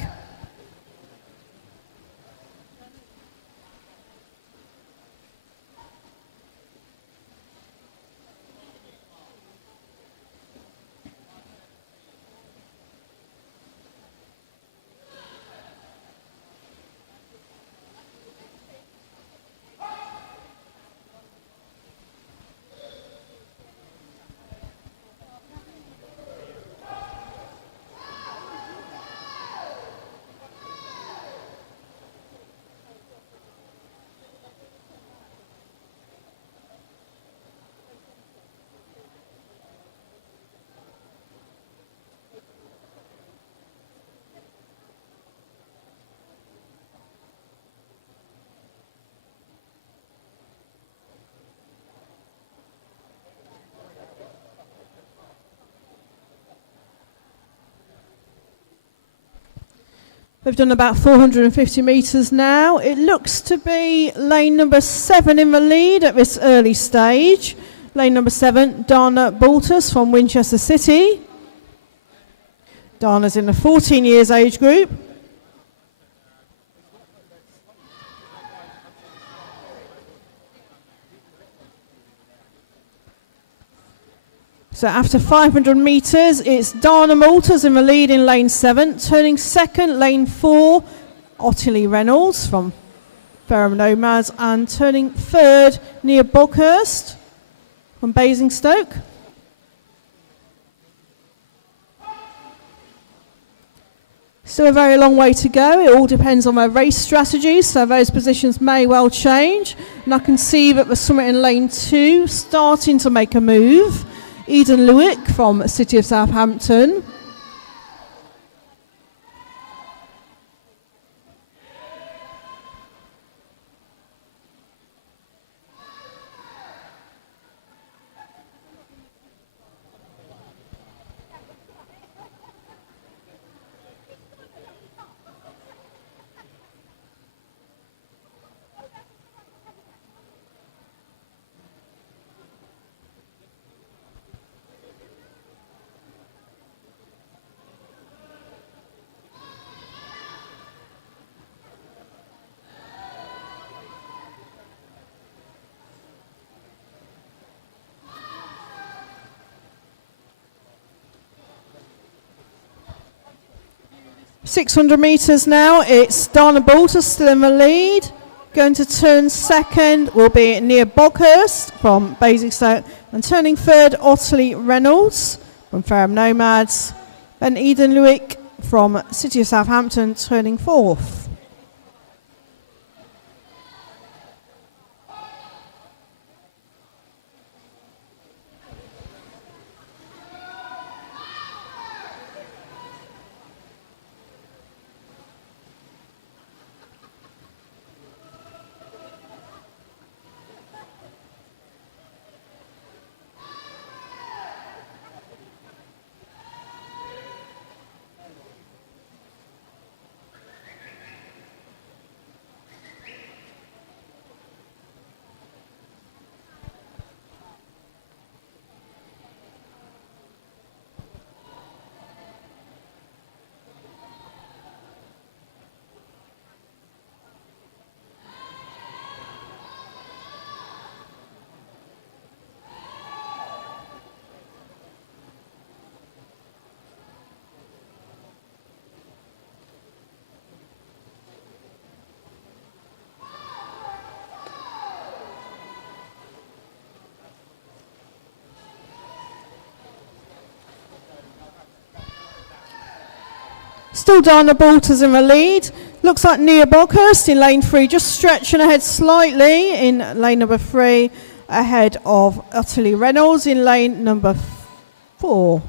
We've done about 450 metres now. It looks to be lane number 7 in the lead at this early stage. Lane number 7, Dana Baltus from Winchester City. Dana's in the 14 years age group. So after 500 metres, it's Dana Malters in the lead in lane 7. Turning second, lane 4, Ottilie Reynolds from Ferrum Nomads. And turning third, Nia Boghurst from Basingstoke. Still a very long way to go. It all depends on their race strategies, so those positions may well change. And I can see that the swimmer in lane 2 starting to make a move. Eden Lewick from City of Southampton. 600 metres now, it's Dana Bolter still in the lead. Going to turn second will be Nia Boghurst from Basingstoke, and turning third, Ottilie Reynolds from Fareham Nomads, and Eden Lewick from City of Southampton turning fourth. Still Dana Bolter's in the lead. Looks like Nia Boghurst in lane 3, just stretching ahead slightly in lane number 3, ahead of Ottilie Reynolds in lane number 4.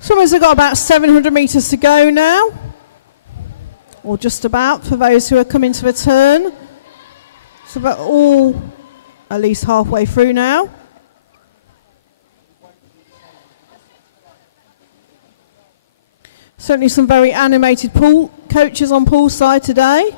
Swimmers have got about 700 metres to go now, or just about, for those who are coming to the turn. So they're all at least halfway through now. Certainly some very animated pool coaches on poolside today.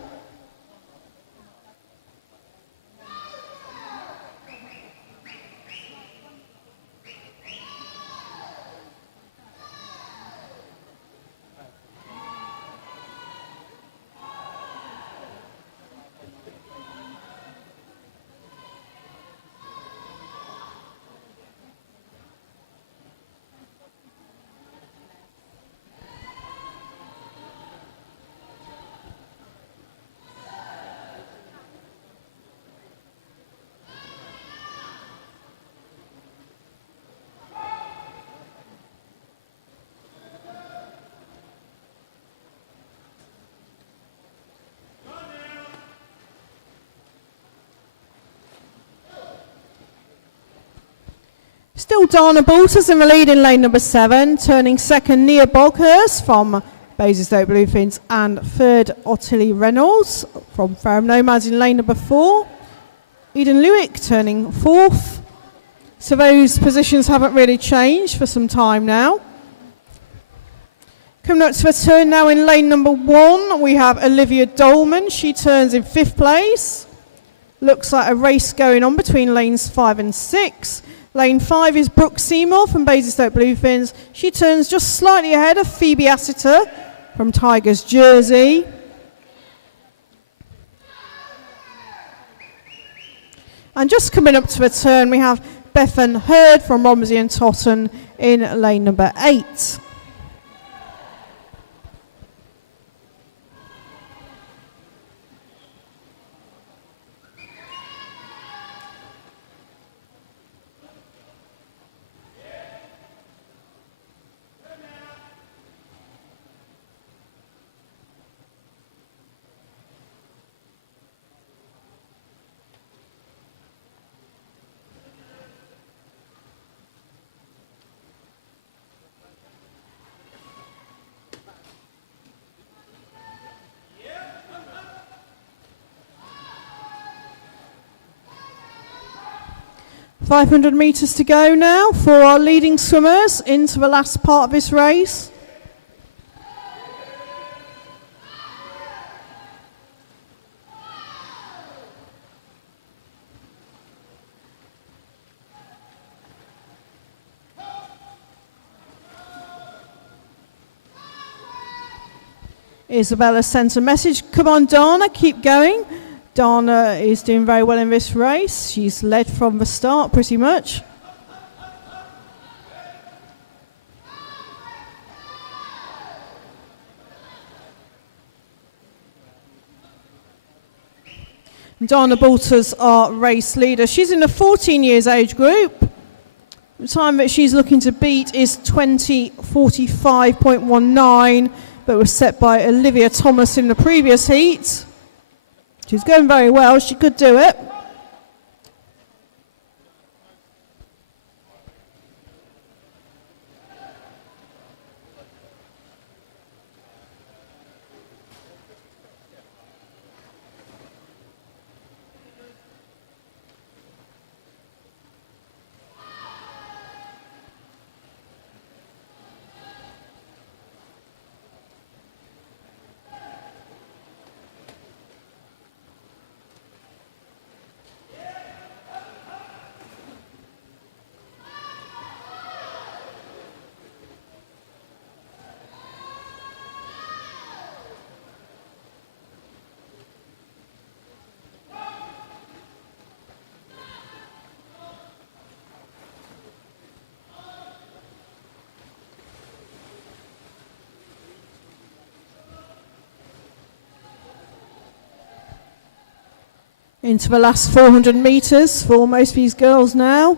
Still Dana Bolter's in the lead in lane number 7, turning second Nia Boghurst from Basingstoke Bluefins, and third Ottilie Reynolds from Fareham Nomads in lane number 4. Eden Lewick turning fourth. So those positions haven't really changed for some time now. Coming up to the turn now in lane number 1, we have Olivia Dolman. She turns in 5th place. Looks like a race going on between lanes 5 and 6. Lane 5 is Brooke Seymour from Basingstoke Bluefins. She turns just slightly ahead of Phoebe Assiter from Tigers Jersey. And just coming up to the turn, we have Bethan Hurd from Romsey and Totten in lane number 8. .500 metres to go now for our leading swimmers into the last part of this race. Isabella sent a message, come on Dana, keep going. Dana is doing very well in this race. She's led from the start pretty much. Dana Bolters, our race leader. She's in the 14 years age group. The time that she's looking to beat is 20:45.19, but was set by Olivia Thomas in the previous heat. She's going very well, she could do it. Into the last 400 metres for most of these girls now.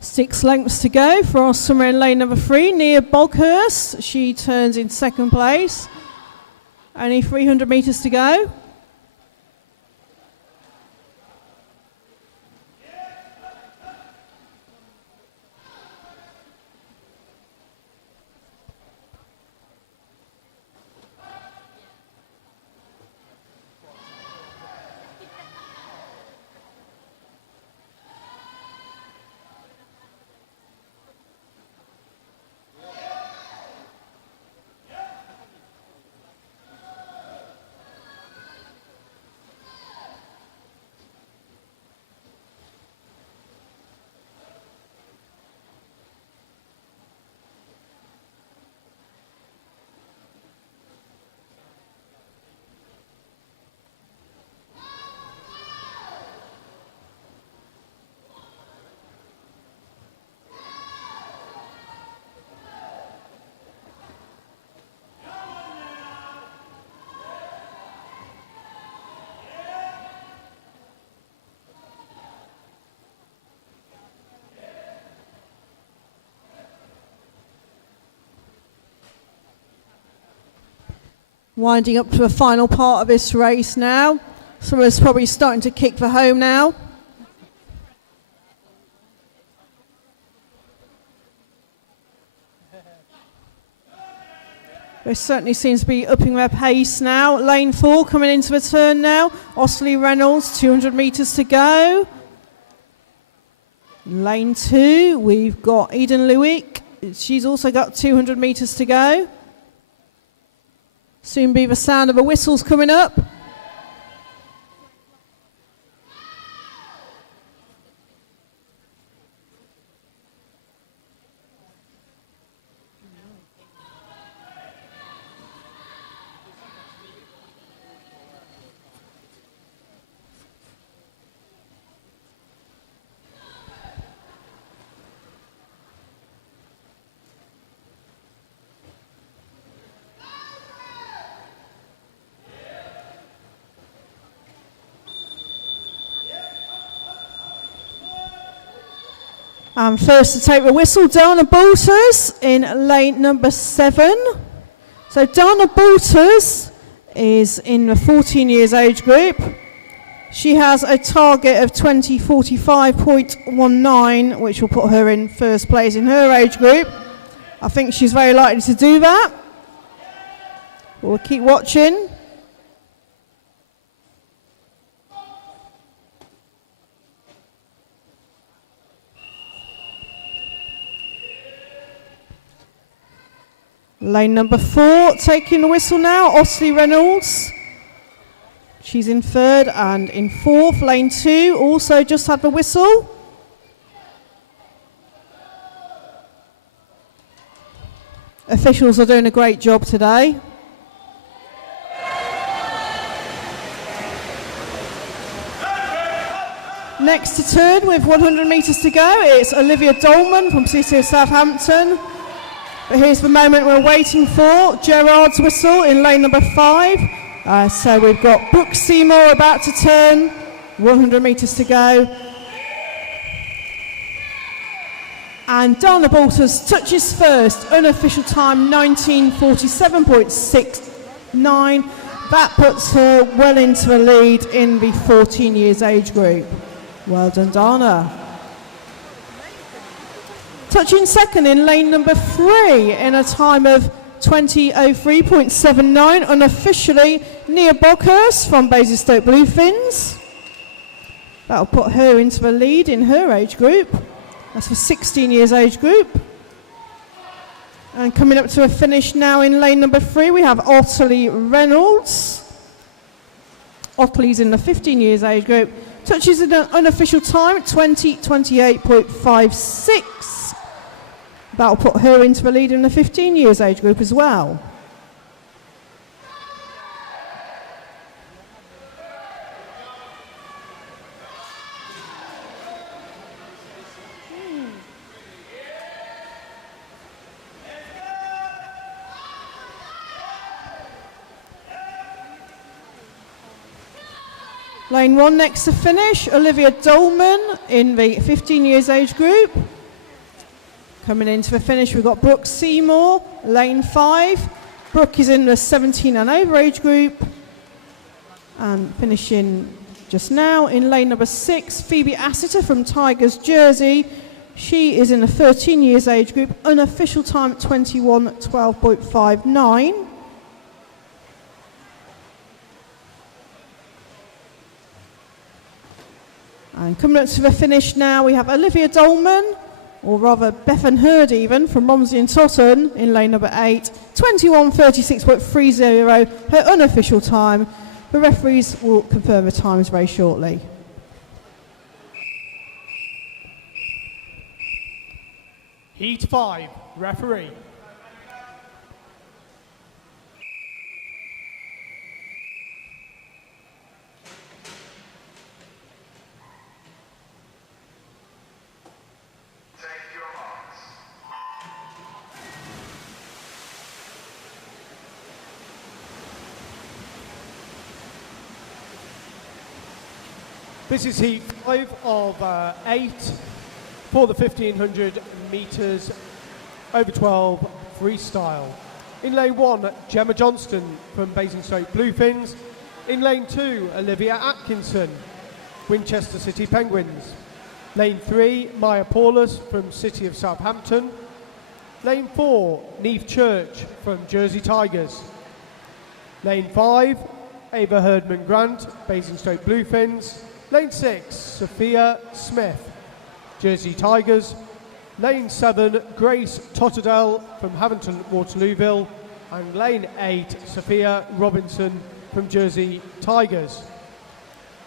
Six lengths to go for our swimmer in lane number 3, Nia Boghurst. She turns in second place. Only 300 metres to go. Winding up to the final part of this race now. Someone's probably starting to kick for home now. There certainly seems to be upping their pace now. Lane 4 coming into the turn now. Osley Reynolds, 200 metres to go. Lane 2, we've got Eden Lewick. She's also got 200 metres to go. Soon be the sound of a whistle's coming up. And first to take the whistle, Dana Bolters in lane number 7. So Dana Bolters is in the 14 years age group. She has a target of 20:45.19, which will put her in first place in her age group. I think she's very likely to do that. We'll keep watching. Lane number 4, taking the whistle now, Osley Reynolds. She's in third and in fourth. Lane 2 also just had the whistle. Officials are doing a great job today. Next to turn with 100 metres to go, it's Olivia Dolman from City of Southampton. But here's the moment we're waiting for, Gerard's whistle in lane number 5. So we've got Brooke Seymour about to turn, 100 metres to go. And Dana Bolters touches first, unofficial time 19:47.69. That puts her well into the lead in the 14 years age group. Well done, Dana. Touching second in lane number 3 in a time of 20:03.79, unofficially Nia Boghurst from Basingstoke Bluefins. That'll put her into the lead in her age group. That's for 16 years age group. And coming up to a finish now in lane number 3, we have Otley Reynolds. Otley's in the 15 years age group. Touches in an unofficial time, 20:28.56. That'll put her into the lead in the 15 years age group as well. Lane 1 next to finish, Olivia Dolman in the 15 years age group. Coming into the finish, we've got Brooke Seymour, lane 5. Brooke is in the 17 and over age group. And finishing just now in lane number 6, Phoebe Assiter from Tigers Jersey. She is in the 13 years age group, unofficial time at 21:12.59. And coming up to the finish now, we have Olivia Dolman, or rather Bethan Hurd even, from Romsey and Totton in lane number 8, 21:36.30, her unofficial time. The referees will confirm the times very shortly. Heat 5, referee. This is heat 5 of 8 for the 1500 metres over 12 freestyle. In lane 1, Gemma Johnston from Basingstoke Bluefins. In lane 2, Olivia Atkinson, Winchester City Penguins. Lane 3, Maya Paulus from City of Southampton. Lane 4, Neve Church from Jersey Tigers. Lane 5, Ava Herdman Grant, Basingstoke Bluefins. Lane 6, Sophia Smith Jersey Tigers. Lane 7, Grace Totterdell from Havington Waterlooville. And lane 8, Sophia Robinson from Jersey Tigers.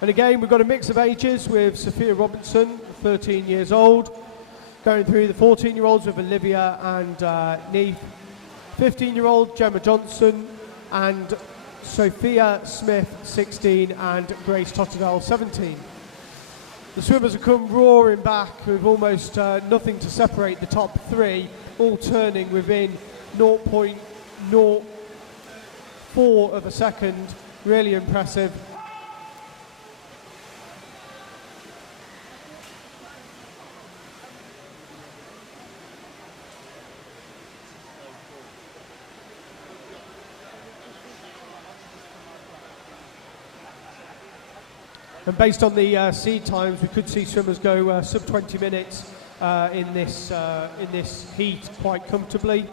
And again, we've got a mix of ages with Sophia Robinson, 13 years old, going through the 14-year-olds with Olivia and Neith, 15-year-old Gemma Johnson, and Sophia Smith, 16, and Grace Totterdell, 17. The swimmers have come roaring back with almost nothing to separate the top 3, all turning within 0.04 of a second. Really impressive. And based on the seed times, we could see swimmers go sub 20 minutes in this heat quite comfortably.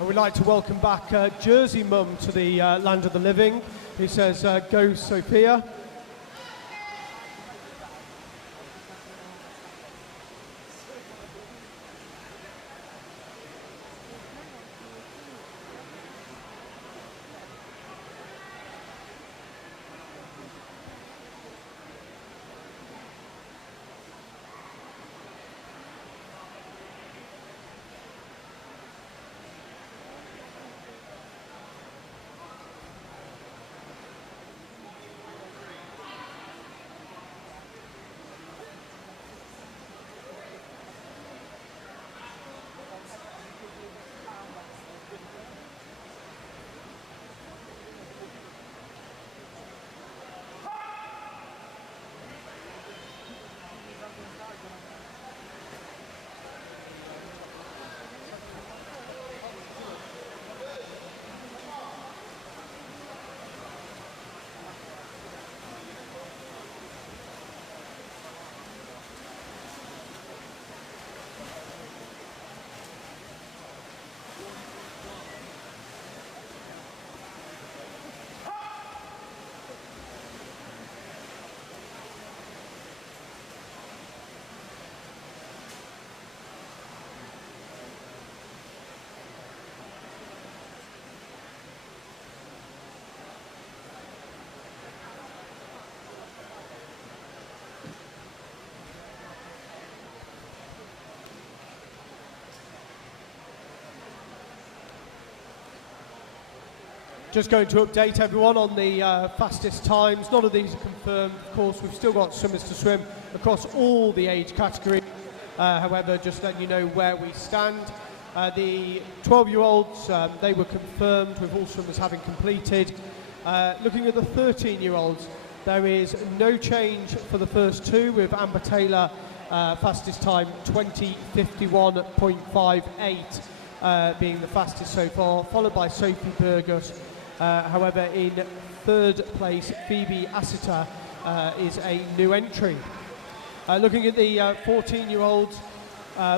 And we'd like to welcome back Jersey Mum to the land of the living, who says, go Sophia. Just going to update everyone on the fastest times. None of these are confirmed. Of course, we've still got swimmers to swim across all the age categories. However, just letting you know where we stand. The 12-year-olds, they were confirmed with all swimmers having completed. Looking at the 13-year-olds, there is no change for the first two, with Amber Taylor fastest time 20:51.58 being the fastest so far, followed by Sophie Burgos. However, in third place, Phoebe Assiter is a new entry. Looking at the 14-year-olds,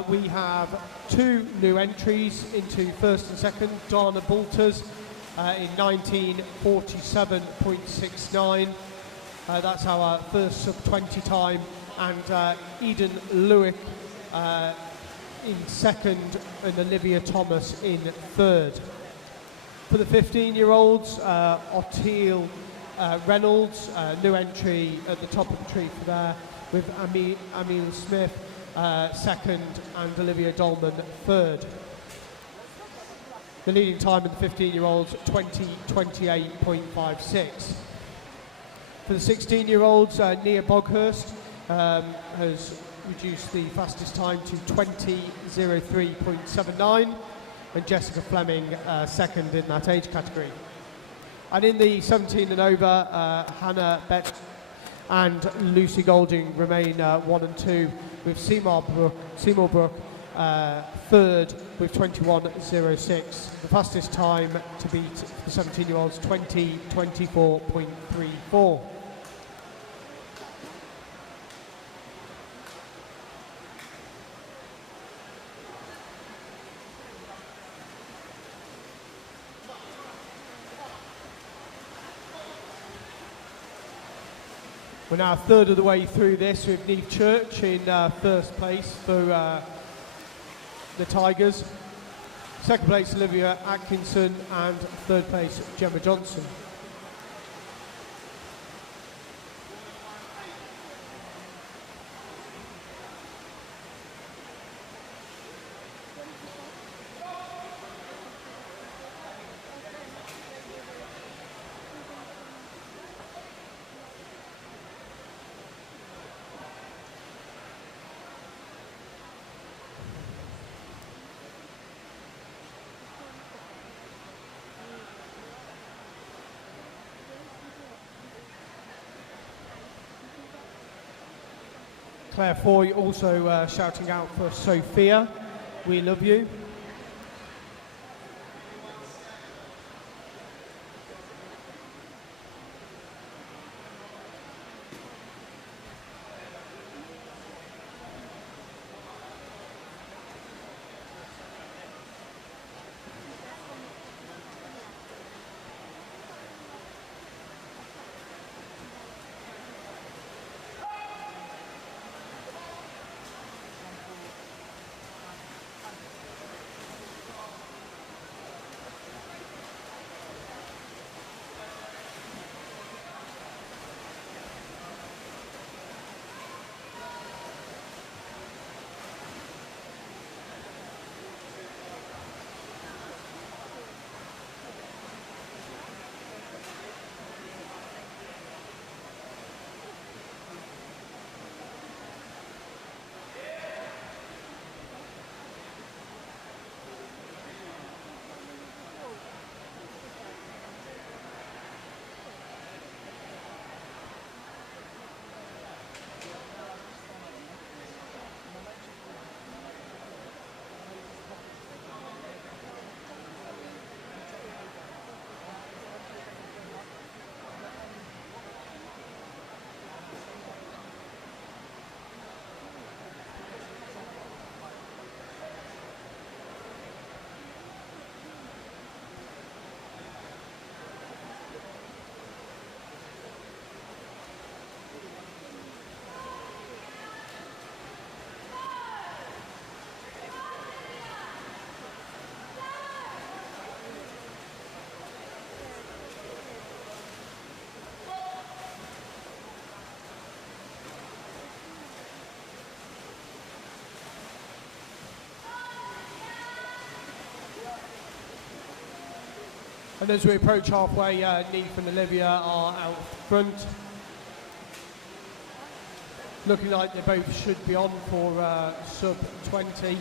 we have two new entries into first and second. Dana Bulters in 19:47.69. That's our first sub-20 time. And Eden Lewick in second, and Olivia Thomas in third. For the 15-year-olds, Oteil Reynolds, new entry at the top of the tree for there, with Emil Smith second and Olivia Dolman third. The leading time in the 15-year-olds, 20:28.56. For the 16-year-olds, Nia Boghurst has reduced the fastest time to 20:03.79, and Jessica Fleming second in that age category. And in the 17 and over, Hannah Bett and Lucy Golding remain 1 and 2, with Seymour Brook third with 21:06. The fastest time to beat for the 17-year-olds, 20:24.34. We're now a third of the way through this, with Neve Church in first place for the Tigers. Second place, Olivia Atkinson, and third place, Gemma Johnson. Claire Foy also shouting out for Sophia, we love you. And as we approach halfway, Neve and Olivia are out front. Looking like they both should be on for sub 20.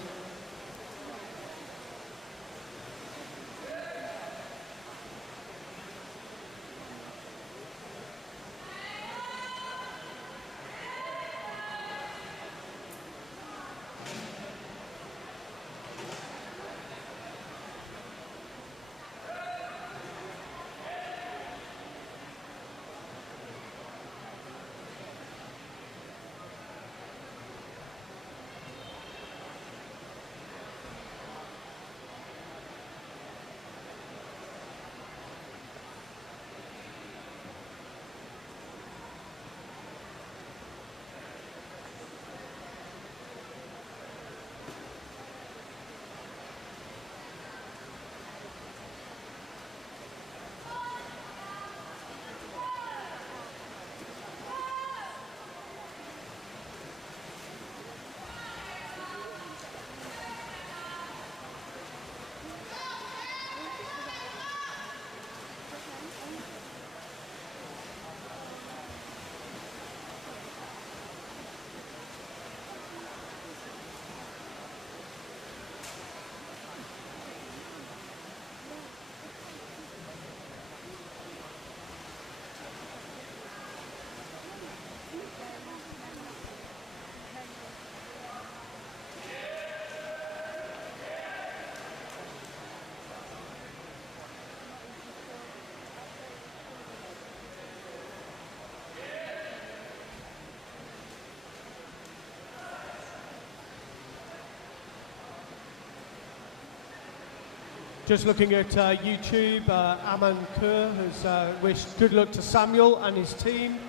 Just looking at YouTube, Aman Kur has wished good luck to Samuel and his team.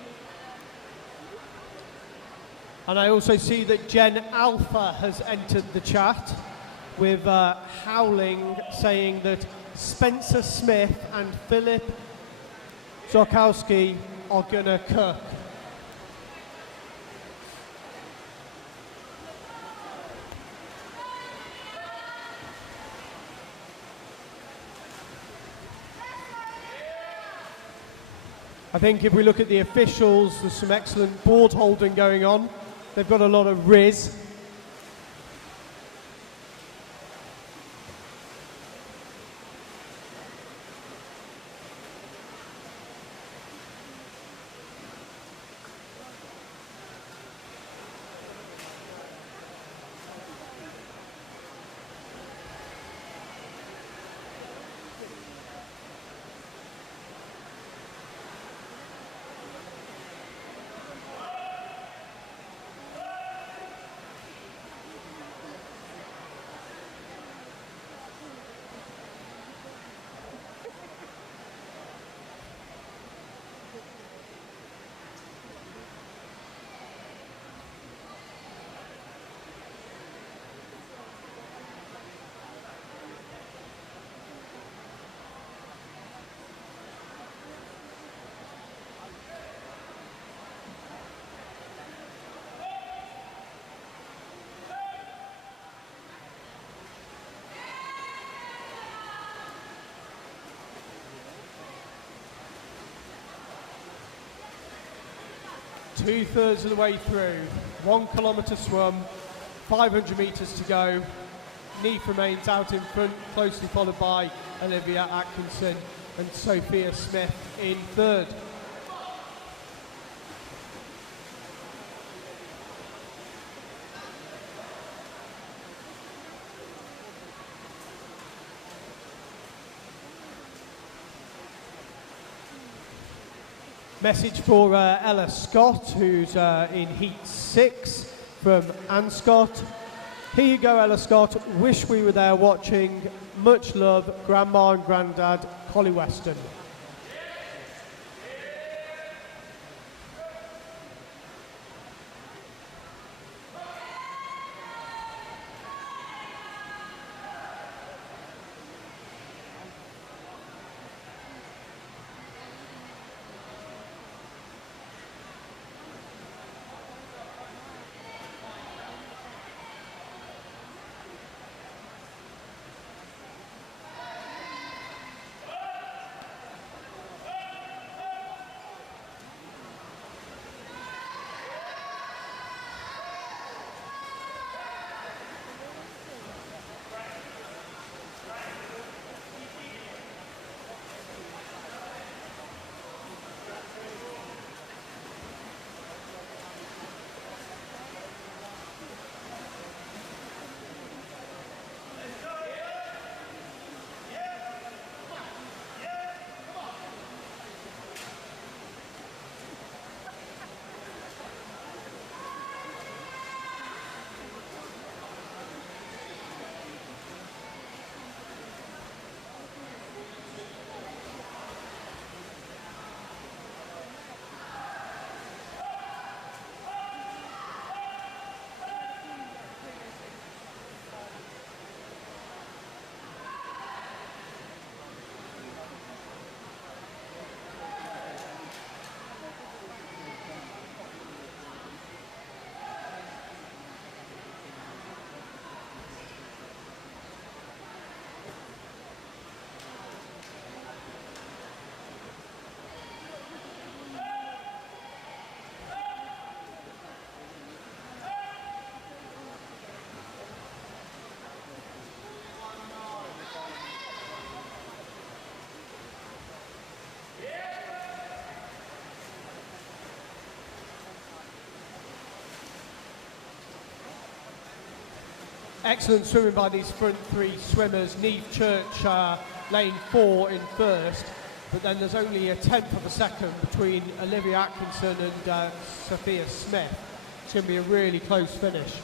And I also see that Jen Alpha has entered the chat with howling, saying that Spencer Smith and Philip Zokowski are gonna cook. I think if we look at the officials, there's some excellent board holding going on. They've got a lot of riz. Two-thirds of the way through, 1 kilometre swum, 500 metres to go. Neef remains out in front, closely followed by Olivia Atkinson and Sophia Smith in third. Message for Ella Scott, who's in Heat 6 from Ann Scott. Here you go, Ella Scott. Wish we were there watching. Much love, Grandma and Grandad, Collie Weston. Excellent swimming by these front three swimmers. Neve Church, lane 4 in first, but then there's only a tenth of a second between Olivia Atkinson and Sophia Smith. It's going to be a really close finish.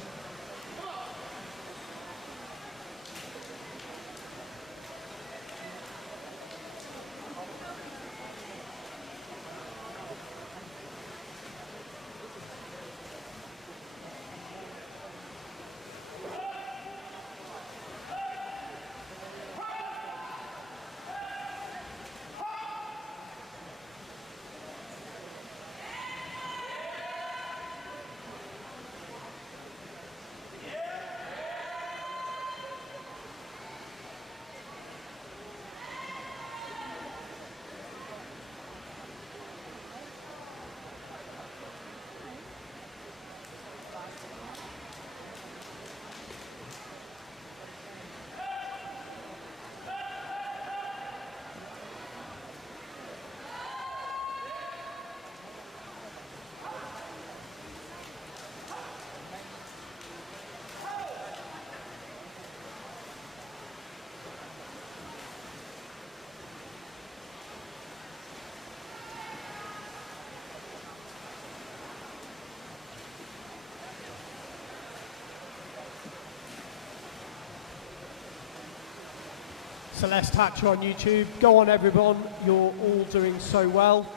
Celeste Hatcher on YouTube. Go on, everyone. You're all doing so well.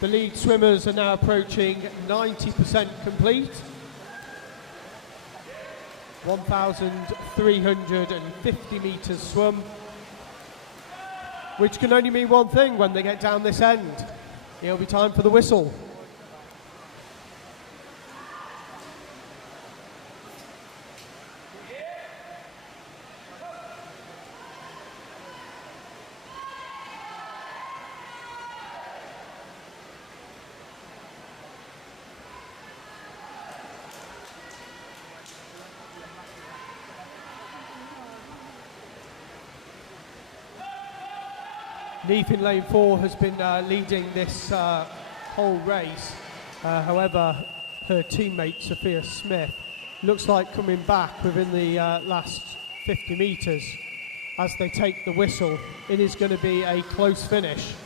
The lead swimmers are now approaching 90% complete. 1,350 metres swum, which can only mean one thing when they get down this end. It'll be time for the whistle. Neef in lane 4 has been leading this whole race. However, her teammate Sophia Smith looks like coming back within the last 50 metres as they take the whistle. It is going to be a close finish.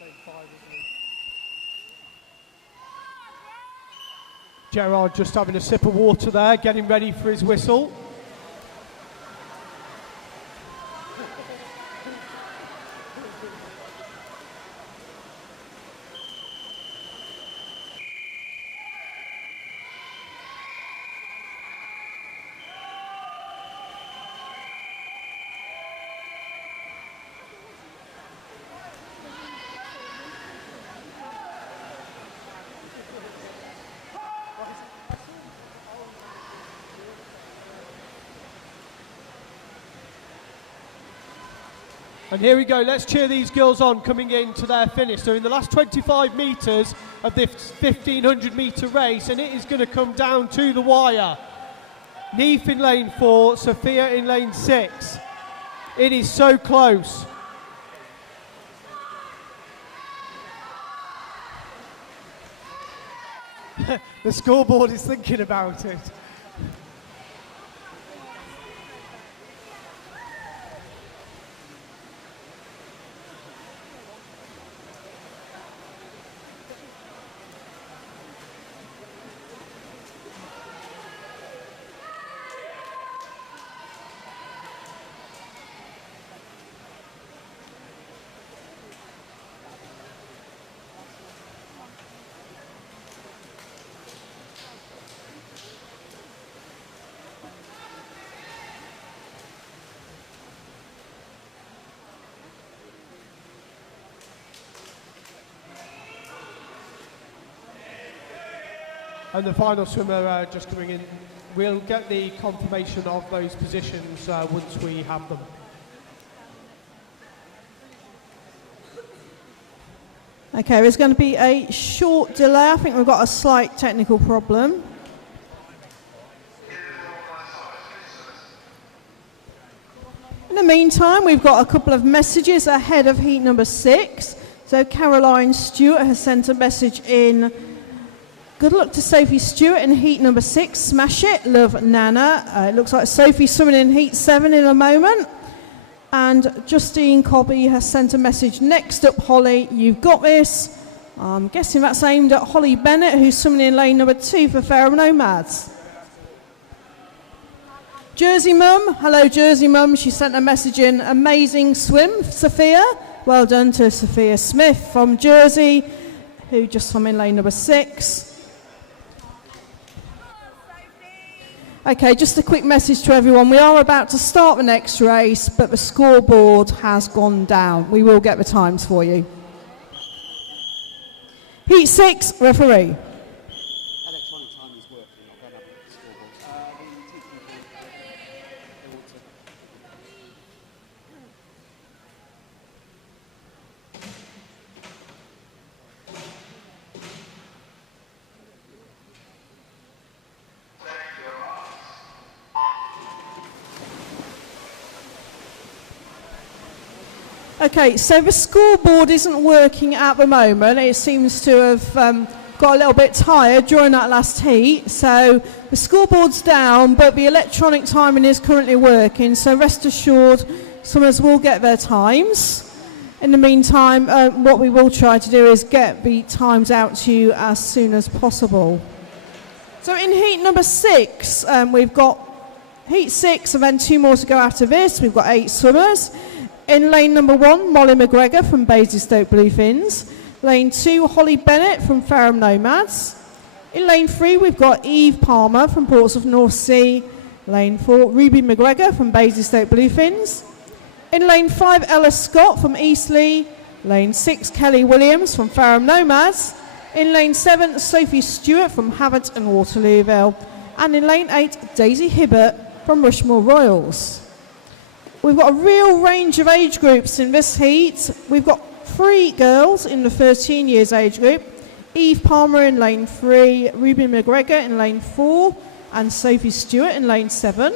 Lane 5, isn't he? Gerard just having a sip of water there, getting ready for his whistle. I saw him, I was like, oh, he's having a decent water, yeah. And here we go, let's cheer these girls on coming into their finish. So in the last 25 metres of this 1,500 metre race, and it is going to come down to the wire. Neef in lane 4, Sophia in lane 6. It is so close. The scoreboard is thinking about it. And the final swimmer just coming in. We'll get the confirmation of those positions once we have them. Okay, there's going to be a short delay. I think we've got a slight technical problem. In the meantime, we've got a couple of messages ahead of heat number 6. So Caroline Stewart has sent a message in. Good luck to Sophie Stewart in heat number 6. Smash it. Love, Nana. It looks like Sophie's swimming in heat 7 in a moment. And Justine Cobby has sent a message. Next up, Holly, you've got this. I'm guessing that's aimed at Holly Bennett, who's swimming in lane number 2 for Fairham Nomads. Jersey Mum. Hello, Jersey Mum. She sent a message in. Amazing swim, Sophia. Well done to Sophia Smith from Jersey, who just swam in lane number 6. Okay, just a quick message to everyone. We are about to start the next race, but the scoreboard has gone down. We will get the times for you. Heat 6, referee. Electronic time is working. I'll go and have a look at the scoreboard. The teaching call, they want to... Okay, so the scoreboard isn't working at the moment. It seems to have got a little bit tired during that last heat. So the scoreboard's down, but the electronic timing is currently working. So rest assured, swimmers will get their times. In the meantime, what we will try to do is get the times out to you as soon as possible. So in heat number 6, we've got heat 6 and then 2 more to go after this. We've got 8 swimmers. In lane number 1, Molly McGregor from Basingstoke Bluefins. Lane 2, Holly Bennett from Fareham Nomads. In lane 3, we've got Eve Palmer from Portsmouth North Sea. Lane 4, Ruby McGregor from Basingstoke Bluefins. In lane 5, Ella Scott from Eastleigh. Lane 6, Kelly Williams from Fareham Nomads. In lane 7, Sophie Stewart from Havant and Waterlooville. And in lane 8, Daisy Hibbert from Rushmore Royals. We've got a real range of age groups in this heat. We've got 3 girls in the 13 years age group. Eve Palmer in lane 3, Ruby McGregor in lane 4, and Sophie Stewart in lane 7.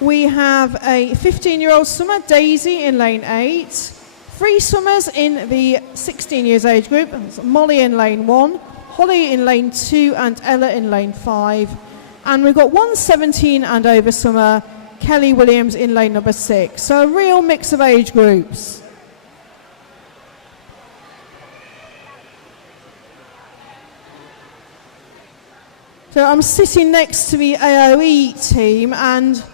We have a 15-year-old swimmer, Daisy, in lane 8. 3 swimmers in the 16 years age group. That's Molly in lane 1, Holly in lane 2, and Ella in lane 5. And we've got 1 17 and over swimmer, Kelly Williams, in lane number 6. So a real mix of age groups. So I'm sitting next to the AOE team and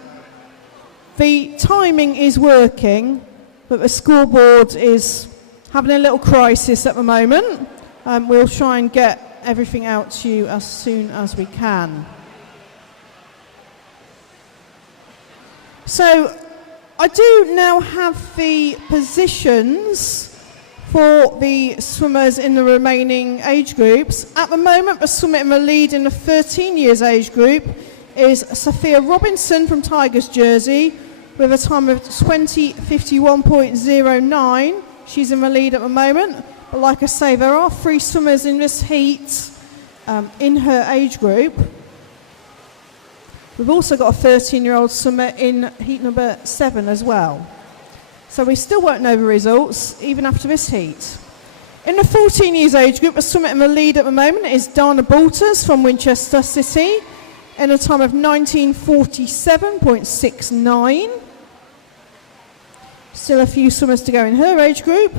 the timing is working, but the scoreboard is having a little crisis at the moment. We'll try and get everything out to you as soon as we can. So I do now have the positions for the swimmers in the remaining age groups. At the moment, the swimmer in the lead in the 13 years age group is Sophia Robinson from Tigers Jersey with a time of 20:51.09. She's in the lead at the moment. But like I say, there are 3 swimmers in this heat in her age group. We've also got a 13-year-old swimmer in heat number 7 as well. So we still won't know the results, even after this heat. In the 14 years age group, the swimmer in the lead at the moment is Dana Balters from Winchester City in a time of 19:47.69. Still a few swimmers to go in her age group.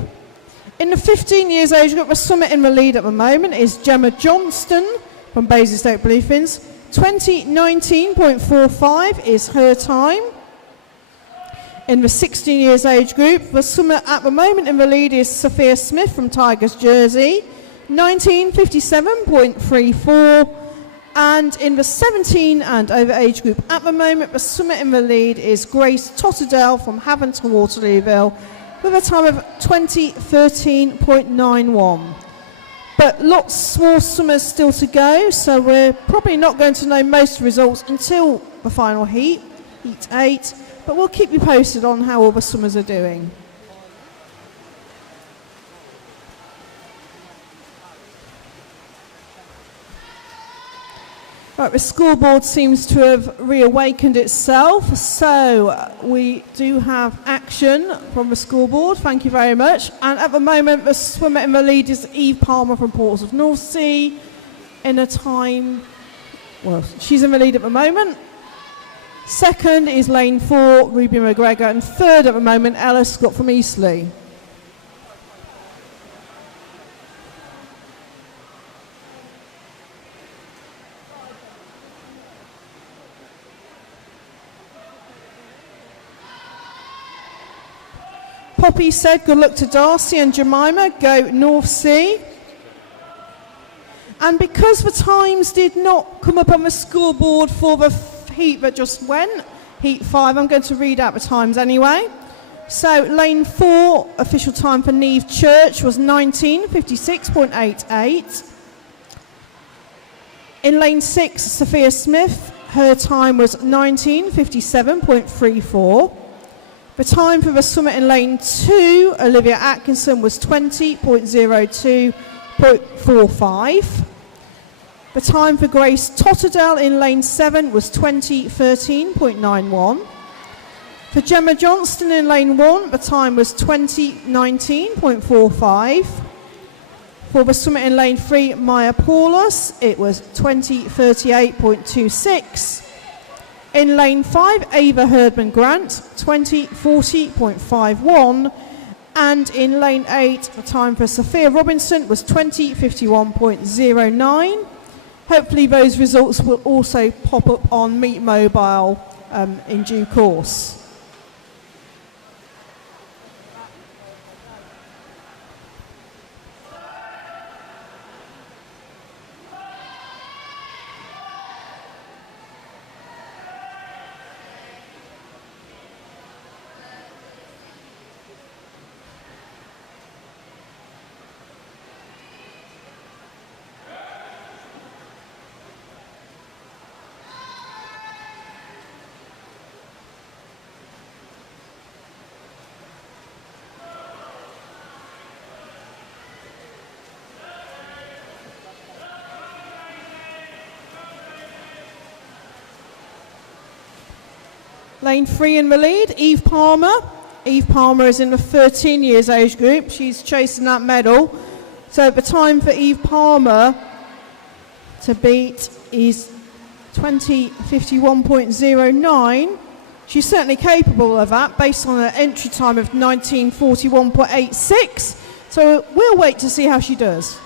In the 15 years age group, the swimmer in the lead at the moment is Gemma Johnston from Basingstoke Bluefins. 20:19.45 is her time. In the 16 years age group, the swimmer at the moment in the lead is Sophia Smith from Tigers Jersey, 19:57.34. And in the 17 and over age group at the moment, the swimmer in the lead is Grace Totterdale from Havant and Waterlooville with a time of 20:13.91. But lots more swimmers still to go, so we're probably not going to know most results until the final heat, heat 8. But we'll keep you posted on how all the swimmers are doing. Right, the scoreboard seems to have reawakened itself, so we do have action from the scoreboard. Thank you very much. And at the moment, the swimmer in the lead is Eve Palmer from Portsmouth North Sea in a time, well, she's in the lead at the moment. Second is lane 4, Ruby McGregor, and third at the moment, Ella Scott from Eastleigh. Poppy said, good luck to Darcy and Jemima, go North Sea. And because the times did not come up on the scoreboard for the heat that just went, heat 5, I'm going to read out the times anyway. So lane 4, official time for Neve Church was 19:56.88. In lane 6, Sophia Smith, her time was 19:57.34. The time for the swimmer in lane 2, Olivia Atkinson, was 20:02.45. The time for Grace Totterdale in lane 7 was 20:13.91. For Gemma Johnston in lane 1, the time was 20:19.45. For the swimmer in lane 3, Maya Paulus, it was 20:38.26. In lane 5, Ava Herdman Grant, 20:40.51. And in lane 8, the time for Sophia Robinson was 20:51.09. Hopefully those results will also pop up on Meet Mobile in due course. Lane 3 in the lead, Eve Palmer. Eve Palmer is in the 13 years age group. She's chasing that medal. So the time for Eve Palmer to beat is 20:51.09. She's certainly capable of that based on her entry time of 19:41.86. So we'll wait to see how she does.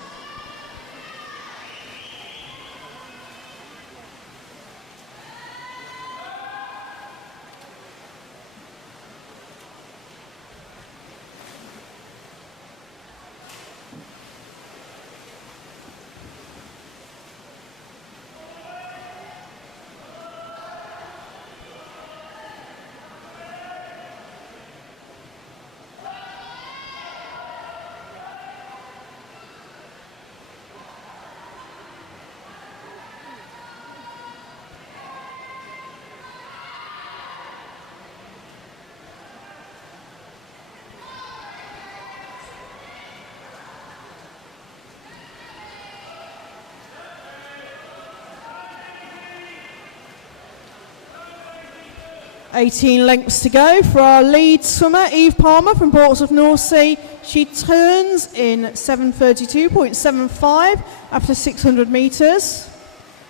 .18 lengths to go for our lead swimmer, Eve Palmer from Portsmouth North Sea. She turns in 7:32.75 after 600 metres.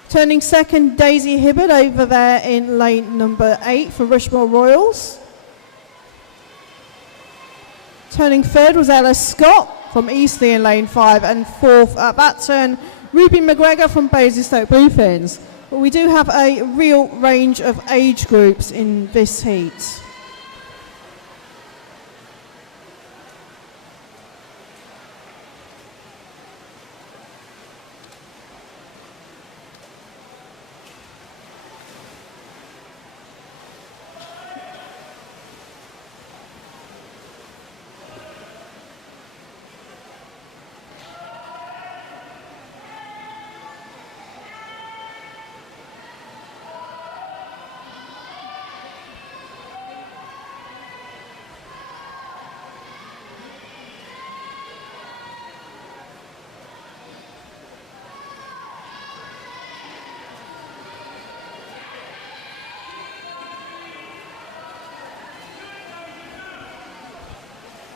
Turning second, Daisy Hibbard over there in lane number 8 for Rushmore Royals. Turning third was Ella Scott from Eastleigh in lane 5, and fourth at that turn, Ruby McGregor from Basingstoke Bluefins. But we do have a real range of age groups in this heat.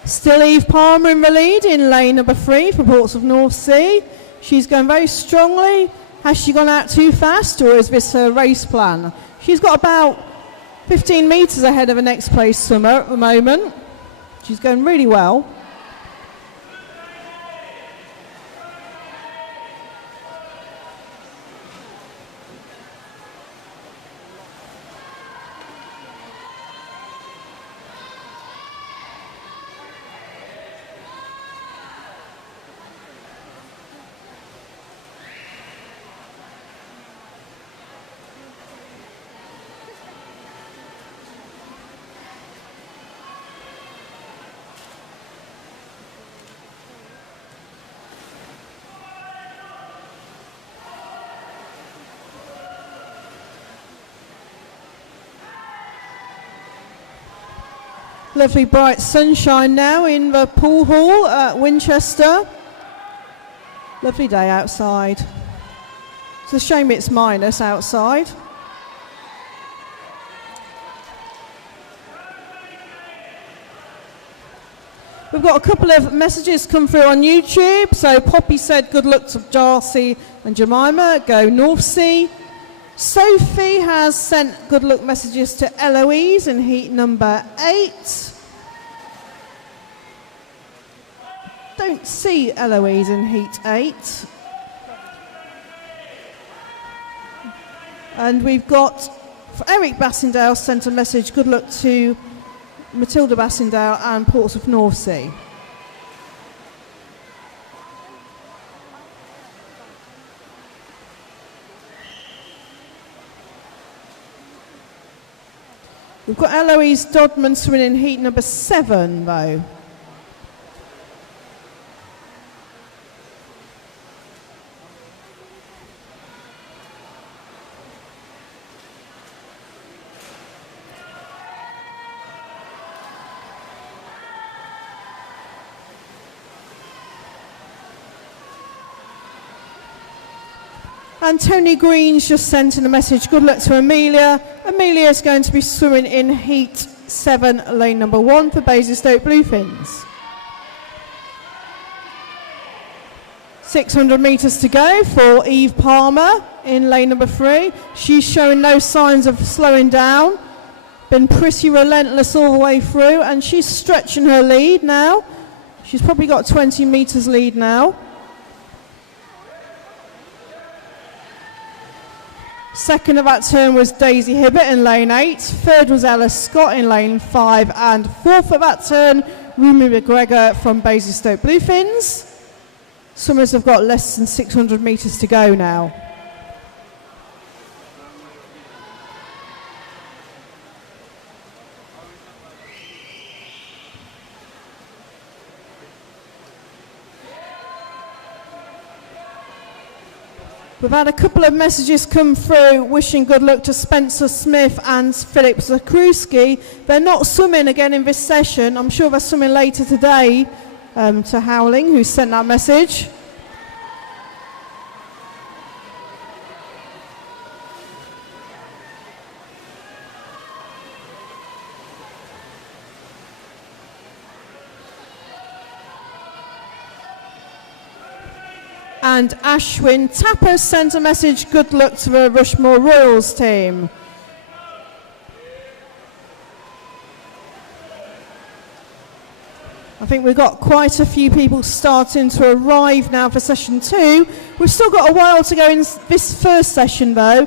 Still Eve Palmer in the lead in lane number 3 for Portsmouth North Sea. She's going very strongly. Has she gone out too fast, or is this her race plan? She's got about 15 metres ahead of the next place swimmer at the moment. She's going really well. Lovely bright sunshine now in the pool hall at Winchester. Lovely day outside. It's a shame it's minus outside. We've got a couple of messages come through on YouTube. So Poppy said good luck to Darcy and Jemima, go North Sea. Sophie has sent good luck messages to Eloise in heat number 8. Don't see Eloise in heat 8. And we've got Eric Bassingdale sent a message, good luck to Matilda Bassingdale and Portsmouth North Sea. We've got Eloise Dodman swimming in heat number 7 though. And Tony Green's just sent in a message, good luck to Amelia. Amelia is going to be swimming in heat 7, lane number 1 for Basingstoke Bluefins. 600 metres to go for Eve Palmer in lane number 3. She's showing no signs of slowing down. Been pretty relentless all the way through, and she's stretching her lead now. She's probably got 20 metres lead now. Second of that turn was Daisy Hibbert in lane 8. Third was Ella Scott in lane 5. And fourth of that turn, Rumi McGregor from Basingstoke Bluefins. Swimmers have got less than 600 metres to go now. We've had a couple of messages come through wishing good luck to Spencer Smith and Philip Zakruski. They're not swimming again in this session. I'm sure they're swimming later today, to Howling, who sent that message. And Ashwin Tapper sent a message, good luck to the Rushmore Royals team. I think we've got quite a few people starting to arrive now for session 2. We've still got a while to go in this first session though.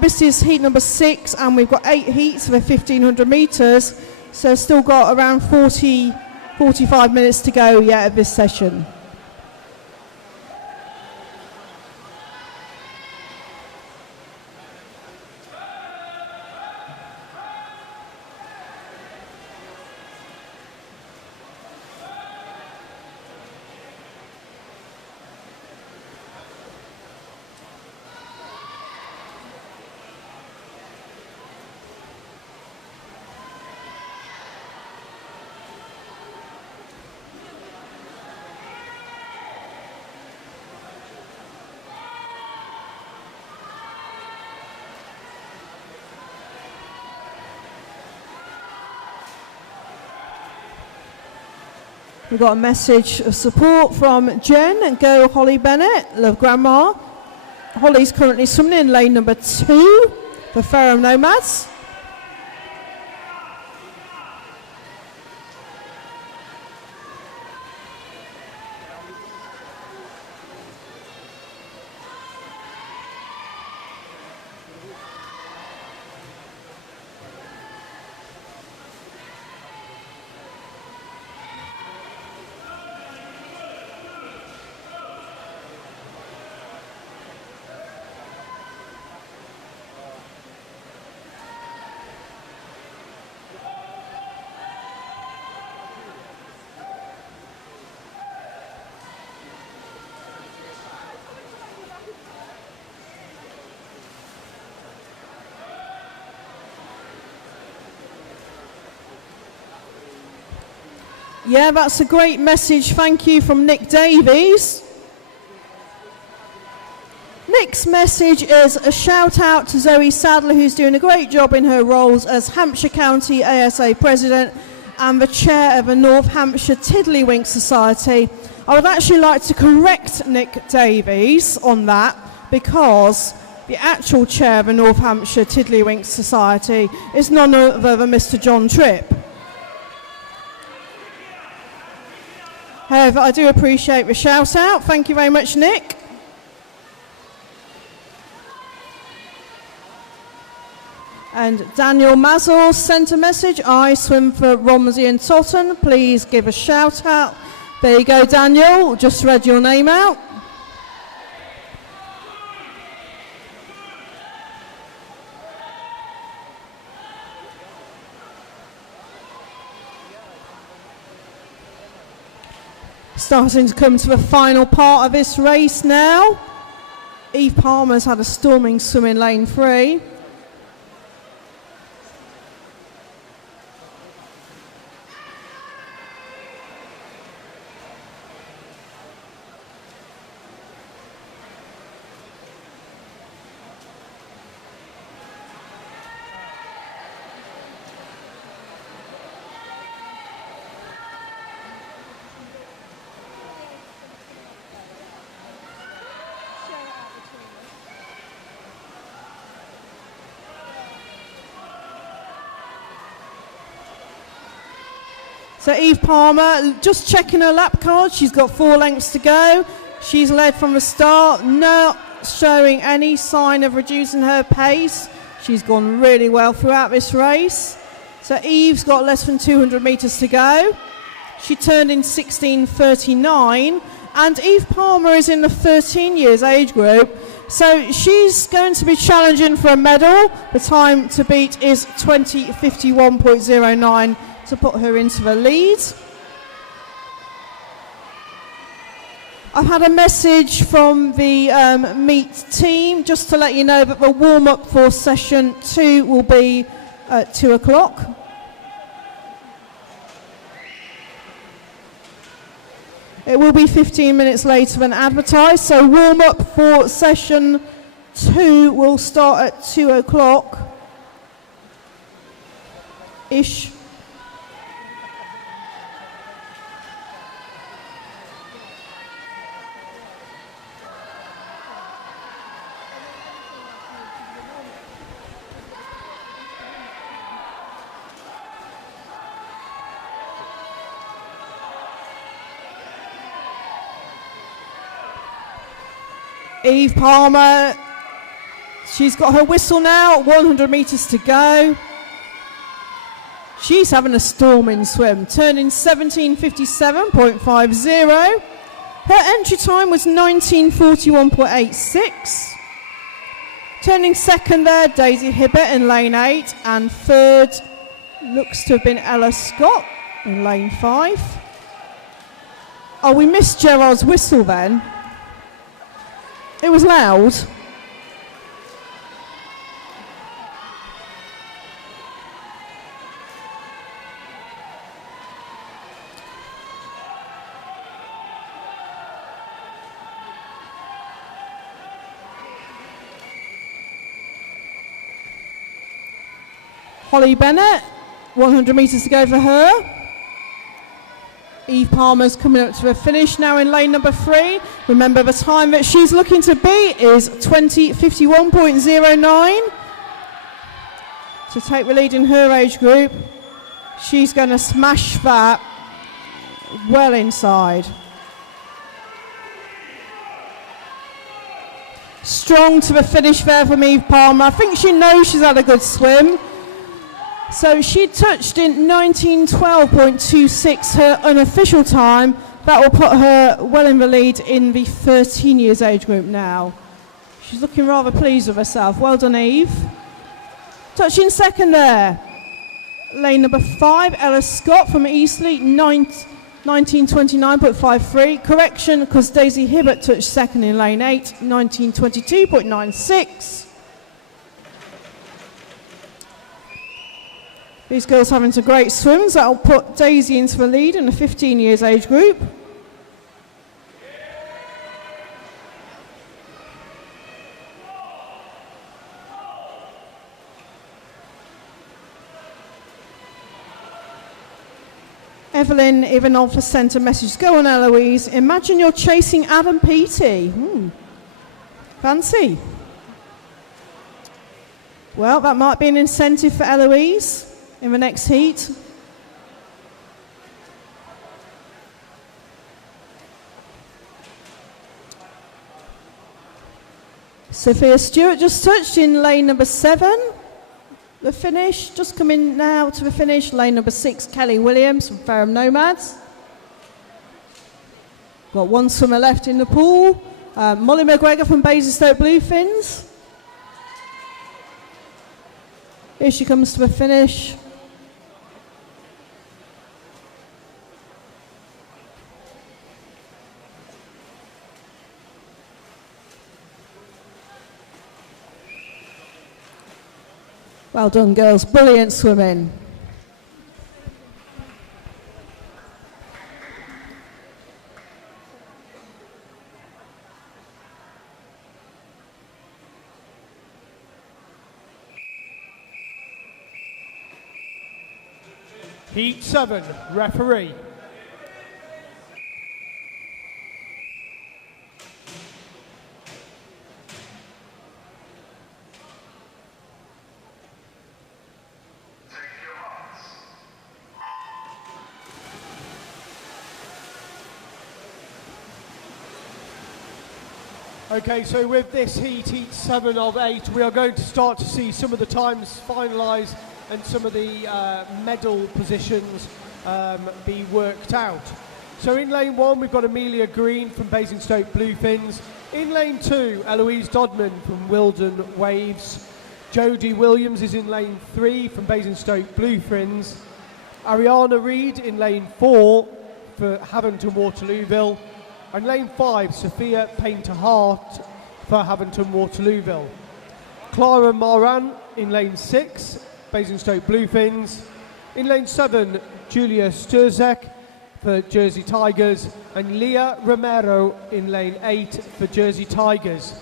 This is heat number 6 and we've got 8 heats for 1500 metres. So still got around 45 minutes to go yet of this session. We've got a message of support from Jen and Go Holly Bennett, love grandma. Holly's currently swimming in lane number 2 for Ferrum Nomads. Yeah, that's a great message. Thank you from Nick Davies. Nick's message is a shout out to Zoe Sadler, who's doing a great job in her roles as Hampshire County ASA President and the Chair of the North Hampshire Tiddlywink Society. I would actually like to correct Nick Davies on that because the actual chair of the North Hampshire Tiddlywinks Society is none other than Mr. John Tripp. However, I do appreciate the shout out. Thank you very much, Nick. And Daniel Mazel sent a message. I swim for Romsey and Totten. Please give a shout out. There you go, Daniel. Just read your name out. Starting to come to the final part of this race now. Eve Palmer's had a storming swim in lane 3. So Eve Palmer, just checking her lap card, she's got 4 lengths to go. She's led from the start, not showing any sign of reducing her pace. She's gone really well throughout this race. So Eve's got less than 200 metres to go. She turned in 16:39, and Eve Palmer is in the 13 years age group. So she's going to be challenging for a medal. The time to beat is 20:51.09. To put her into the lead. I've had a message from the Med team just to let you know that the warm-up for session 2 will be at 2 o'clock. It will be 15 minutes later than advertised, so warm-up for session 2 will start at 2 o'clock-ish. Eve Palmer, she's got her whistle now, 100 metres to go. She's having a storming swim, turning 17:57.50. Her entry time was 19:41.86. Turning second there, Daisy Hibbett in lane 8, and third looks to have been Ella Scott in lane 5. Oh, we missed Gerard's whistle then. It was loud. Holly Bennett, 100 metres to go for her. Eve Palmer's coming up to a finish now in lane number 3. Remember, the time that she's looking to beat is 20:51.09 to take the lead in her age group. She's going to smash that well inside. Strong to the finish there from Eve Palmer. I think she knows she's had a good swim. So she touched in 19:12.26, her unofficial time. That will put her well in the lead in the 13 years age group now. She's looking rather pleased with herself. Well done, Eve. Touching second there. Lane number 5, Ella Scott from Eastleigh, 19:29.53. Correction, because Daisy Hibbett touched second in lane 8, 19:22.96. These girls having some great swims. That will put Daisy into the lead in the 15 years age group. Evelyn Ivanov has sent a message. Go on, Eloise. Imagine you're chasing Adam Peaty. Fancy. Well, that might be an incentive for Eloise in the next heat. Sophia Stewart just touched in lane number 7. The finish, just coming now to the finish, lane number 6, Kelly Williams from Ferrum Nomads. Got one swimmer left in the pool. Molly McGregor from Basingstoke Bluefins. Here she comes to the finish. Well done, girls. Brilliant swimming. Heat 7, referee. Okay, so with this heat 7 of 8, we are going to start to see some of the times finalise and some of the medal positions be worked out. So in lane 1, we've got Amelia Green from Basingstoke Bluefins. In lane 2, Eloise Dodman from Wilden Waves. Jodie Williams is in lane 3 from Basingstoke Bluefins. Ariana Reid in lane 4 for Haventon Waterlooville. And lane 5, Sophia Painter-Hart for Haventon Waterlooville. Clara Moran in lane 6, Basingstoke Bluefins. In lane 7, Julia Sturzek for Jersey Tigers. And Leah Romero in lane 8 for Jersey Tigers.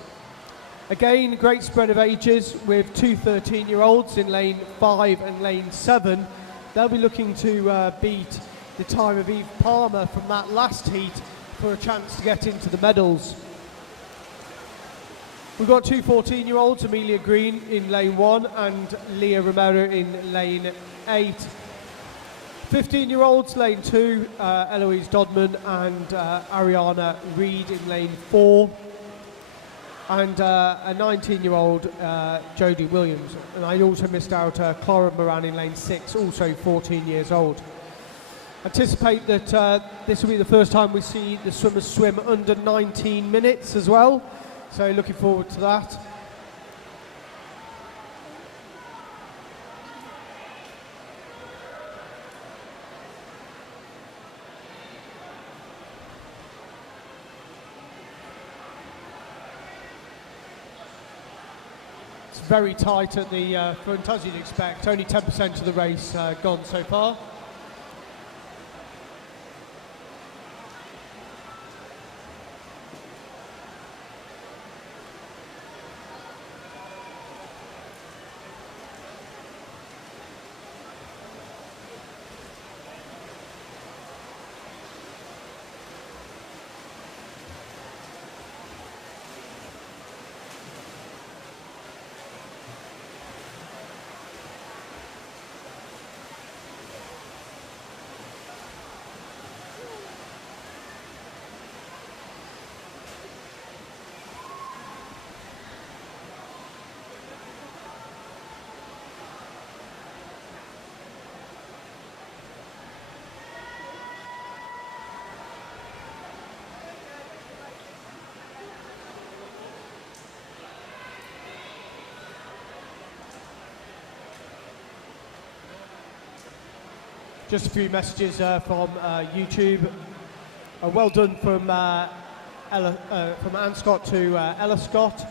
Again, great spread of ages with two 13-year-olds in lane 5 and lane 7. They'll be looking to beat the time of Eve Palmer from that last heat for a chance to get into the medals. We've got two 14-year-olds, Amelia Green in lane 1 and Leah Romero in lane 8. 15-year-olds, lane 2, Eloise Dodman and Ariana Reid in lane 4. And a 19-year-old, Jodie Williams. And I also missed out Clara Moran in lane 6, also 14 years old. Anticipate that this will be the first time we see the swimmers swim under 19 minutes as well. So looking forward to that. It's very tight at the front, as you'd expect. Only 10% of the race gone so far. Just a few messages from YouTube. Well done from Anne Scott to Ella Scott.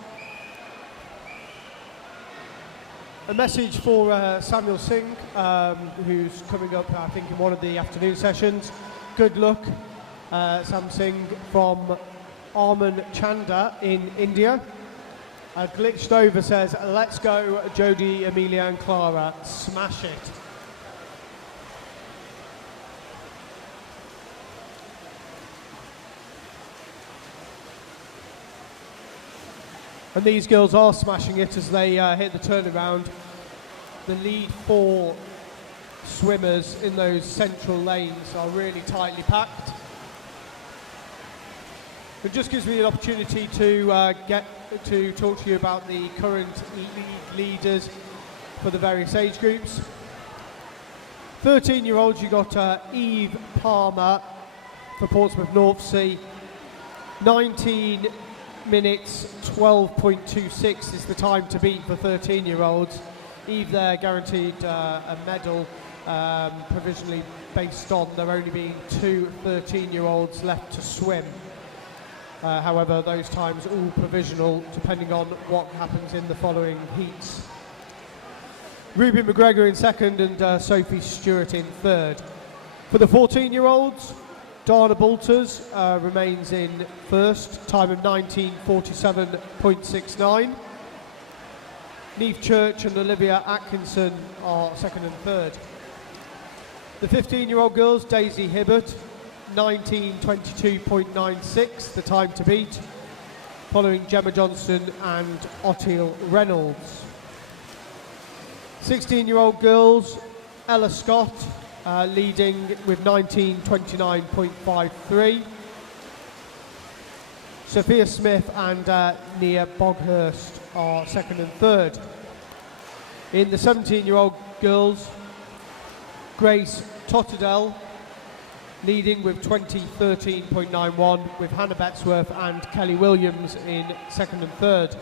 A message for Samuel Singh, who's coming up, I think, in one of the afternoon sessions. Good luck, Sam Singh from Arman Chanda in India. Glitched Over says, let's go, Jodie, Amelia and Clara, smash it. And these girls are smashing it as they hit the turnaround. The lead 4 swimmers in those central lanes are really tightly packed. It just gives me an opportunity to get to talk to you about the current leaders for the various age groups. 13-year-olds, you got Eve Palmer for Portsmouth North Sea. 19 minutes 12.26 is the time to beat for 13-year-olds. Eve there guaranteed a medal provisionally based on there only being 2 13-year-olds left to swim. However, those times all provisional depending on what happens in the following heats. Ruby McGregor in second and Sophie Stewart in third. For the 14-year-olds, Dana Boulters remains in first, time of 19:47.69. Neve Church and Olivia Atkinson are second and third. The 15-year-old girls, Daisy Hibbert, 19:22.96, the time to beat, following Gemma Johnson and Otil Reynolds. 16-year-old girls, Ella Scott, leading with 19:29.53. Sophia Smith and Nia Boghurst are second and third. In the 17-year-old girls, Grace Totterdell leading with 20:13.91, with Hannah Betsworth and Kelly Williams in second and third.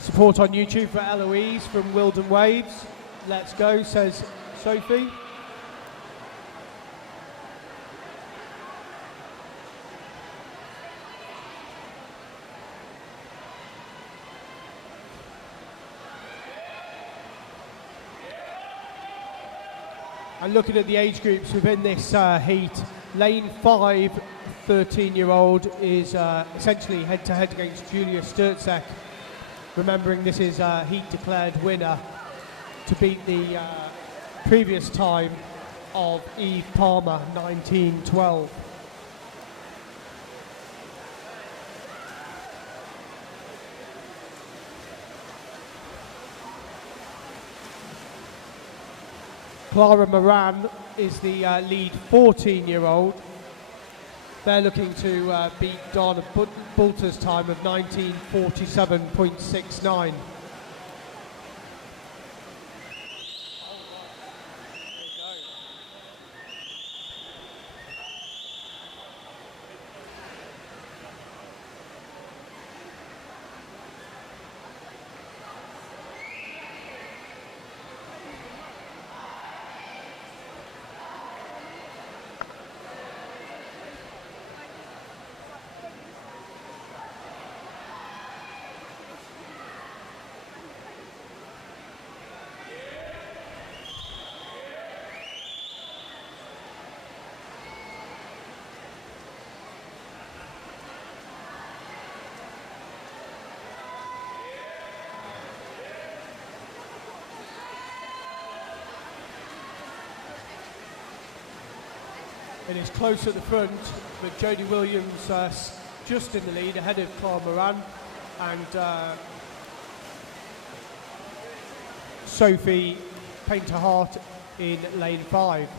Support on YouTube for Eloise from Wilden Waves. Let's go, says Sophie. And looking at the age groups within this heat, lane 5 13-year-old is essentially head-to-head against Julia Sturtzek. Remembering this is a heat declared winner to beat the previous time of Eve Palmer, 19:12. Clara Moran is the lead 14-year-old. They're looking to beat Dana Boulter's time of 19:47.69. Oh, right. There you go. It is close at the front, but Jodie Williams just in the lead, ahead of Clara Moran, and Sophie Painter-Hart in lane 5.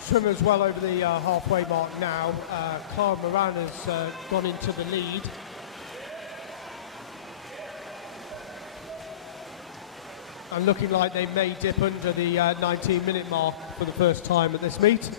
Swimmers well over the halfway mark now. Clara Moran has gone into the lead. And looking like they may dip under the 19-minute mark for the first time at this meet.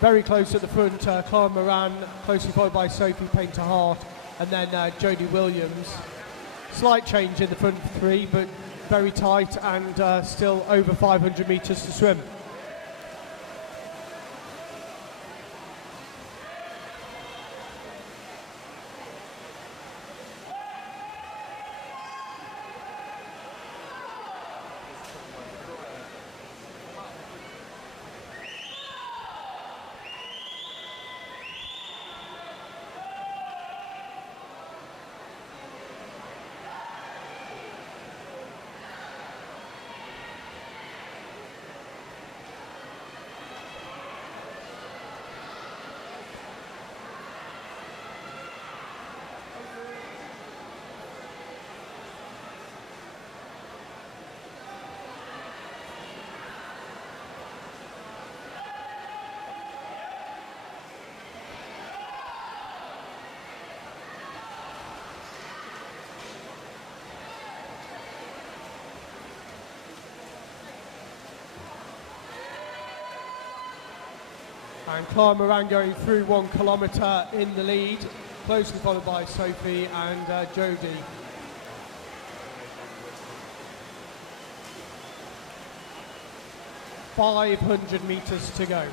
Very close at the front, Clara Moran, closely followed by Sophie Painter-Hart, and then Jodie Williams. Slight change in the front three, but very tight, and still over 500 metres to swim. And Clara Moran going through 1 kilometre in the lead, closely followed by Sophie and Jodie. .500 metres to go.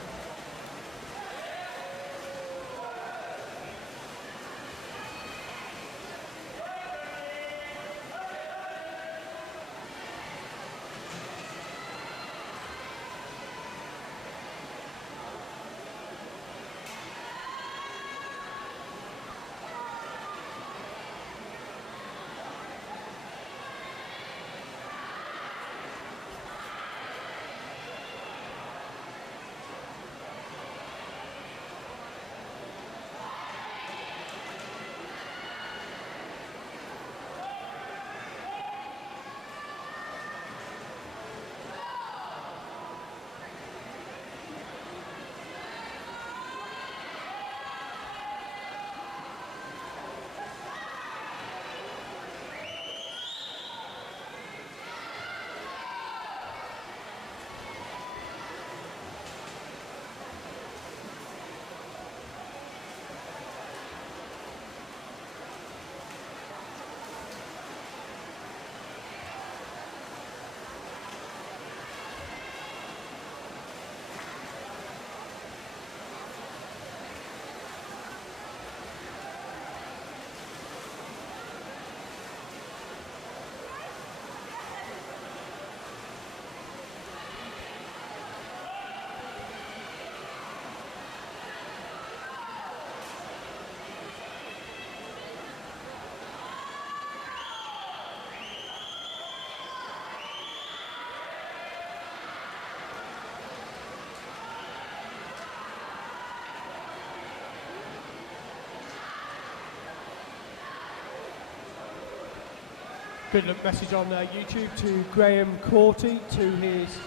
Good luck message on YouTube to Graham Corty, to his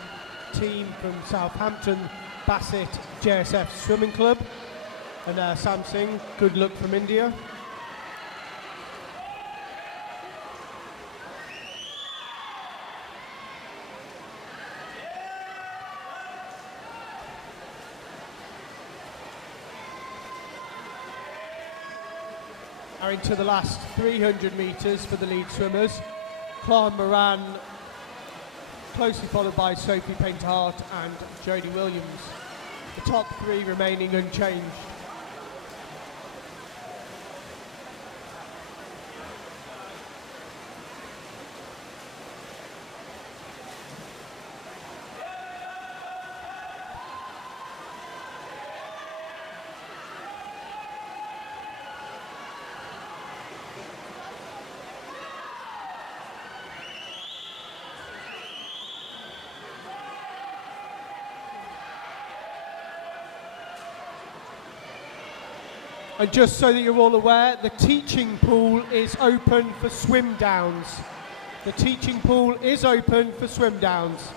team from Southampton, Bassett JSF Swimming Club. And Sam Singh, good luck from India. Now into the last 300 metres for the lead swimmers. Clara Moran, closely followed by Sophie Painthart and Jodie Williams. The top three remaining unchanged. And just so that you're all aware, the teaching pool is open for swim downs. The teaching pool is open for swim downs.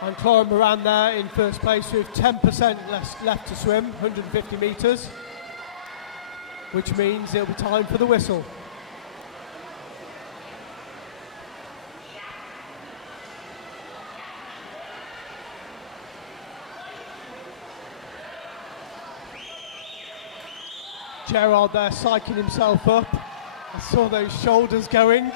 And Clara Moran there in first place with 10% left to swim, 150 metres, which means it'll be time for the whistle. Gerard there psyching himself up. I saw those shoulders going.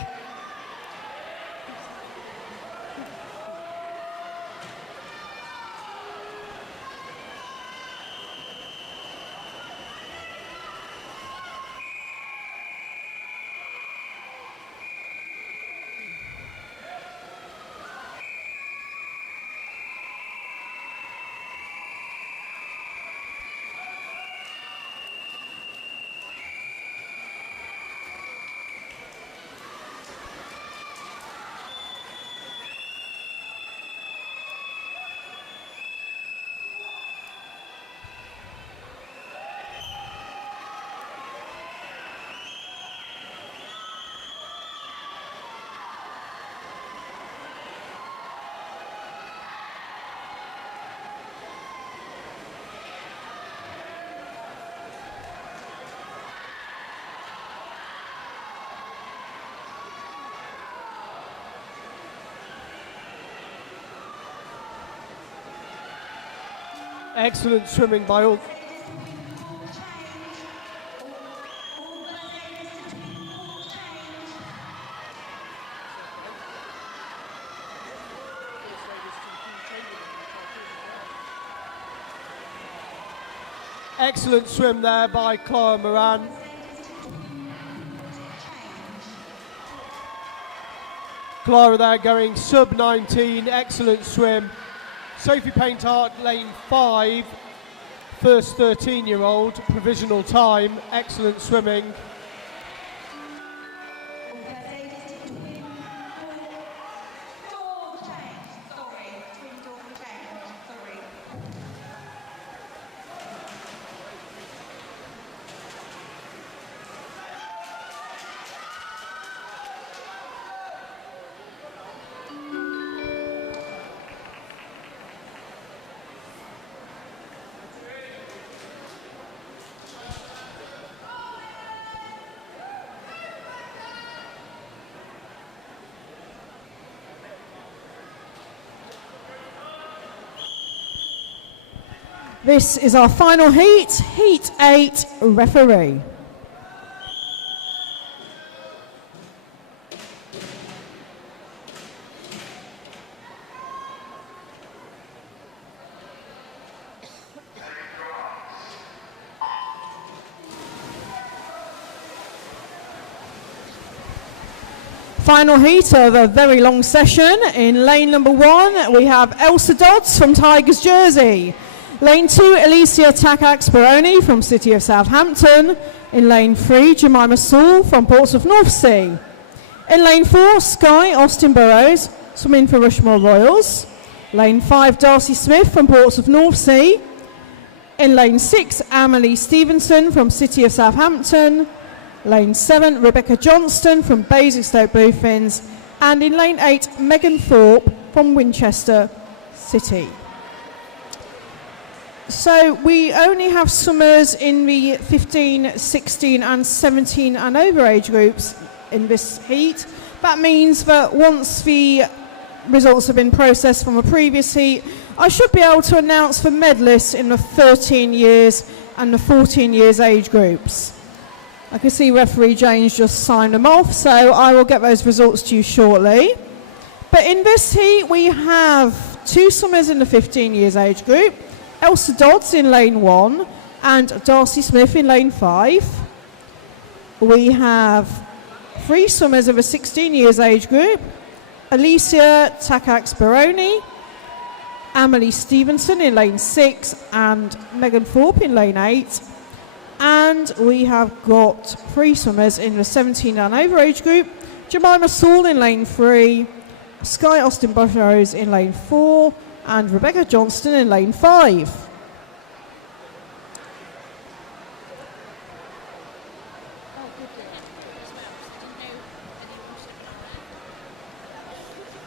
Excellent swimming by all. First aid is to the pool changing room, which I'll show you as well. Excellent swim there by Clara Moran. Clara there going sub 19, excellent swim. Sophie Painthart, lane 5, first 13-year-old, provisional time, excellent swimming. This is our final heat, Heat 8 referee. Final heat of a very long session. In lane number 1, we have Elsa Dodds from Tigers Jersey. Lane 2, Alicia Takax-Baroni from City of Southampton. In lane 3, Jemima Saul from Portsmouth North Sea. In lane 4, Sky Austin Burrows, swimming for Rushmore Royals. Lane 5, Darcy Smith from Portsmouth North Sea. In lane 6, Amelie Stevenson from City of Southampton. Lane 7, Rebecca Johnston from Basingstoke Bluefins. And in lane 8, Megan Thorpe from Winchester City. So we only have swimmers in the 15, 16 and 17 and over age groups in this heat. That means that once the results have been processed from a previous heat, I should be able to announce the medalists in the 13 years and the 14 years age groups. I can see referee James just signed them off, so I will get those results to you shortly. But in this heat we have 2 swimmers in the 15 years age group, Elsa Dodds in lane 1 and Darcy Smith in lane 5. We have 3 swimmers of a 16 years age group, Alicia Takax-Baroni, Amelie Stevenson in lane 6 and Megan Thorpe in lane 8. And we have got 3 swimmers in the 17 and over age group, Jemima Saul in lane 3, Sky Austin Burrows in lane 4 and Rebecca Johnston in lane 5. Oh, good girl. They had fruit as well, so I didn't know whether you wanted a banana.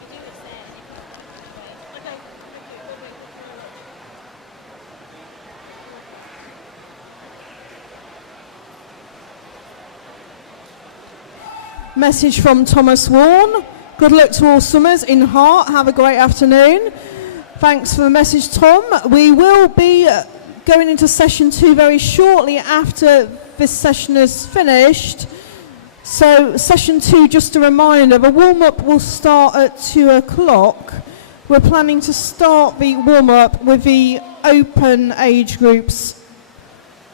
If you do, it's there, and if not, put it away. Okay, thank you. Lovely, thank you very much. Perfect. Message from Thomas Warren. Good luck to all swimmers in heart. Have a great afternoon. Thanks for the message, Tom. We will be going into session 2 very shortly after this session is finished. So session 2, just a reminder, the warm-up will start at 2 o'clock. We're planning to start the warm-up with the open age groups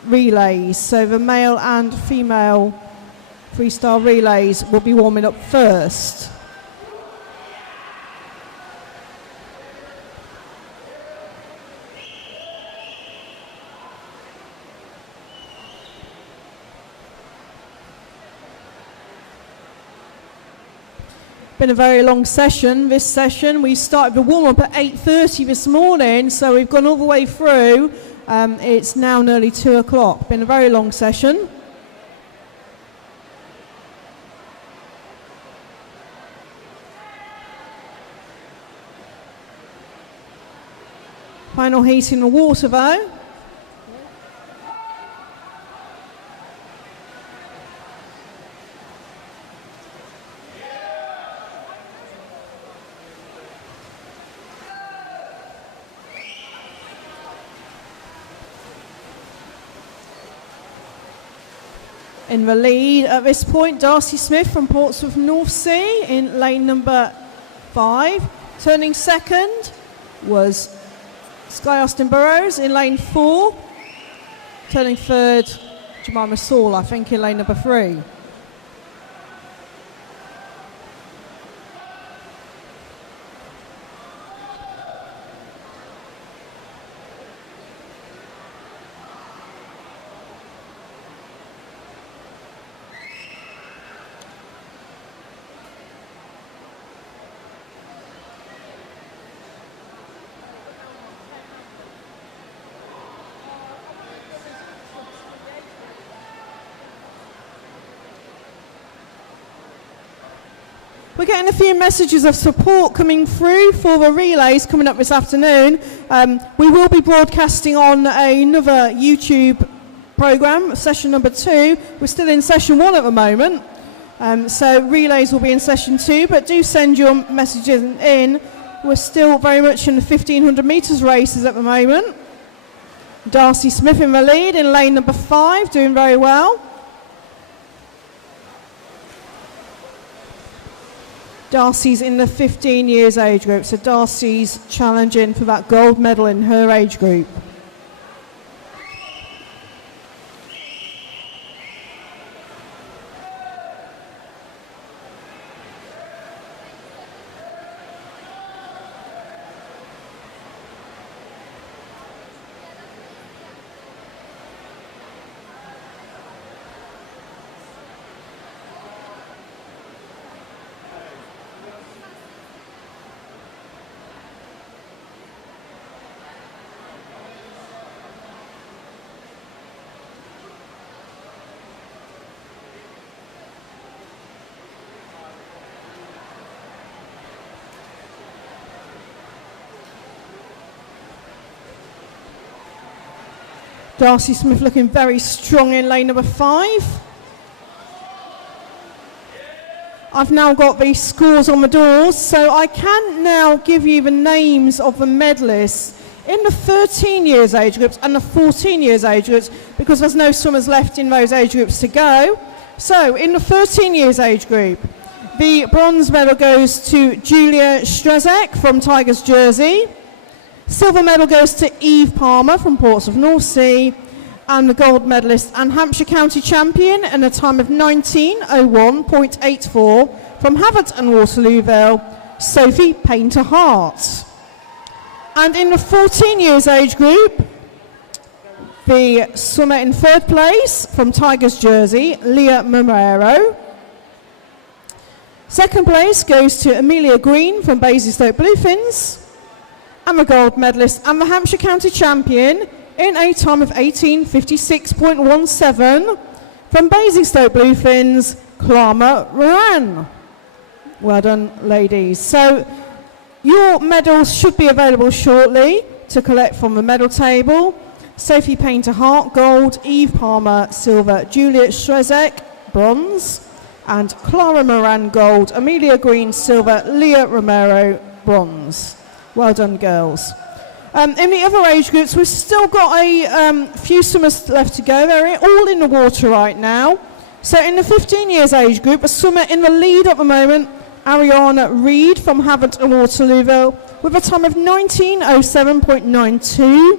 relays. So the male and female freestyle relays will be warming up first. Been a very long session. This session we started the warm-up at 8:30 this morning, so we've gone all the way through. It's now nearly 2 o'clock. Been a very long session. Final heat in the water though. In the lead at this point, Darcy Smith from Portsmouth North Sea in lane number 5. Turning second was Sky Austin Burrows in lane 4. Turning third, Jemima Saul, I think, in lane number 3. We're getting a few messages of support coming through for the relays coming up this afternoon. We will be broadcasting on another YouTube programme, session number 2. We're still in session 1 at the moment. So relays will be in session 2, but do send your messages in. We're still very much in the 1500 metres races at the moment. Darcy Smith in the lead in lane number 5, doing very well. Darcy's in the 15 years age group, so Darcy's challenging for that gold medal in her age group. Darcy Smith looking very strong in lane number 5. I've now got the scores on the doors, so I can now give you the names of the medalists in the 13 years age groups and the 14 years age groups, because there's no swimmers left in those age groups to go. So in the 13 years age group, the bronze medal goes to Julia Strezek from Tigers Jersey. Silver medal goes to Eve Palmer from Ports of North Sea, and the gold medalist and Hampshire County champion in a time of 19:01.84 from Havant and Waterlooville, Sophie Painter-Hart. And in the 14 years age group, the swimmer in 3rd place from Tigers Jersey, Leah Momero. 2nd place goes to Amelia Green from Basingstoke Bluefins. And the gold medalist and the Hampshire County champion in a time of 18:56.17 from Basingstoke Bluefins, Clara Moran. Well done, ladies. So your medals should be available shortly to collect from the medal table. Sophie Painter-Hart, gold. Eve Palmer, silver. Juliet Strezek, bronze. And Clara Moran, gold. Amelia Green, silver. Leah Romero, bronze. Well done, girls. In the other age groups, we've still got a few swimmers left to go. They're all in the water right now. So in the 15 years age group, a swimmer in the lead at the moment, Ariana Reid from Havant and Waterlooville, with a time of 19:07.92.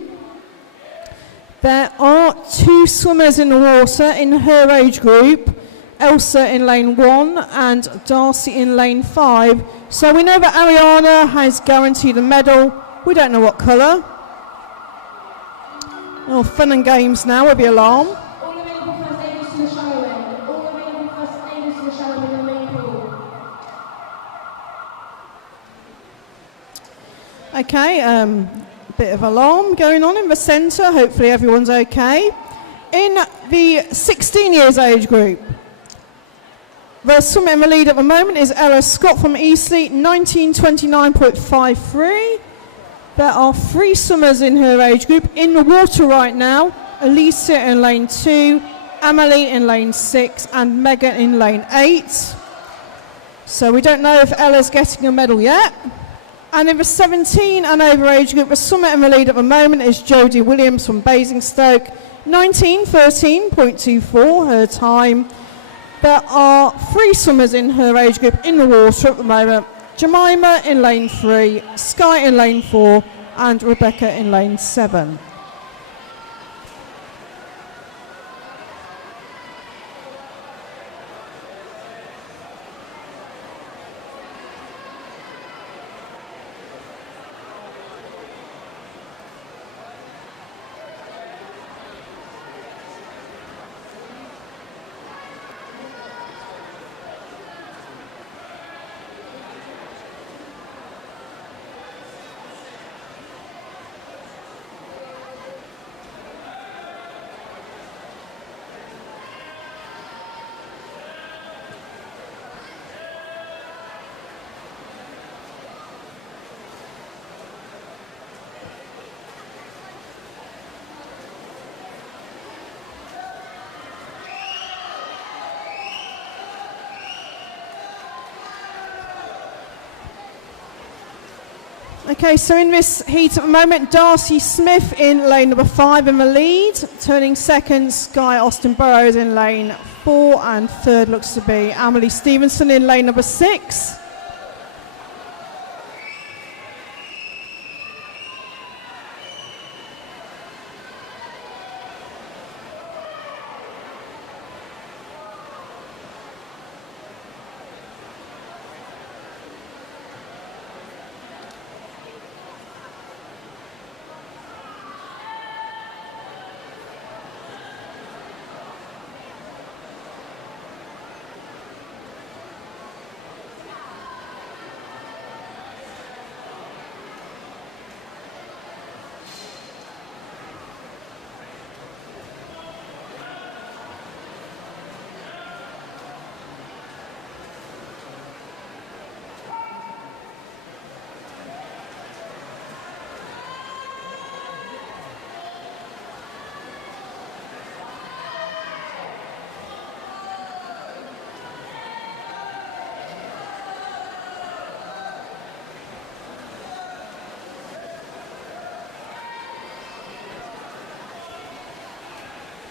There are 2 swimmers in the water in her age group, Elsa in lane 1 and Darcy in lane 5. So we know that Ariana has guaranteed a medal. We don't know what colour. Oh, fun and games now with the alarm. All available first aiders to the shallow end. All available first aiders to the shallow end in the main pool. Okay, bit of alarm going on in the centre. Hopefully everyone's okay. In the 16 years age group, the swimmer in the lead at the moment is Ella Scott from Eastleigh, 19:29.53. There are 3 swimmers in her age group in the water right now. Alicia in lane 2, Emily in lane 6, and Megan in lane 8. So we don't know if Ella's getting a medal yet. And in the 17 and over age group, the swimmer in the lead at the moment is Jodie Williams from Basingstoke, 19:13.24 her time. There are 3 swimmers in her age group in the water at the moment. Jemima in lane 3, Sky in lane 4, and Rebecca in lane 7. Okay, so in this heat at the moment, Darcy Smith in lane number 5 in the lead. Turning second, Sky Austin Burrows in lane 4. And third looks to be Emily Stevenson in lane number 6.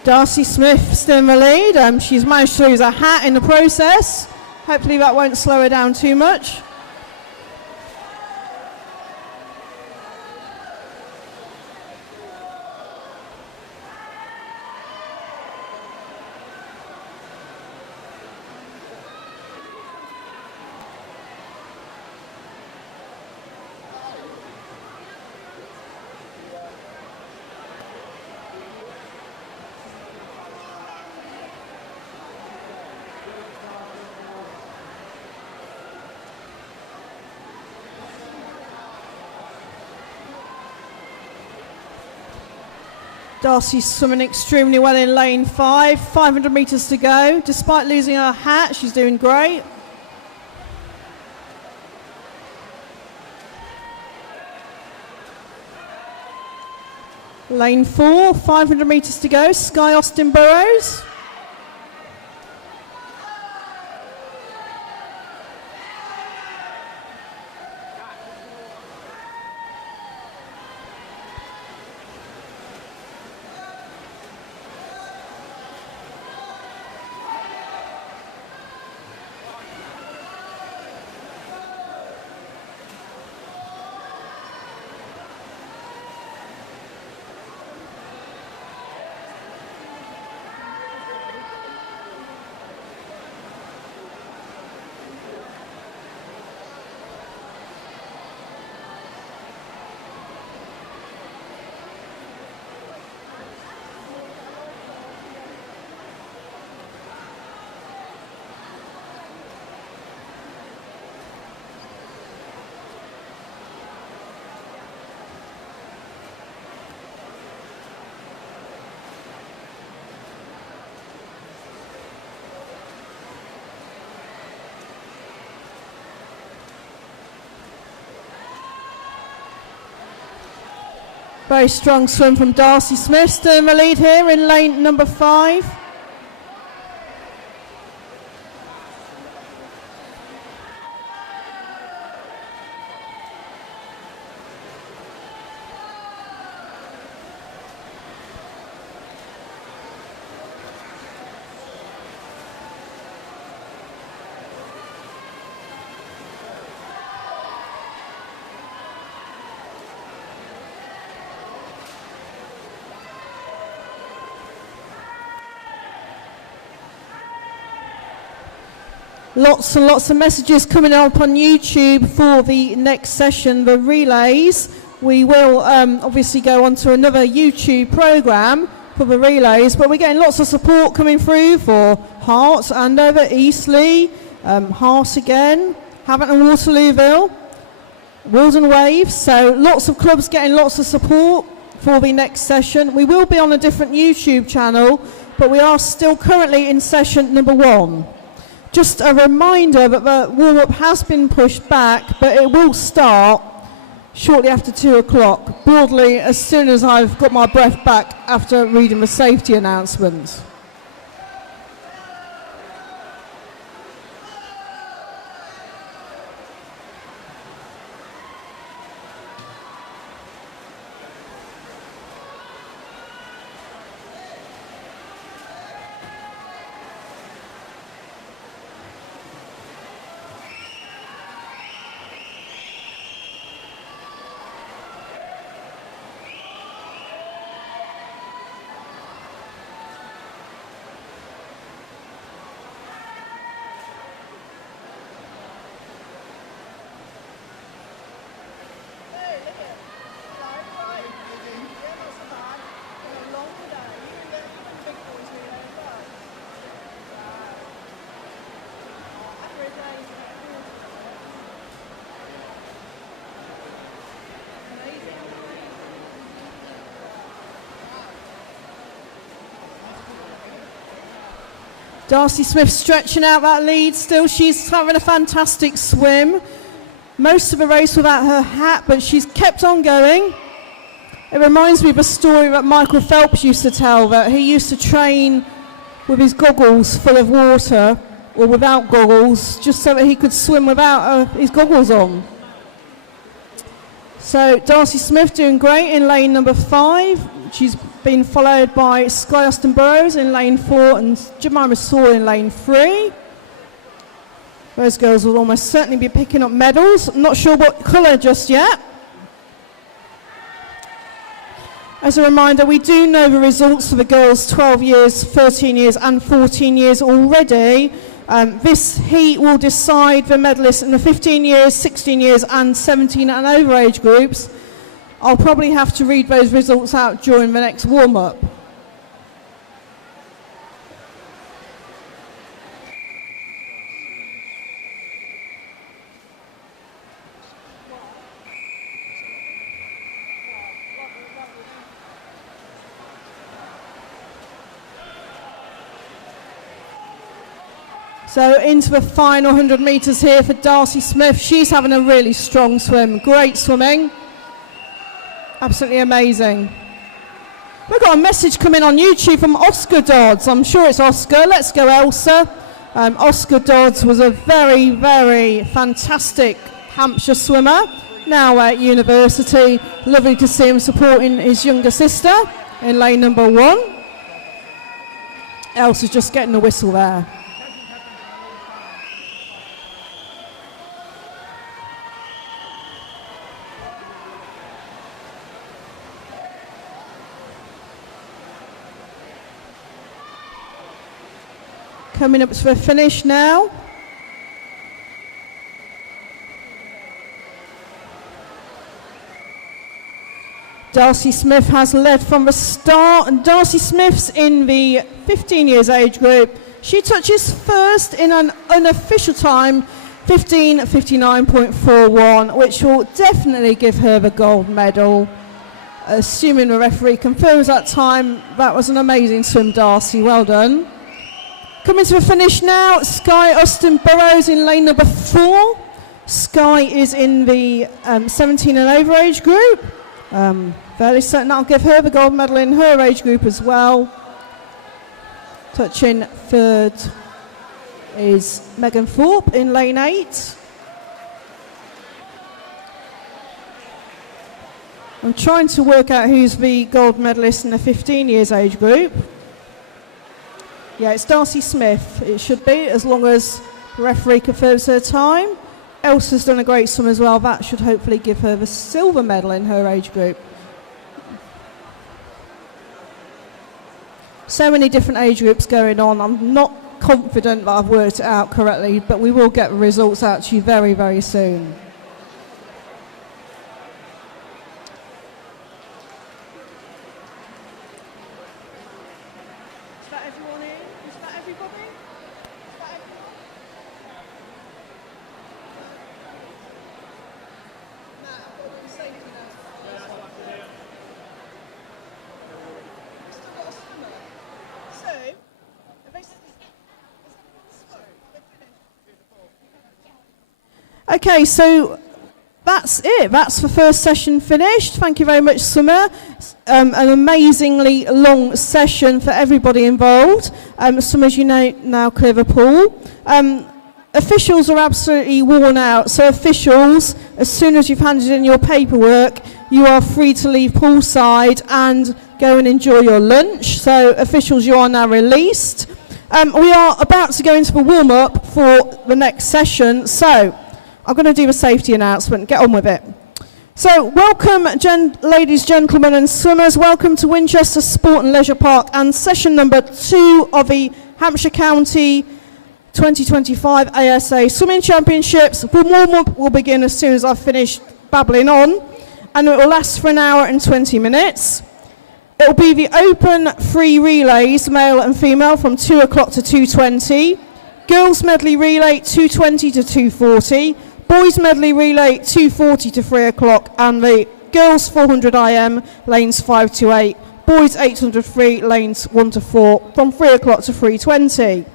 Darcy Smith still in the lead. She's managed to lose a hat in the process. Hopefully that won't slow her down too much. Darcy's swimming extremely well in lane 5. 500 metres to go. Despite losing her hat, she's doing great. Lane 4, 500 metres to go. Sky Austin Burrows. Very strong swim from Darcy Smith, still in the lead here in lane number 5. Lots and lots of messages coming up on YouTube for the next session, the relays. We will obviously go on to another YouTube programme for the relays, but we're getting lots of support coming through for Hearts, Andover, Eastleigh, Hearts again, Havant and Waterlooville, Wilden Waves. So lots of clubs getting lots of support for the next session. We will be on a different YouTube channel, but we are still currently in session number 1. Just a reminder that the warm-up has been pushed back, but it will start shortly after 2 o'clock, broadly as soon as I've got my breath back after reading the safety announcements. not so bad. Been a long day. You in the big boys relay as well? Wow. Average age about 40, is it? Amazing. Yeah, we're more than that, yeah. Wow. Oh, it's a nice pool, I've not been in it before. Darcy Smith stretching out that lead still. She's having a fantastic swim. Most of the race without her hat, but she's kept on going. It reminds me of a story that Michael Phelps used to tell, that he used to train with his goggles full of water, or without goggles, just so that he could swim without his goggles on. So Darcy Smith doing great in lane number 5. She's been followed by Sky Austin Burrows in lane 4 and Jemima Saul in lane 3. Those girls will almost certainly be picking up medals. I'm not sure what colour just yet. As a reminder, we do know the results for the girls 12 years, 13 years and 14 years already. This heat will decide the medalists in the 15 years, 16 years and 17 and over age groups. I'll probably have to read those results out during the next warm-up. So into the final 100 metres here for Darcy Smith. She's having a really strong swim. Great swimming. Absolutely amazing. We've got a message coming on YouTube from Oscar Dodds. I'm sure it's Oscar. Let's go, Elsa. Oscar Dodds was a very, very fantastic Hampshire swimmer. Now at university. Lovely to see him supporting his younger sister in lane number 1. Elsa's just getting a whistle there. Coming up to the finish now. Darcy Smith has led from the start, and Darcy Smith's in the 15 years age group. She touches first in an unofficial time, 15:59.41, which will definitely give her the gold medal. Assuming the referee confirms that time, that was an amazing swim, Darcy. Well done. Coming to a finish now, Sky Austin Burrows in lane number 4. Sky is in the 17 and over age group. Fairly certain that'll give her the gold medal in her age group as well. Touching third is Megan Thorpe in lane 8. I'm trying to work out who's the gold medalist in the 15 years age group. Yeah, it's Darcy Smith. It should be, as long as the referee confirms her time. Elsa's done a great swim as well. That should hopefully give her the silver medal in her age group. So many different age groups going on. I'm not confident that I've worked it out correctly, but we will get the results out to you very, very soon. Is that everyone in? Is that everybody? Is that everyone? No, Matt, I've got to do the safety announcement first. We've still got a swimmer. So, have they okay, so that's it. That's the first session finished. Thank you very much, swimmer. An amazingly long session for everybody involved. Some, as you know, now clear the pool. Officials are absolutely worn out. So officials, as soon as you've handed in your paperwork, you are free to leave poolside and go and enjoy your lunch. So officials, you are now released. We are about to go into the warm-up for the next session. So I'm going to do a safety announcement. Get on with it. So welcome, ladies, gentlemen and swimmers. Welcome to Winchester Sport and Leisure Park and session number 2 of the Hampshire County 2025 ASA Swimming Championships. The warm-up will begin as soon as I've finished babbling on, and it will last for an hour and 20 minutes. It will be the open free relays, male and female, from 2 o'clock to 2:20. Girls medley relay 2:20 to 2:40. Boys medley relay 2:40 to 3 o'clock. And the girls 400 IM lanes 5 to 8. Boys 800 free lanes 1 to 4 from 3 o'clock to 3:20.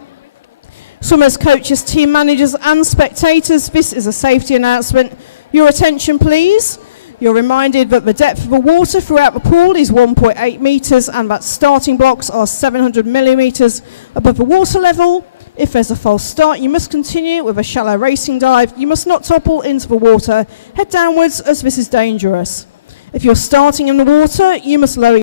Swimmers, coaches, team managers and spectators, this is a safety announcement. Your attention please. You're reminded that the depth of the water throughout the pool is 1.8 metres and that starting blocks are 700 millimetres above the water level. If there's a false start, you must continue with a shallow racing dive. You must not topple into the water. Head downwards as this is dangerous. If you're starting in the water, you must lower